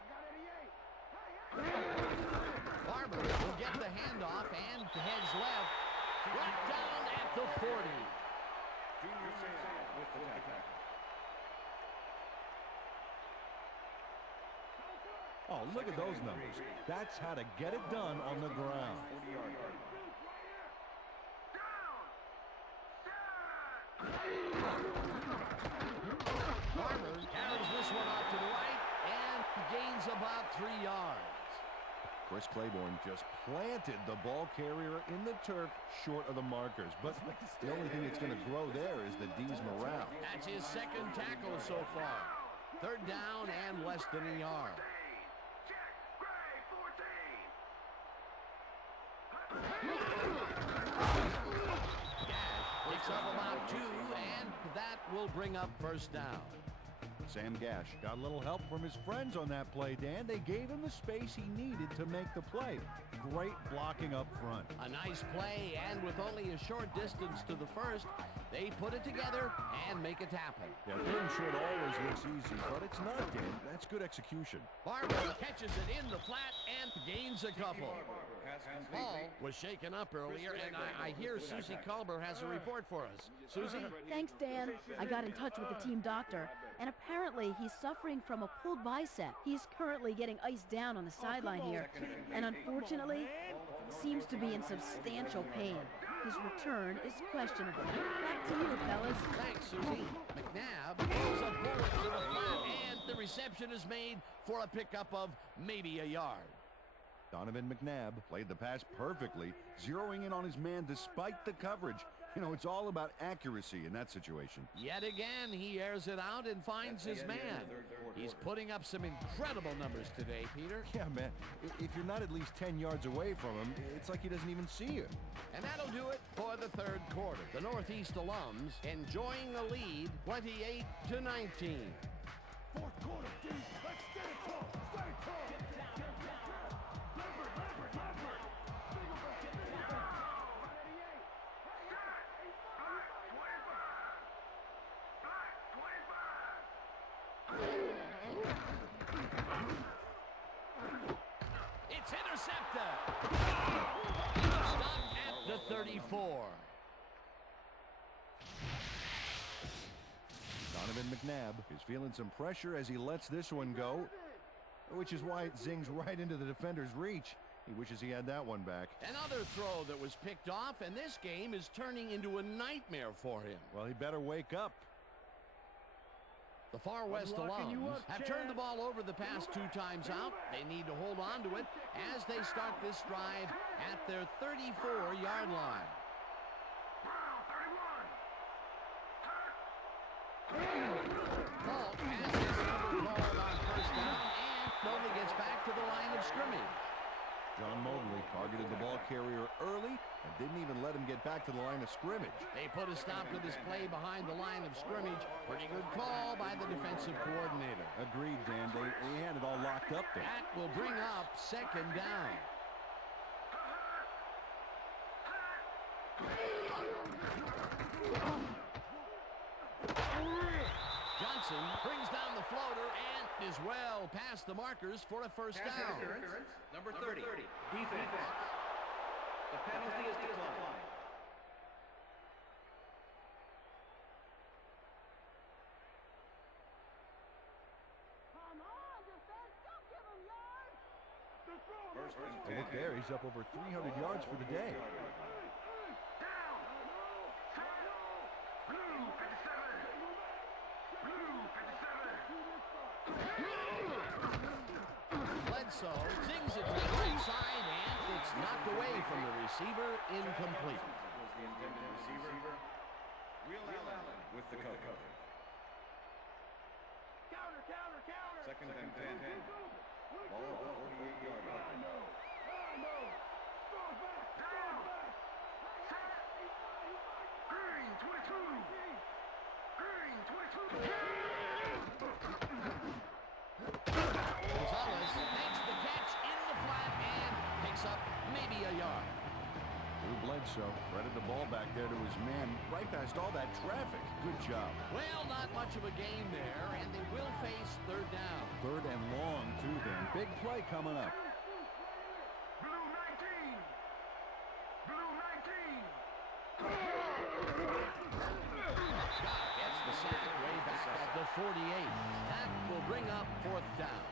Barber will get the handoff and heads left. Right down at the 40. Junior Sam with the tackle. Oh, look at those numbers. That's how to get it done on the ground. 40-yard line. Barber carries this one out to the right and gains about 3 yards. Chris Claiborne just planted the ball carrier in the turf short of the markers. But the only thing that's going to grow there is the D's morale. That's his second tackle so far. Third down and less than a yard. Gash picks picks up about 2, and that will bring up first down. Sam Gash got a little help from his friends on that play, Dan. They gave him the space he needed to make the play. Great blocking up front. A nice play, and with only a short distance to the first, they put it together and make it happen. Yeah, third and short always looks easy, but it's not, Dan. That's good execution. Barber catches it in the flat and gains a couple. Paul was shaken up earlier, and I hear Susie Culber has a report for us. Susie? Thanks, Dan. I got in touch with the team doctor, and apparently he's suffering from a pulled bicep. He's currently getting iced down on the sideline here, and unfortunately, seems to be in substantial pain. His return is questionable. Back to you, fellas. Thanks, Susie. McNabb throws a bullet to the flat, and the reception is made for a pickup of maybe a yard. Donovan McNabb played the pass perfectly, zeroing in on his man despite the coverage. You know, it's all about accuracy in that situation. Yet again, he airs it out and finds his man. He's putting up some incredible numbers today, Peter. Yeah, man. If you're not at least 10 yards away from him, it's like he doesn't even see you. And that'll do it for the third quarter. The Northeast alums enjoying the lead, 28-19. Fourth quarter, D. Let's stay tall. Stay tall. It's intercepted. Stopped at the 34. Donovan McNabb is feeling some pressure as he lets this one go, which is why it zings right into the defender's reach. He wishes he had that one back. Another throw that was picked off, and this game is turning into a nightmare for him. Well, he better wake up. The Far West alums have turned the ball over the past 2 times out. They need to hold on to it as they start this drive at their 34-yard line. Paul has his number called on first down and only gets back to the line of scrimmage. John Mobley targeted the ball carrier early and didn't even let him get back to the line of scrimmage. They put a stop to this play behind the line of scrimmage. Pretty good call by the defensive coordinator. Agreed, Dan. They had it all locked up there. That will bring up second down. Johnson brings down the floater and is well past the markers for a first down. Number 30, defense. The penalty is declined. Come on, defense. Don't give him yards. First and 10. Look there, he's up over 300 yards for the day. Down. Blue 57. Blue 57. Bledsoe zings it to the right side, and it's knocked away from the receiver, incomplete. Was the intended receiver. Will Allen with the cover. Counter. Second and 10. Ball at the 48-yard line. I know. Strong back. Green 22. Green 22. Gonzalez makes the catch in the flat and picks up maybe a yard. Drew Bledsoe threaded the ball back there to his man right past all that traffic. Good job. Well, not much of a gain there, and they will face third down. Third and long, too, then. Big play coming up. Blue 19. Blue 19. Scott gets the sack way back at the 48. That will bring up fourth down.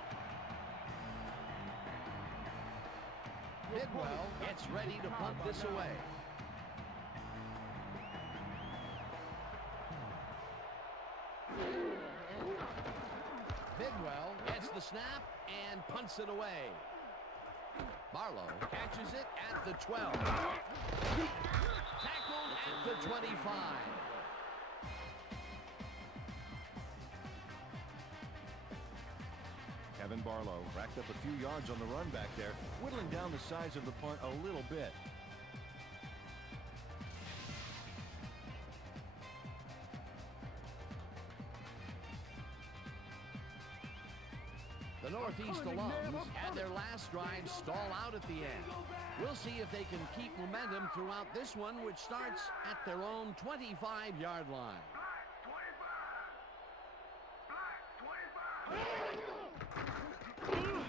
Bidwell gets ready to punt this away. Bidwell gets the snap and punts it away. Barlow catches it at the 12. Tackled at the 25. Kevin Barlow racked up a few yards on the run back there, whittling down the size of the punt a little bit. Northeast Alums had their last drive stall out at the end. We'll see if they can keep momentum throughout this one, which starts at their own 25-yard line.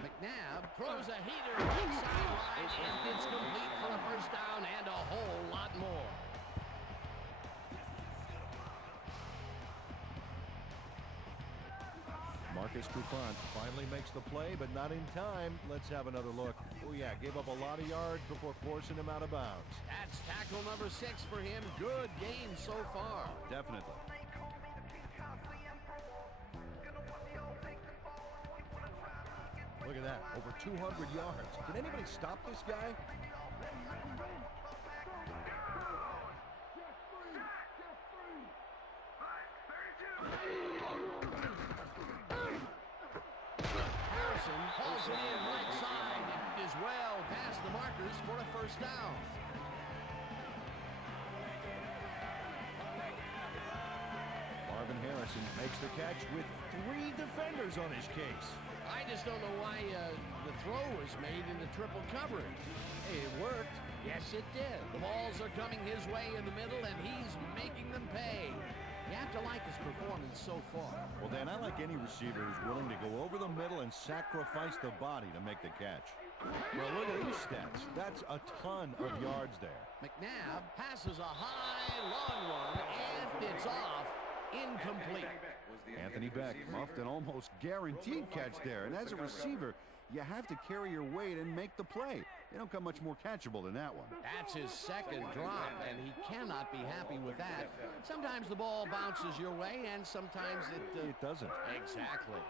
McNabb throws a heater right sideline, and it's complete for a first down and a whole lot more. Marcus Trufant finally makes the play, but not in time. Let's have another look. Oh, yeah, gave up a lot of yards before forcing him out of bounds. That's tackle number 6 for him. Good game so far. Definitely. Look at that, over 200 yards. Can anybody stop this guy? Harrison hauls it in right side and is well past the markers for a first down. Marvin Harrison makes the catch with 3 defenders on his case. I just don't know why the throw was made in the triple coverage. Hey, it worked. Yes, it did. The balls are coming his way in the middle, and he's making them pay. You have to like his performance so far. Well, Dan, I like any receiver who's willing to go over the middle and sacrifice the body to make the catch. Well, look at these stats. That's a ton of yards there. McNabb passes a high, long one, and it's off. Incomplete. Anthony Beck muffed an almost guaranteed catch there. And as a receiver, you have to carry your weight and make the play. They don't come much more catchable than that one. That's his second drop, and he cannot be happy with that. Sometimes the ball bounces your way, and sometimes it doesn't. Exactly.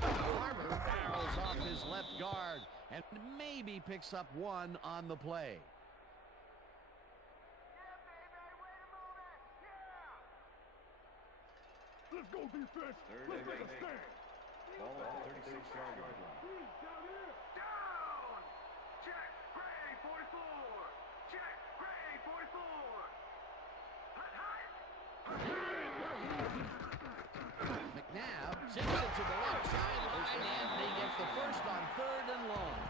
Barber barrels off his left guard and maybe picks up one on the play. Let's go defense. Let's make a stand. Ball at the 36-yard line. Down! Check, Gray, 44. Check, Gray, 44. Hut, hut. McNabb sends it to the left sideline, and they get the first on 3rd and long.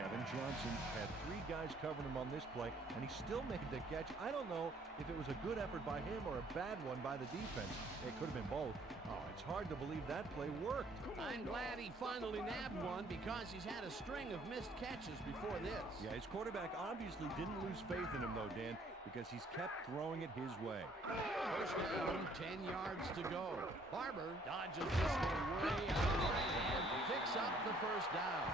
Kevin Johnson had 3 guys covering him on this play, and he still made the catch. I don't know if it was a good effort by him or a bad one by the defense. It could have been both. Oh, it's hard to believe that play worked. I'm glad he finally nabbed one because he's had a string of missed catches before this. Yeah, his quarterback obviously didn't lose faith in him, though, Dan, because he's kept throwing it his way. First down, 10 yards to go. Barber dodges this one way out of right and picks up the first down.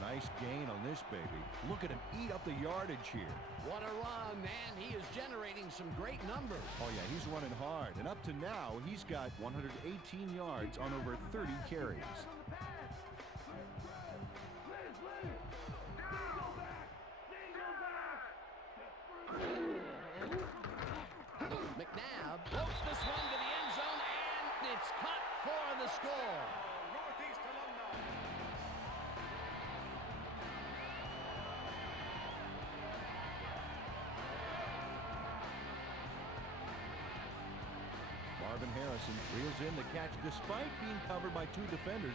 Nice gain on this baby. Look at him eat up the yardage here. What a run, and he is generating some great numbers. Oh, yeah, he's running hard. And up to now, he's got 118 yards on over 30 carries. McNabb floats this one to the end zone, and it's caught for the score. Northeast Alumni. Marvin Harrison reels in the catch despite being covered by 2 defenders.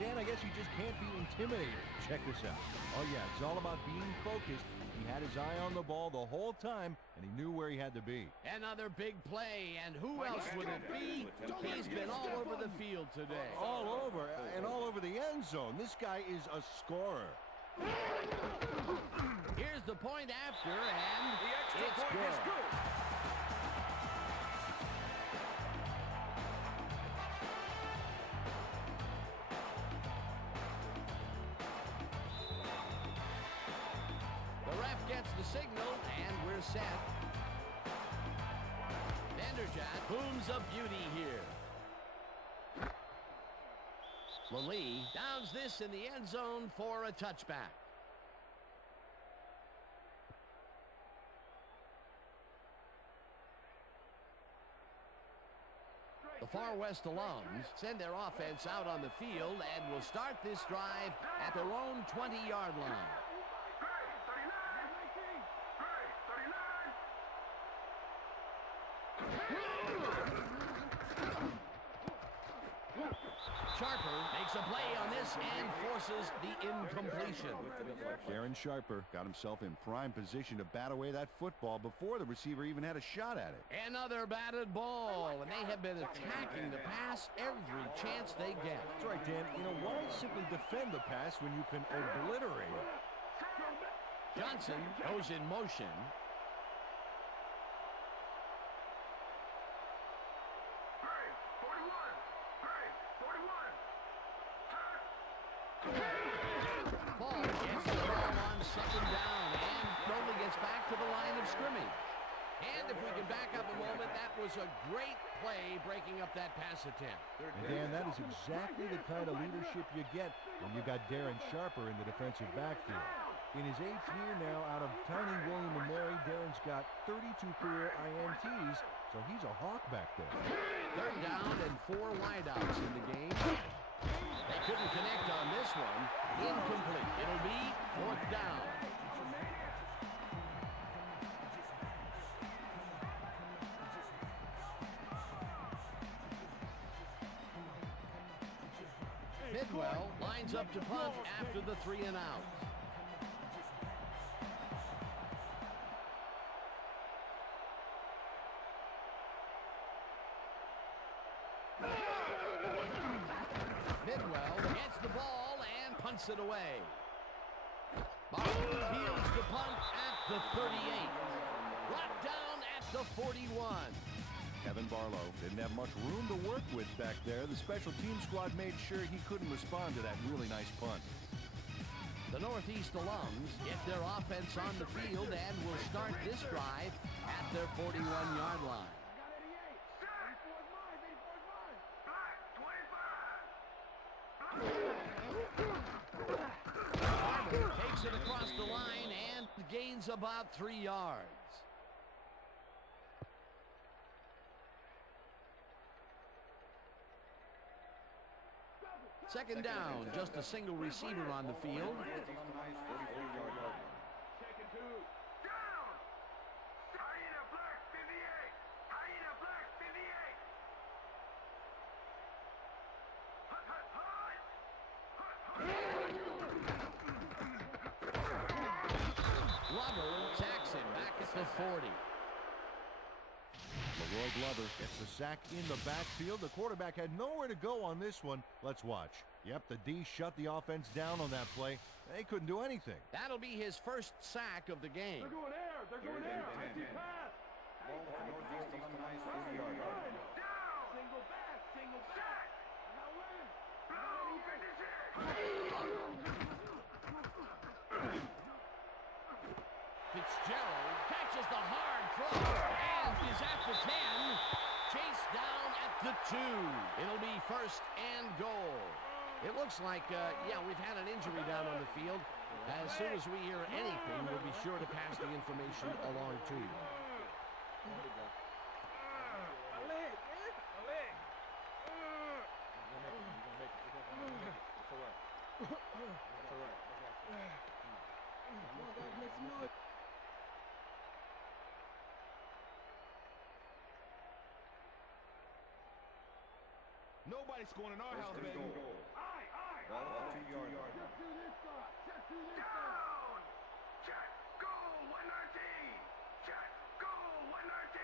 Dan, I guess you just can't be intimidated. Check this out. Oh, yeah, it's all about being focused. He had his eye on the ball the whole time, and he knew where he had to be. Another big play, and who else would it be? He's been all over the field today. All over, and all over the end zone. This guy is a scorer. Here's the point after, and The extra it's point is good. The ref gets the signal, and we're set. Vanderjagt booms a beauty here. Lalee downs this in the end zone for a touchback. The The Far West alums send their offense out on the field and will start this drive at their own 20-yard line. Sharper makes a play on this and forces the incompletion. Darren Sharper got himself in prime position to bat away that football before the receiver even had a shot at it. Another batted ball, and they have been attacking the pass every chance they get. That's right, Dan. You know, why simply defend the pass when you can obliterate it? Johnson goes in motion. Ball gets the ball on second down and only gets back to the line of scrimmage. And if we can back up a moment, that was a great play breaking up that pass attempt. And Dan, that is exactly the kind of leadership you get when you got Darren Sharper in the defensive backfield. In his 8th year now out of tiny William & Mary, Darren's got 32 career INTs, so he's a hawk back there. 3rd down and 4 wideouts in the game. They couldn't connect on this one. Incomplete. It'll be 4th down. Bidwell lines up to punt after the 3 and out. Bidwell gets the ball and punts it away. Barlow fields the punt at the 38. Brought down at the 41. Kevin Barlow didn't have much room to work with back there. The special team squad made sure he couldn't respond to that really nice punt. The Northeast alums get their offense on the field and will start this drive at their 41-yard line. Barber takes it across the line and gains about 3 yards. Second down, just a single receiver on the field. Glover sacks him back at the 40. Leroy Glover gets the sack in the backfield. The quarterback had nowhere to go on this one. Let's watch. Yep, the D shut the offense down on that play. They couldn't do anything. That'll be his first sack of the game. They're going air. They're going air. Pass. Ball for Northeast Alumni's 40-yard line. Single back. Single back. Now win. Fitzgerald catches the hard throw and is at the 10. Chased down at the 2. It'll be 1st and goal. It looks like, yeah, we've had an injury down on the field. As soon as we hear anything, we'll be sure to pass the information along to you. Nobody's scoring in our house, baby. Ball for 2-yard line. Down! Check! Goal! 119! Check! Goal! 119!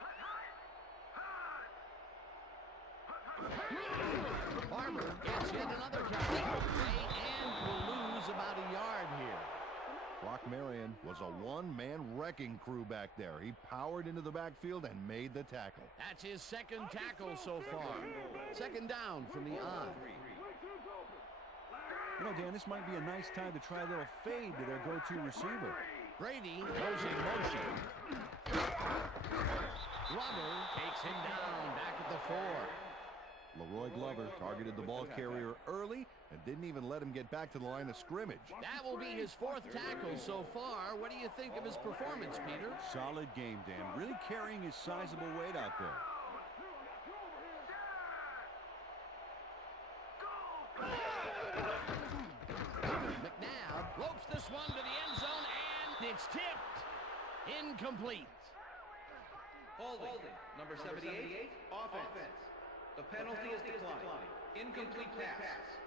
Hut! Hut! Hut! Barber gets hit another time and will lose about a yard here. Brock Marion was a one-man wrecking crew back there. He powered into the backfield and made the tackle. That's his 2nd tackle so far. 2nd down from the odd. You know, Dan, this might be a nice time to try a little fade to their go-to receiver. Brady goes in motion. Glover takes him down back at the 4. Leroy Glover targeted the ball carrier early and didn't even let him get back to the line of scrimmage. That will be his 4th tackle so far. What do you think of his performance, Peter? Solid game, Dan. Really carrying his sizable weight out there. McNabb ropes this one to the end zone, and it's tipped. Incomplete. Holding. Number 78, offense. The penalty is declined. Incomplete pass.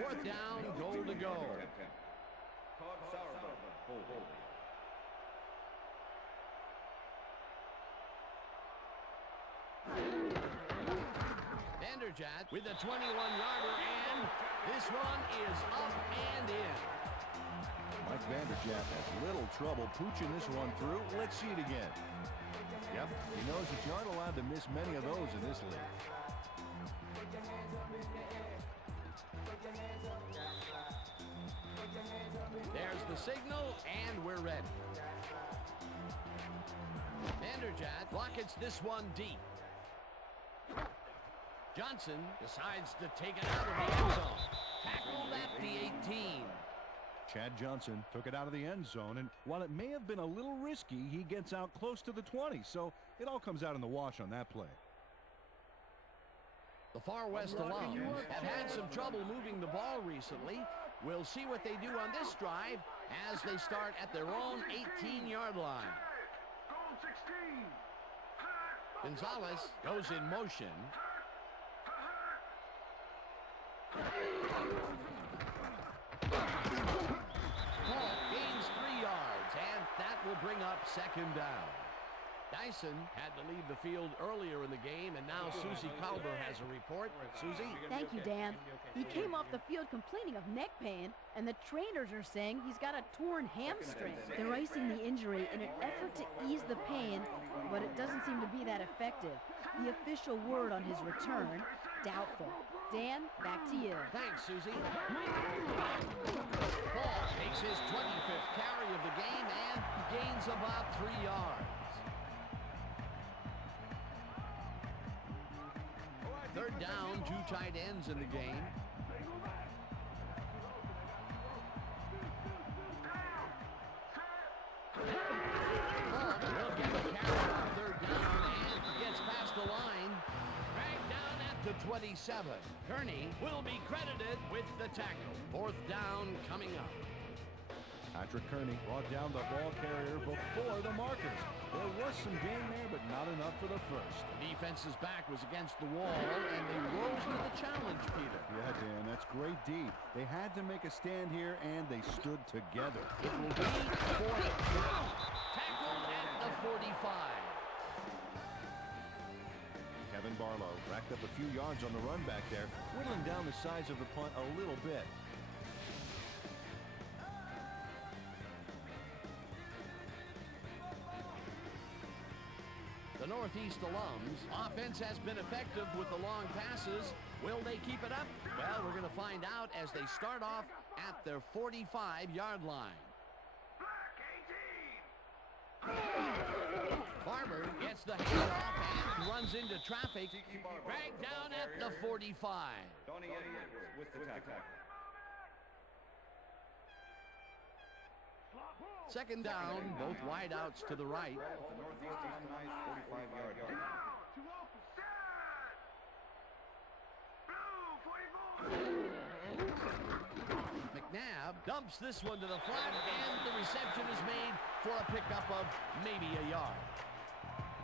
Fourth down, goal to go. Vanderjagt with a 21-yarder, and this one is up and in. Mike Vanderjagt has little trouble pooching this one through. Let's see it again. Yep, he knows that you aren't allowed to miss many of those in this league. There's the signal, and we're ready. Vanderjagt rockets this one deep. Johnson decides to take it out of the end zone. Tackled at the 18. Chad Johnson took it out of the end zone, and while it may have been a little risky, he gets out close to the 20, so it all comes out in the wash on that play. The Far West Alums have had some trouble moving the ball recently. We'll see what they do on this drive as they start at their own 18-yard line. Gonzalez goes in motion. Paul gains 3 yards, and that will bring up 2nd down. Dyson had to leave the field earlier in the game, and now Susie Calder has a report. Susie? Thank you, Dan. He came off the field complaining of neck pain, and the trainers are saying he's got a torn hamstring. They're icing the injury in an effort to ease the pain, but it doesn't seem to be that effective. The official word on his return, doubtful. Dan, back to you. Thanks, Susie. Paul takes his 25th carry of the game and gains about 3 yards. 3rd down, 2 tight ends in the game. Paul will get the carry on 3rd down and gets past the line. Dragged down at the 27. Kearney will be credited with the tackle. 4th down coming up. Patrick Kearney brought down the ball carrier before the markers. There was some gain there, but not enough for the first. The defense's back was against the wall, and they rose to the challenge, Peter. Yeah, Dan, that's great D. They had to make a stand here, and they stood together. It will be 4th down. Tackled at the 45. Kevin Barlow racked up a few yards on the run back there, whittling down the size of the punt a little bit. The Northeast Alums offense has been effective with the long passes. Will they keep it up? Well, we're going to find out as they start off at their 45-yard line. Barber gets the handoff and runs into traffic. Dragged down at the 45. Donnie Edwards with the tackle. 2nd down, both wideouts to the right. The Northeast nice 45-yard line. McNabb dumps this one to the flat, and the reception is made for a pickup of maybe a yard.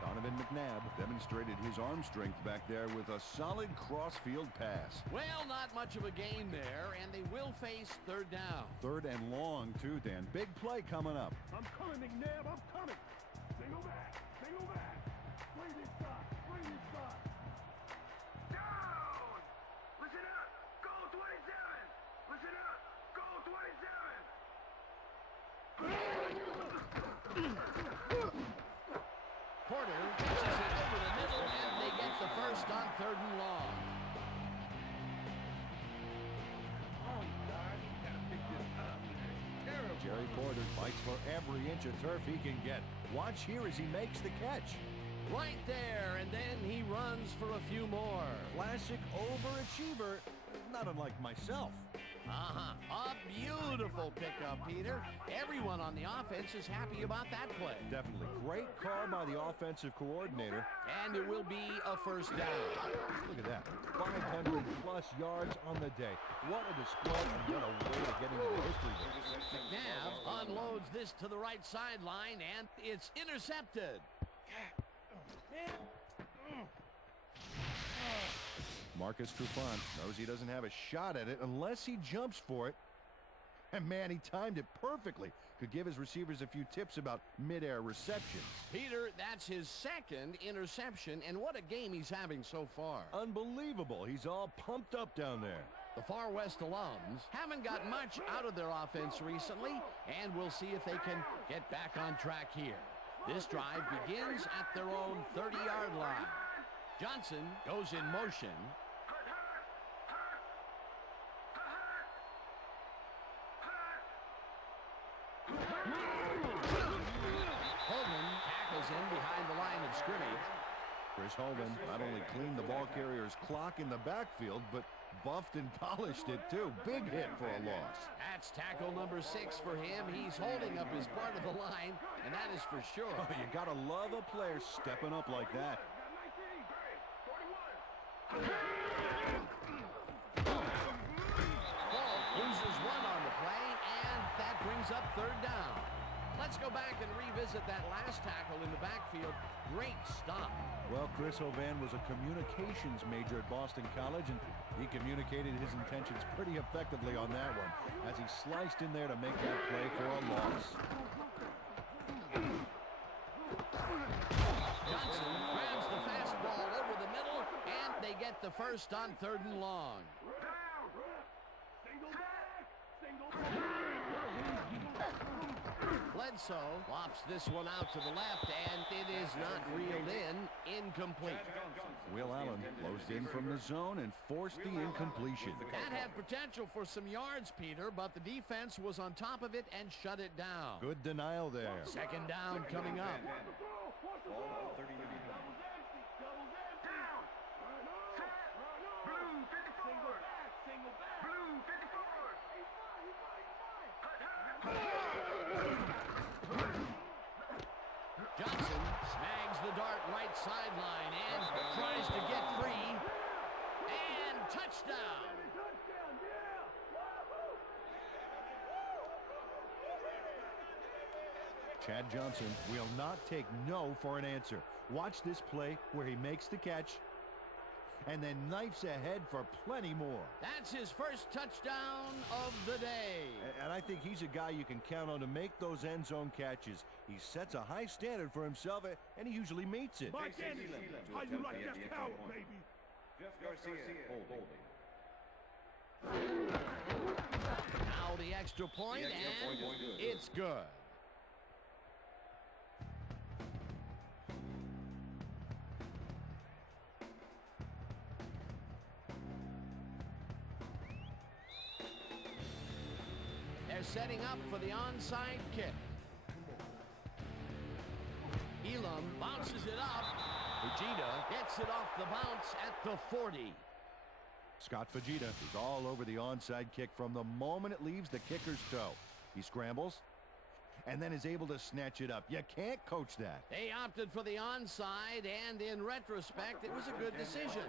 Donovan McNabb demonstrated his arm strength back there with a solid cross-field pass. Well, not much of a gain there, and they will face 3rd down. 3rd and long, too, Dan. Big play coming up. I'm coming, McNabb, I'm coming. Single back, single back. Play this side, play this side. Down! Listen up, goal 27. Listen up, goal 27. Porter pitches it over the middle, and they get the first on 3rd and long. Jerry Porter fights for every inch of turf he can get. Watch here as he makes the catch. Right there, and then he runs for a few more. Classic overachiever, not unlike myself. A beautiful pickup, Peter. Everyone on the offense is happy about that play. Definitely. Great call by the offensive coordinator. And it will be a first down. Look at that. 500-plus yards on the day. What a display and what a way to get into the history books. McNabb unloads this to the right sideline, and it's intercepted. Marcus Trufant knows he doesn't have a shot at it unless he jumps for it. And man, he timed it perfectly. Could give his receivers a few tips about mid-air receptions. Peter, that's his second interception, and what a game he's having so far. Unbelievable. He's all pumped up down there. The Far West alums haven't got much out of their offense recently, and we'll see if they can get back on track here. This drive begins at their own 30-yard line. Johnson goes in motion. Hogan tackles in behind the line of scrimmage. Chris Hogan not only cleaned the ball carrier's clock in the backfield, but buffed and polished it too. Big hit for a loss. That's tackle number 6 for him. He's holding up his part of the line, and that is for sure. Oh, you gotta love a player stepping up like that. Ball loses one on the play, and that brings up third down. Let's go back and revisit that last tackle in the backfield. Great stop. Well, Chris Hovan was a communications major at Boston College, and he communicated his intentions pretty effectively on that one as he sliced in there to make that play for a loss. Johnson grabs the fastball over the middle, and they get the first on 3rd and long. Bledsoe lofts this one out to the left, and it is not reeled in. Incomplete. Will Allen closed in from the zone and forced the incompletion. That had potential for some yards, Peter, but the defense was on top of it and shut it down. Good denial there. Second down coming up. Ball 39. Johnson snags the dart right sideline and tries to get free. And touchdown. Chad Johnson will not take no for an answer. Watch this play where he makes the catch and then knifes ahead for plenty more. That's his first touchdown of the day. And I think he's a guy you can count on to make those end zone catches. He sets a high standard for himself, and he usually meets it. Mike Anderson, how you like that power, baby? Jeff Garcia holding. Now the extra point, and it's good. They're setting up for the onside kick. Elam bounces it up. Fujita gets it off the bounce at the 40. Scott Fujita is all over the onside kick from the moment it leaves the kicker's toe. He scrambles and then is able to snatch it up. You can't coach that. They opted for the onside, and in retrospect, it was a good decision.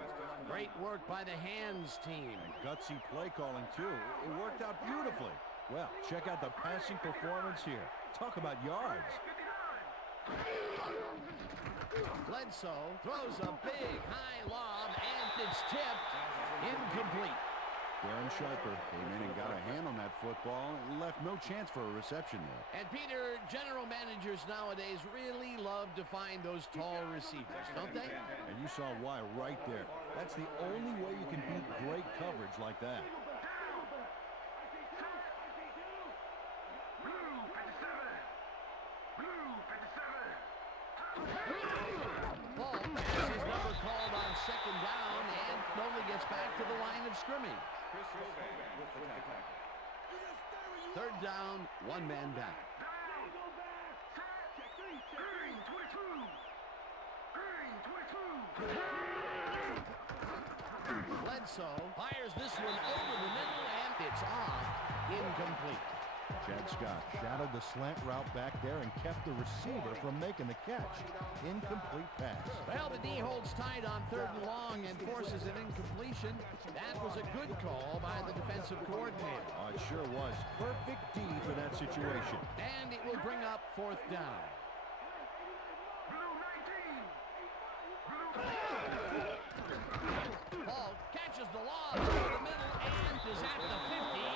Great work by the hands team. And gutsy play calling, too. It worked out beautifully. Well, check out the passing performance here. Talk about yards. Bledsoe throws a big high lob, and it's tipped. Incomplete. Darren Sharper came in and got a hand on that football and left no chance for a reception there. And Peter, general managers nowadays really love to find those tall receivers, don't they? And you saw why right there. That's the only way you can beat great coverage like that. Paul has his number called on second down and only gets back to the line of scrimmage. Third down, one man back. Bledsoe fires this one over the middle, and it's off. Incomplete. Chad Scott shadowed the slant route back there and kept the receiver from making the catch. Incomplete pass. Well, the D holds tight on 3rd and long and forces an incompletion. That was a good call by the defensive coordinator. Oh, it sure was. Perfect D for that situation. And it will bring up 4th down. Ball catches the lob over the middle and is at the 50.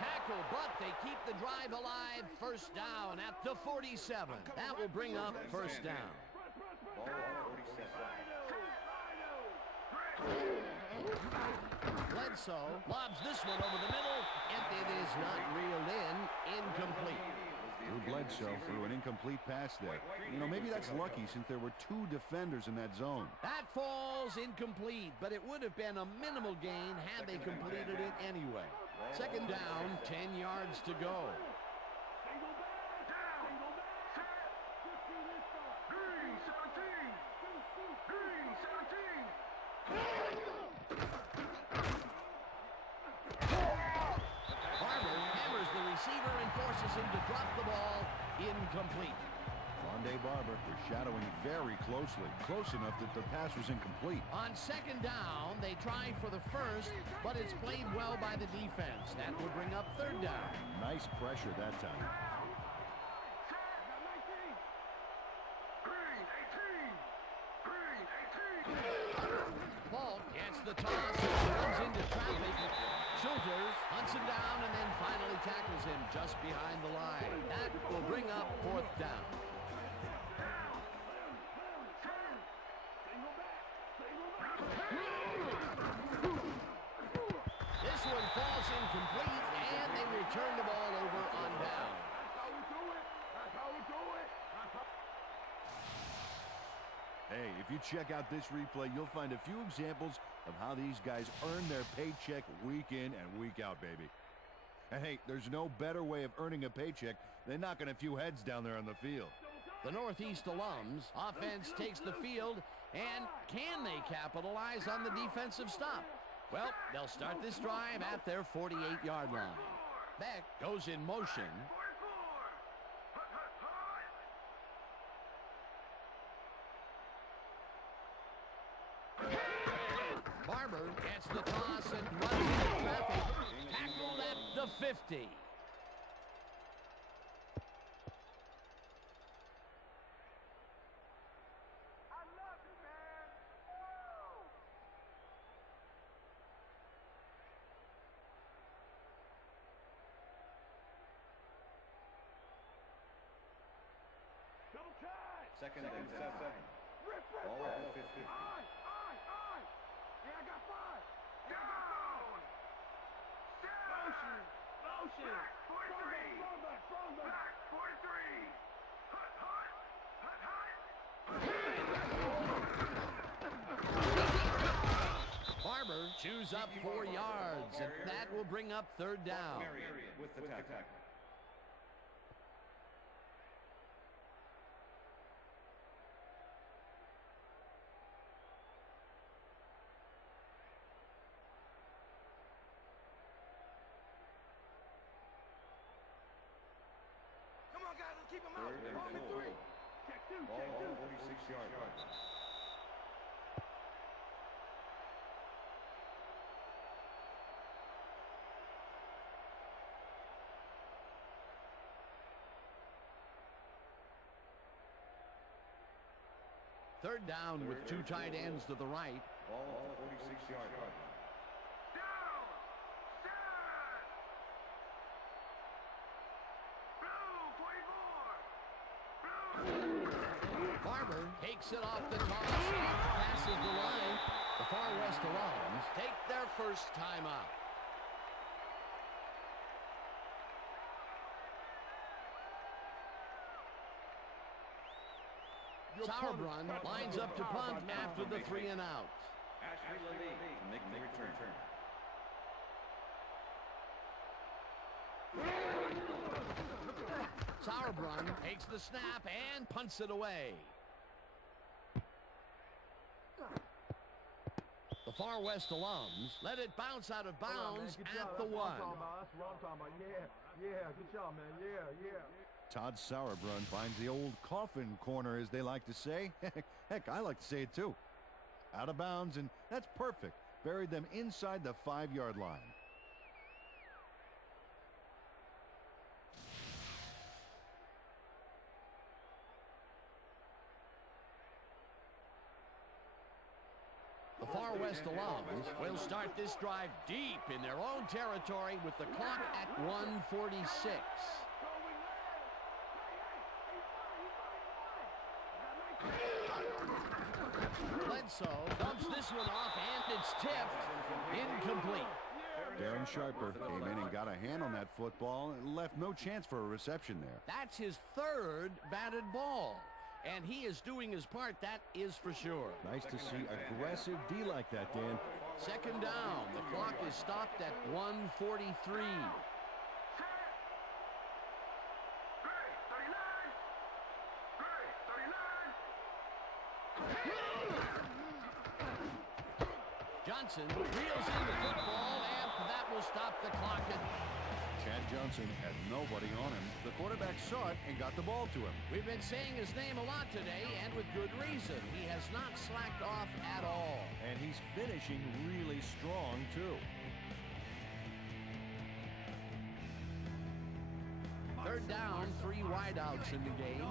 Tackle, but they keep the drive alive. 1st down at the 47. That will bring up 1st down. Ball 47. Bledsoe lobs this one over the middle, and it is not reeled in. Incomplete. Drew Bledsoe threw an incomplete pass there. You know, maybe that's lucky since there were 2 defenders in that zone. That falls incomplete, but it would have been a minimal gain had they completed it anyway. 2nd down, 10 yards to go. Receiver and forces him to drop the ball. Incomplete. Rondé Barber was shadowing very closely, close enough that the pass was incomplete. On 2nd down, they try for the 1st, but it's played well by the defense. That would bring up 3rd down. Nice pressure that time. Ball gets the toss, runs into traffic. Schulters hunts him down and then finally tackles him just behind the line. That will bring up 4th down. This one falls incomplete, and they return the ball over on down. Hey, if you check out this replay, you'll find a few examples of how these guys earn their paycheck week in and week out, baby. And hey, there's no better way of earning a paycheck than knocking a few heads down there on the field. The Northeast alums offense takes the field, and can they capitalize on the defensive stop? Well, they'll start this drive at their 48-yard line. Beck goes in motion. Barber gets the toss and runs into traffic. Tackled at the 50. Second and 7. Ball at the 50. Hey, I got 5. Hey, I got 5. Motion. Back, 43. Strong back. 43. Hut. Barber chews up 4 yards, and that will bring up 3rd down. With the tackle. Keep him out. 3rd and 4. Ball 46-yard line. Third down with 2 tight ends to the right. Ball 46-yard line. Barber takes it off the toss and passes the line. The Far West alums take their first time out. Sauerbrunn lines up to punt after the 3 and out. Ashley Lee to make the return. Sauerbrunn takes the snap and punts it away. The Far West alums let it bounce out of bounds at the 1. That's what I'm talking about. Yeah, good job, man. Yeah. Todd Sauerbrunn finds the old coffin corner, as they like to say. Heck, I like to say it too. Out of bounds, and that's perfect. Buried them inside the 5-yard line. The Far West alums will start this drive deep in their own territory with the clock at 1:46. Bledsoe dumps this one off, and it's tipped. Incomplete. Darren Sharper came in and got a hand on that football and left no chance for a reception there. That's his 3rd batted ball. And he is doing his part, that is for sure. Nice to see aggressive D like that, Dan. 2nd down. The clock is stopped at 1:43. Johnson reels in the football, and that will stop the clock. Chad Johnson had nobody on him. The quarterback saw it and got the ball to him. We've been saying his name a lot today, and with good reason. He has not slacked off at all. And he's finishing really strong, too. 3rd down, 3 wideouts in the game.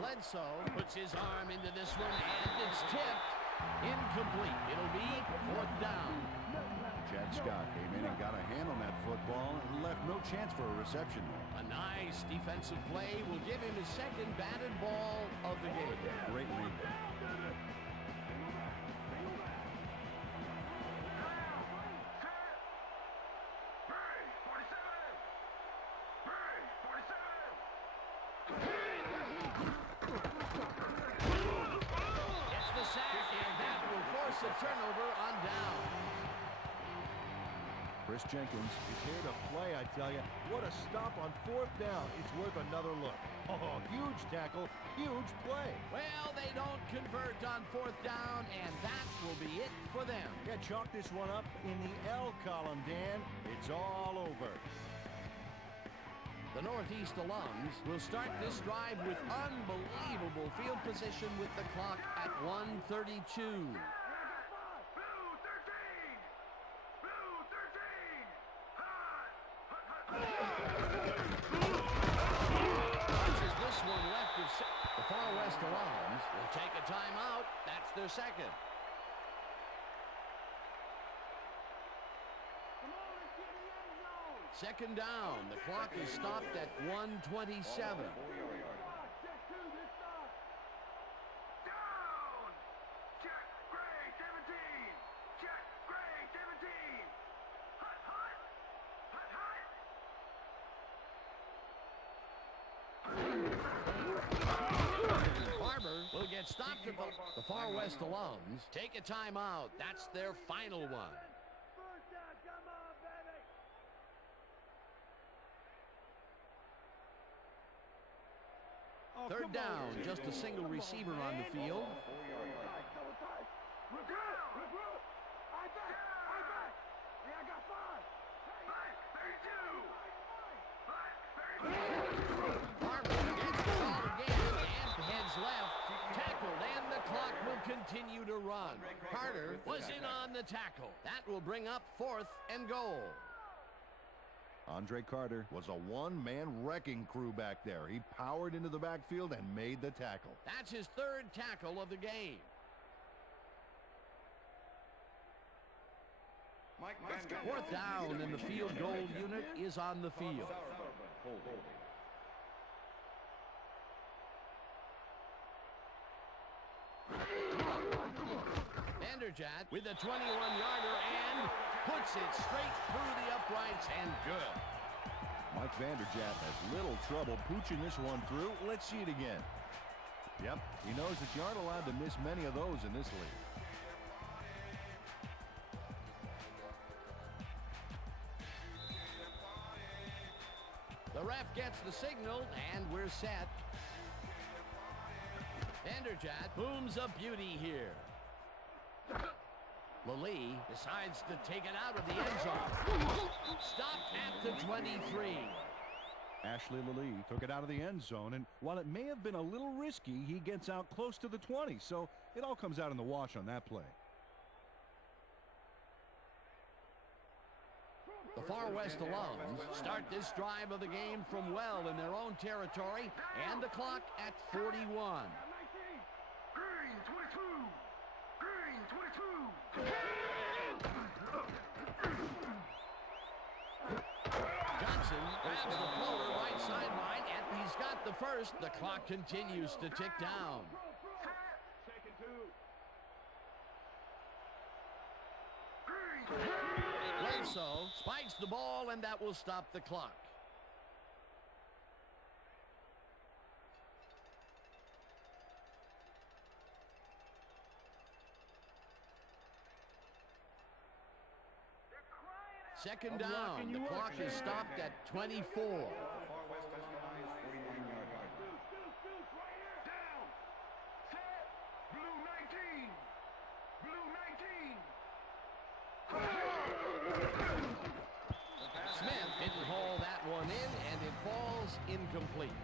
Bledsoe puts his arm into this one, and it's tipped. Incomplete. It'll be 4th down. Chad Scott came in and got a hand on that football and left no chance for a reception there. A nice defensive play will give him his 2nd batted ball of the game. Great read there. A turnover on down. Chris Jenkins is here to play, I tell you. What a stop on 4th down. It's worth another look. Oh, huge tackle, huge play. Well, they don't convert on 4th down, and that will be it for them. Yeah, chalk this one up in the L column, Dan. It's all over. The Northeast alums will start this drive with unbelievable field position with the clock at 1:32. The Far West alums will take a timeout. That's their 2nd. Second down. The clock is stopped at 1:27. Will get stopped at the Far West alums. Take a timeout. That's their final one. Oh, 3rd down, just a single receiver on the field. Continue to run. Carter was in on the tackle. That will bring up 4th and goal. Andre Carter was a one-man wrecking crew back there. He powered into the backfield and made the tackle. That's his 3rd tackle of the game. 4th down, and the field goal unit is on the field. Vanderjagt with a 21-yarder and puts it straight through the uprights, and good. Mike Vanderjagt has little trouble pooching this one through. Let's see it again. Yep, he knows that you aren't allowed to miss many of those in this league. The ref gets the signal, and we're set. Vanderjagt booms a beauty here. Lally decides to take it out of the end zone. Stopped at the 23. Ashley Lally took it out of the end zone, and while it may have been a little risky, he gets out close to the 20, so it all comes out in the wash on that play. The Far West Alums start this drive of the game from well in their own territory, and the clock at 41. Green 22. Green 22. Johnson grabs the floater right sideline, and he's got the first. The clock continues to tick down. Second two. Bledsoe spikes the ball, and that will stop the clock. Second down. The clock is stopped at 24. Far West Alumni's 49-yard line. Down. Set. Blue 19. Blue 19. Smith didn't haul that one in, and it falls incomplete.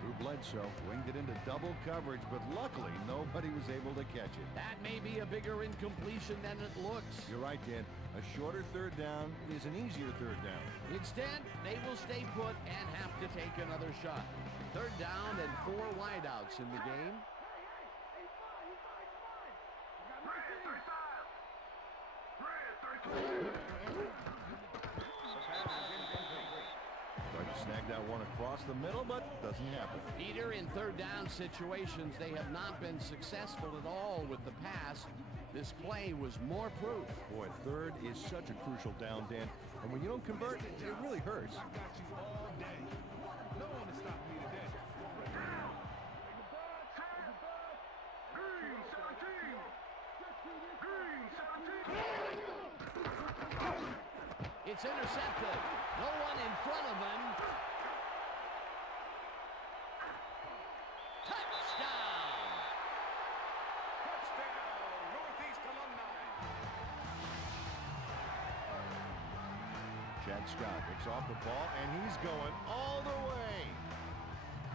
Drew Bledsoe winged it into double coverage, but luckily nobody was able to catch it. That may be a bigger incompletion than it looks. You're right, Dan. A shorter third down is an easier third down. Instead, they will stay put and have to take another shot. Third down and 4 wideouts in the game. Red 35. Red 32. Tried to snag that one across the middle, but doesn't happen. Peter, in third down situations, they have not been successful at all with the pass. This play was more proof. Boy, third is such a crucial down, Dan. And when you don't convert, it really hurts. I got you all day. No one to stop me today. Green 17. Green 17. It's intercepted. No one in front of him. Touchdown! Touchdown, Northeast Alumni. Chad Scott picks off the ball, and he's going all the way.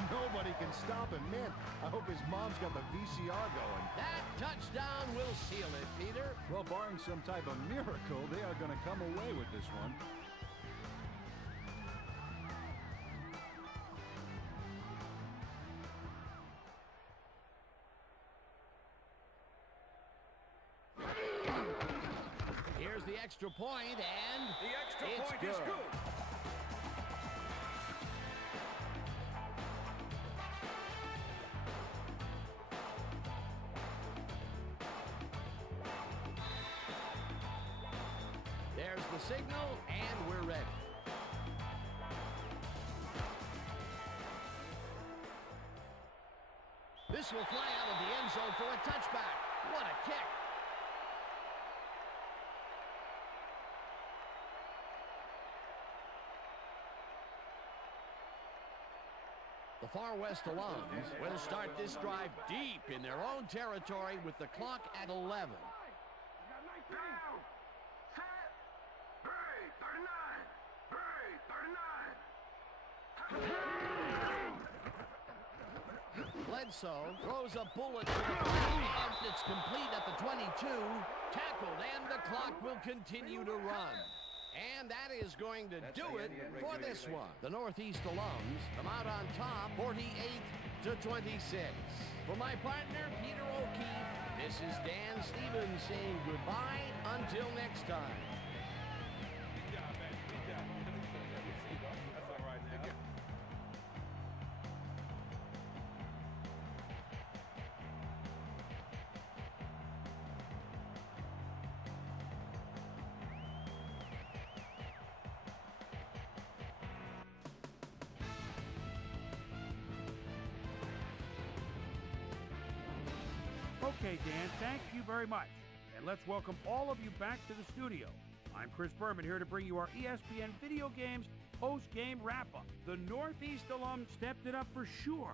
Nobody can stop him. Man, I hope his mom's got the VCR going. That touchdown will seal it, Peter. Well, barring some type of miracle, they are going to come away with this one. Here's the extra point, and The extra it's point good. is good. There's the signal, and we're ready. This will fly out of the end zone for a touchback. What a kick. The Far West Alums will start this drive deep in their own territory with the clock at 11. Down. Set. Hurry. 39. Hurry. 39. Bledsoe throws a bullet to the ground, and it's complete at the 22. Tackled, and the clock will continue to run. And that is going to do it for this one. The Northeast Alums come out on top, 48-26. For my partner, Peter O'Keefe, this is Dan Stevens saying goodbye until next time. Good job, man. Good job. That's all right now. Okay, Dan, thank you very much. And let's welcome all of you back to the studio. I'm Chris Berman, here to bring you our ESPN video games post-game wrap-up. The Northeast alum stepped it up for sure,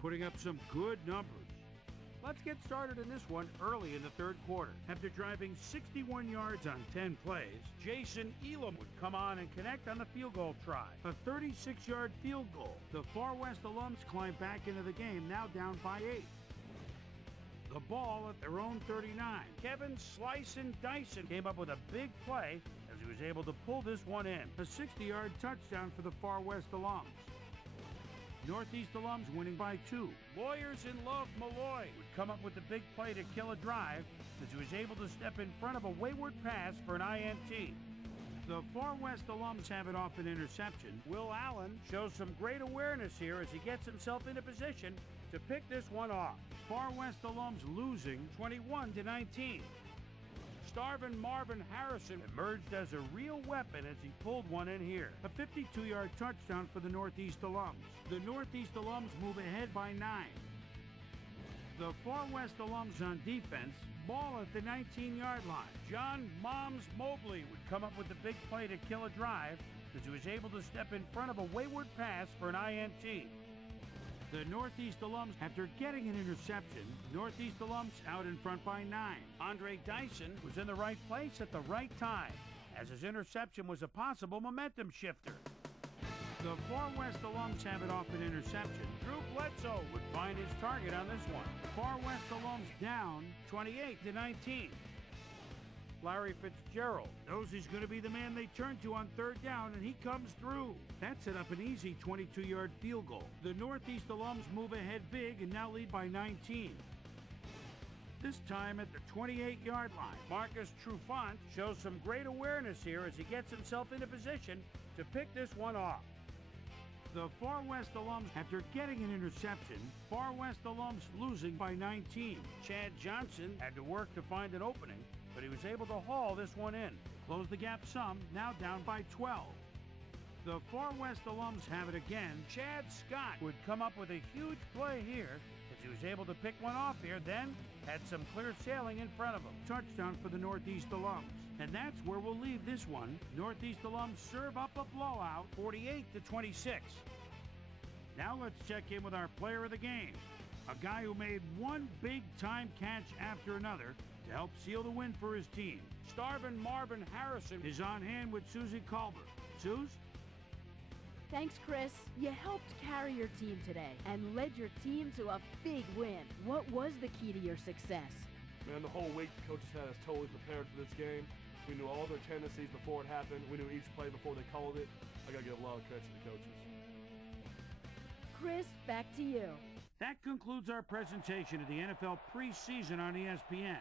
putting up some good numbers. Let's get started in this one early in the third quarter. After driving 61 yards on 10 plays, Jason Elam would come on and connect on the field goal try. A 36-yard field goal. The Far West alums climb back into the game, now down by 8. The ball at their own 39. Kevin Slice and Dyson came up with a big play as he was able to pull this one in. A 60-yard touchdown for the Far West alums. Northeast alums winning by 2. Lawyers in Love Malloy would come up with the big play to kill a drive as he was able to step in front of a wayward pass for an INT. The Far West alums have it off an interception. Will Allen shows some great awareness here as he gets himself into position to pick this one off. Far West alums losing 21-19. Starvin' Marvin Harrison emerged as a real weapon as he pulled one in here. A 52-yard touchdown for the Northeast alums. The Northeast alums move ahead by 9. The Far West alums on defense ball at the 19-yard line. John Moms Mobley would come up with the big play to kill a drive as he was able to step in front of a wayward pass for an INT. The Northeast alums, after getting an interception, Northeast alums out in front by 9. Andre Dyson was in the right place at the right time, as his interception was a possible momentum shifter. The Far West alums have it off an interception. Drew Bledsoe would find his target on this one. Far West alums down 28-19. Larry Fitzgerald knows he's going to be the man they turn to on third down, and he comes through. That set up an easy 22-yard field goal. The Northeast alums move ahead big and now lead by 19. This time at the 28-yard line. Marcus Trufant shows some great awareness here as he gets himself into position to pick this one off. The Far West alums, after getting an interception, Far West alums losing by 19. Chad Johnson had to work to find an opening, but he was able to haul this one in. Close the gap some, now down by 12. The Far West alums have it again. Chad Scott would come up with a huge play here as he was able to pick one off here, then had some clear sailing in front of him. Touchdown for the Northeast alums. And that's where we'll leave this one. Northeast alums serve up a blowout, 48-26. Now let's check in with our player of the game, a guy who made one big-time catch after another to help seal the win for his team. Starvin' Marvin Harrison is on hand with Susie Culver. Suze? Thanks, Chris. You helped carry your team today and led your team to a big win. What was the key to your success? Man, the whole week the coaches had us totally prepared for this game. We knew all their tendencies before it happened. We knew each play before they called it. I got to give a lot of credit to the coaches. Chris, back to you. That concludes our presentation of the NFL preseason on ESPN,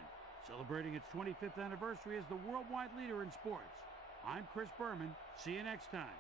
celebrating its 25th anniversary as the worldwide leader in sports. I'm Chris Berman. See you next time.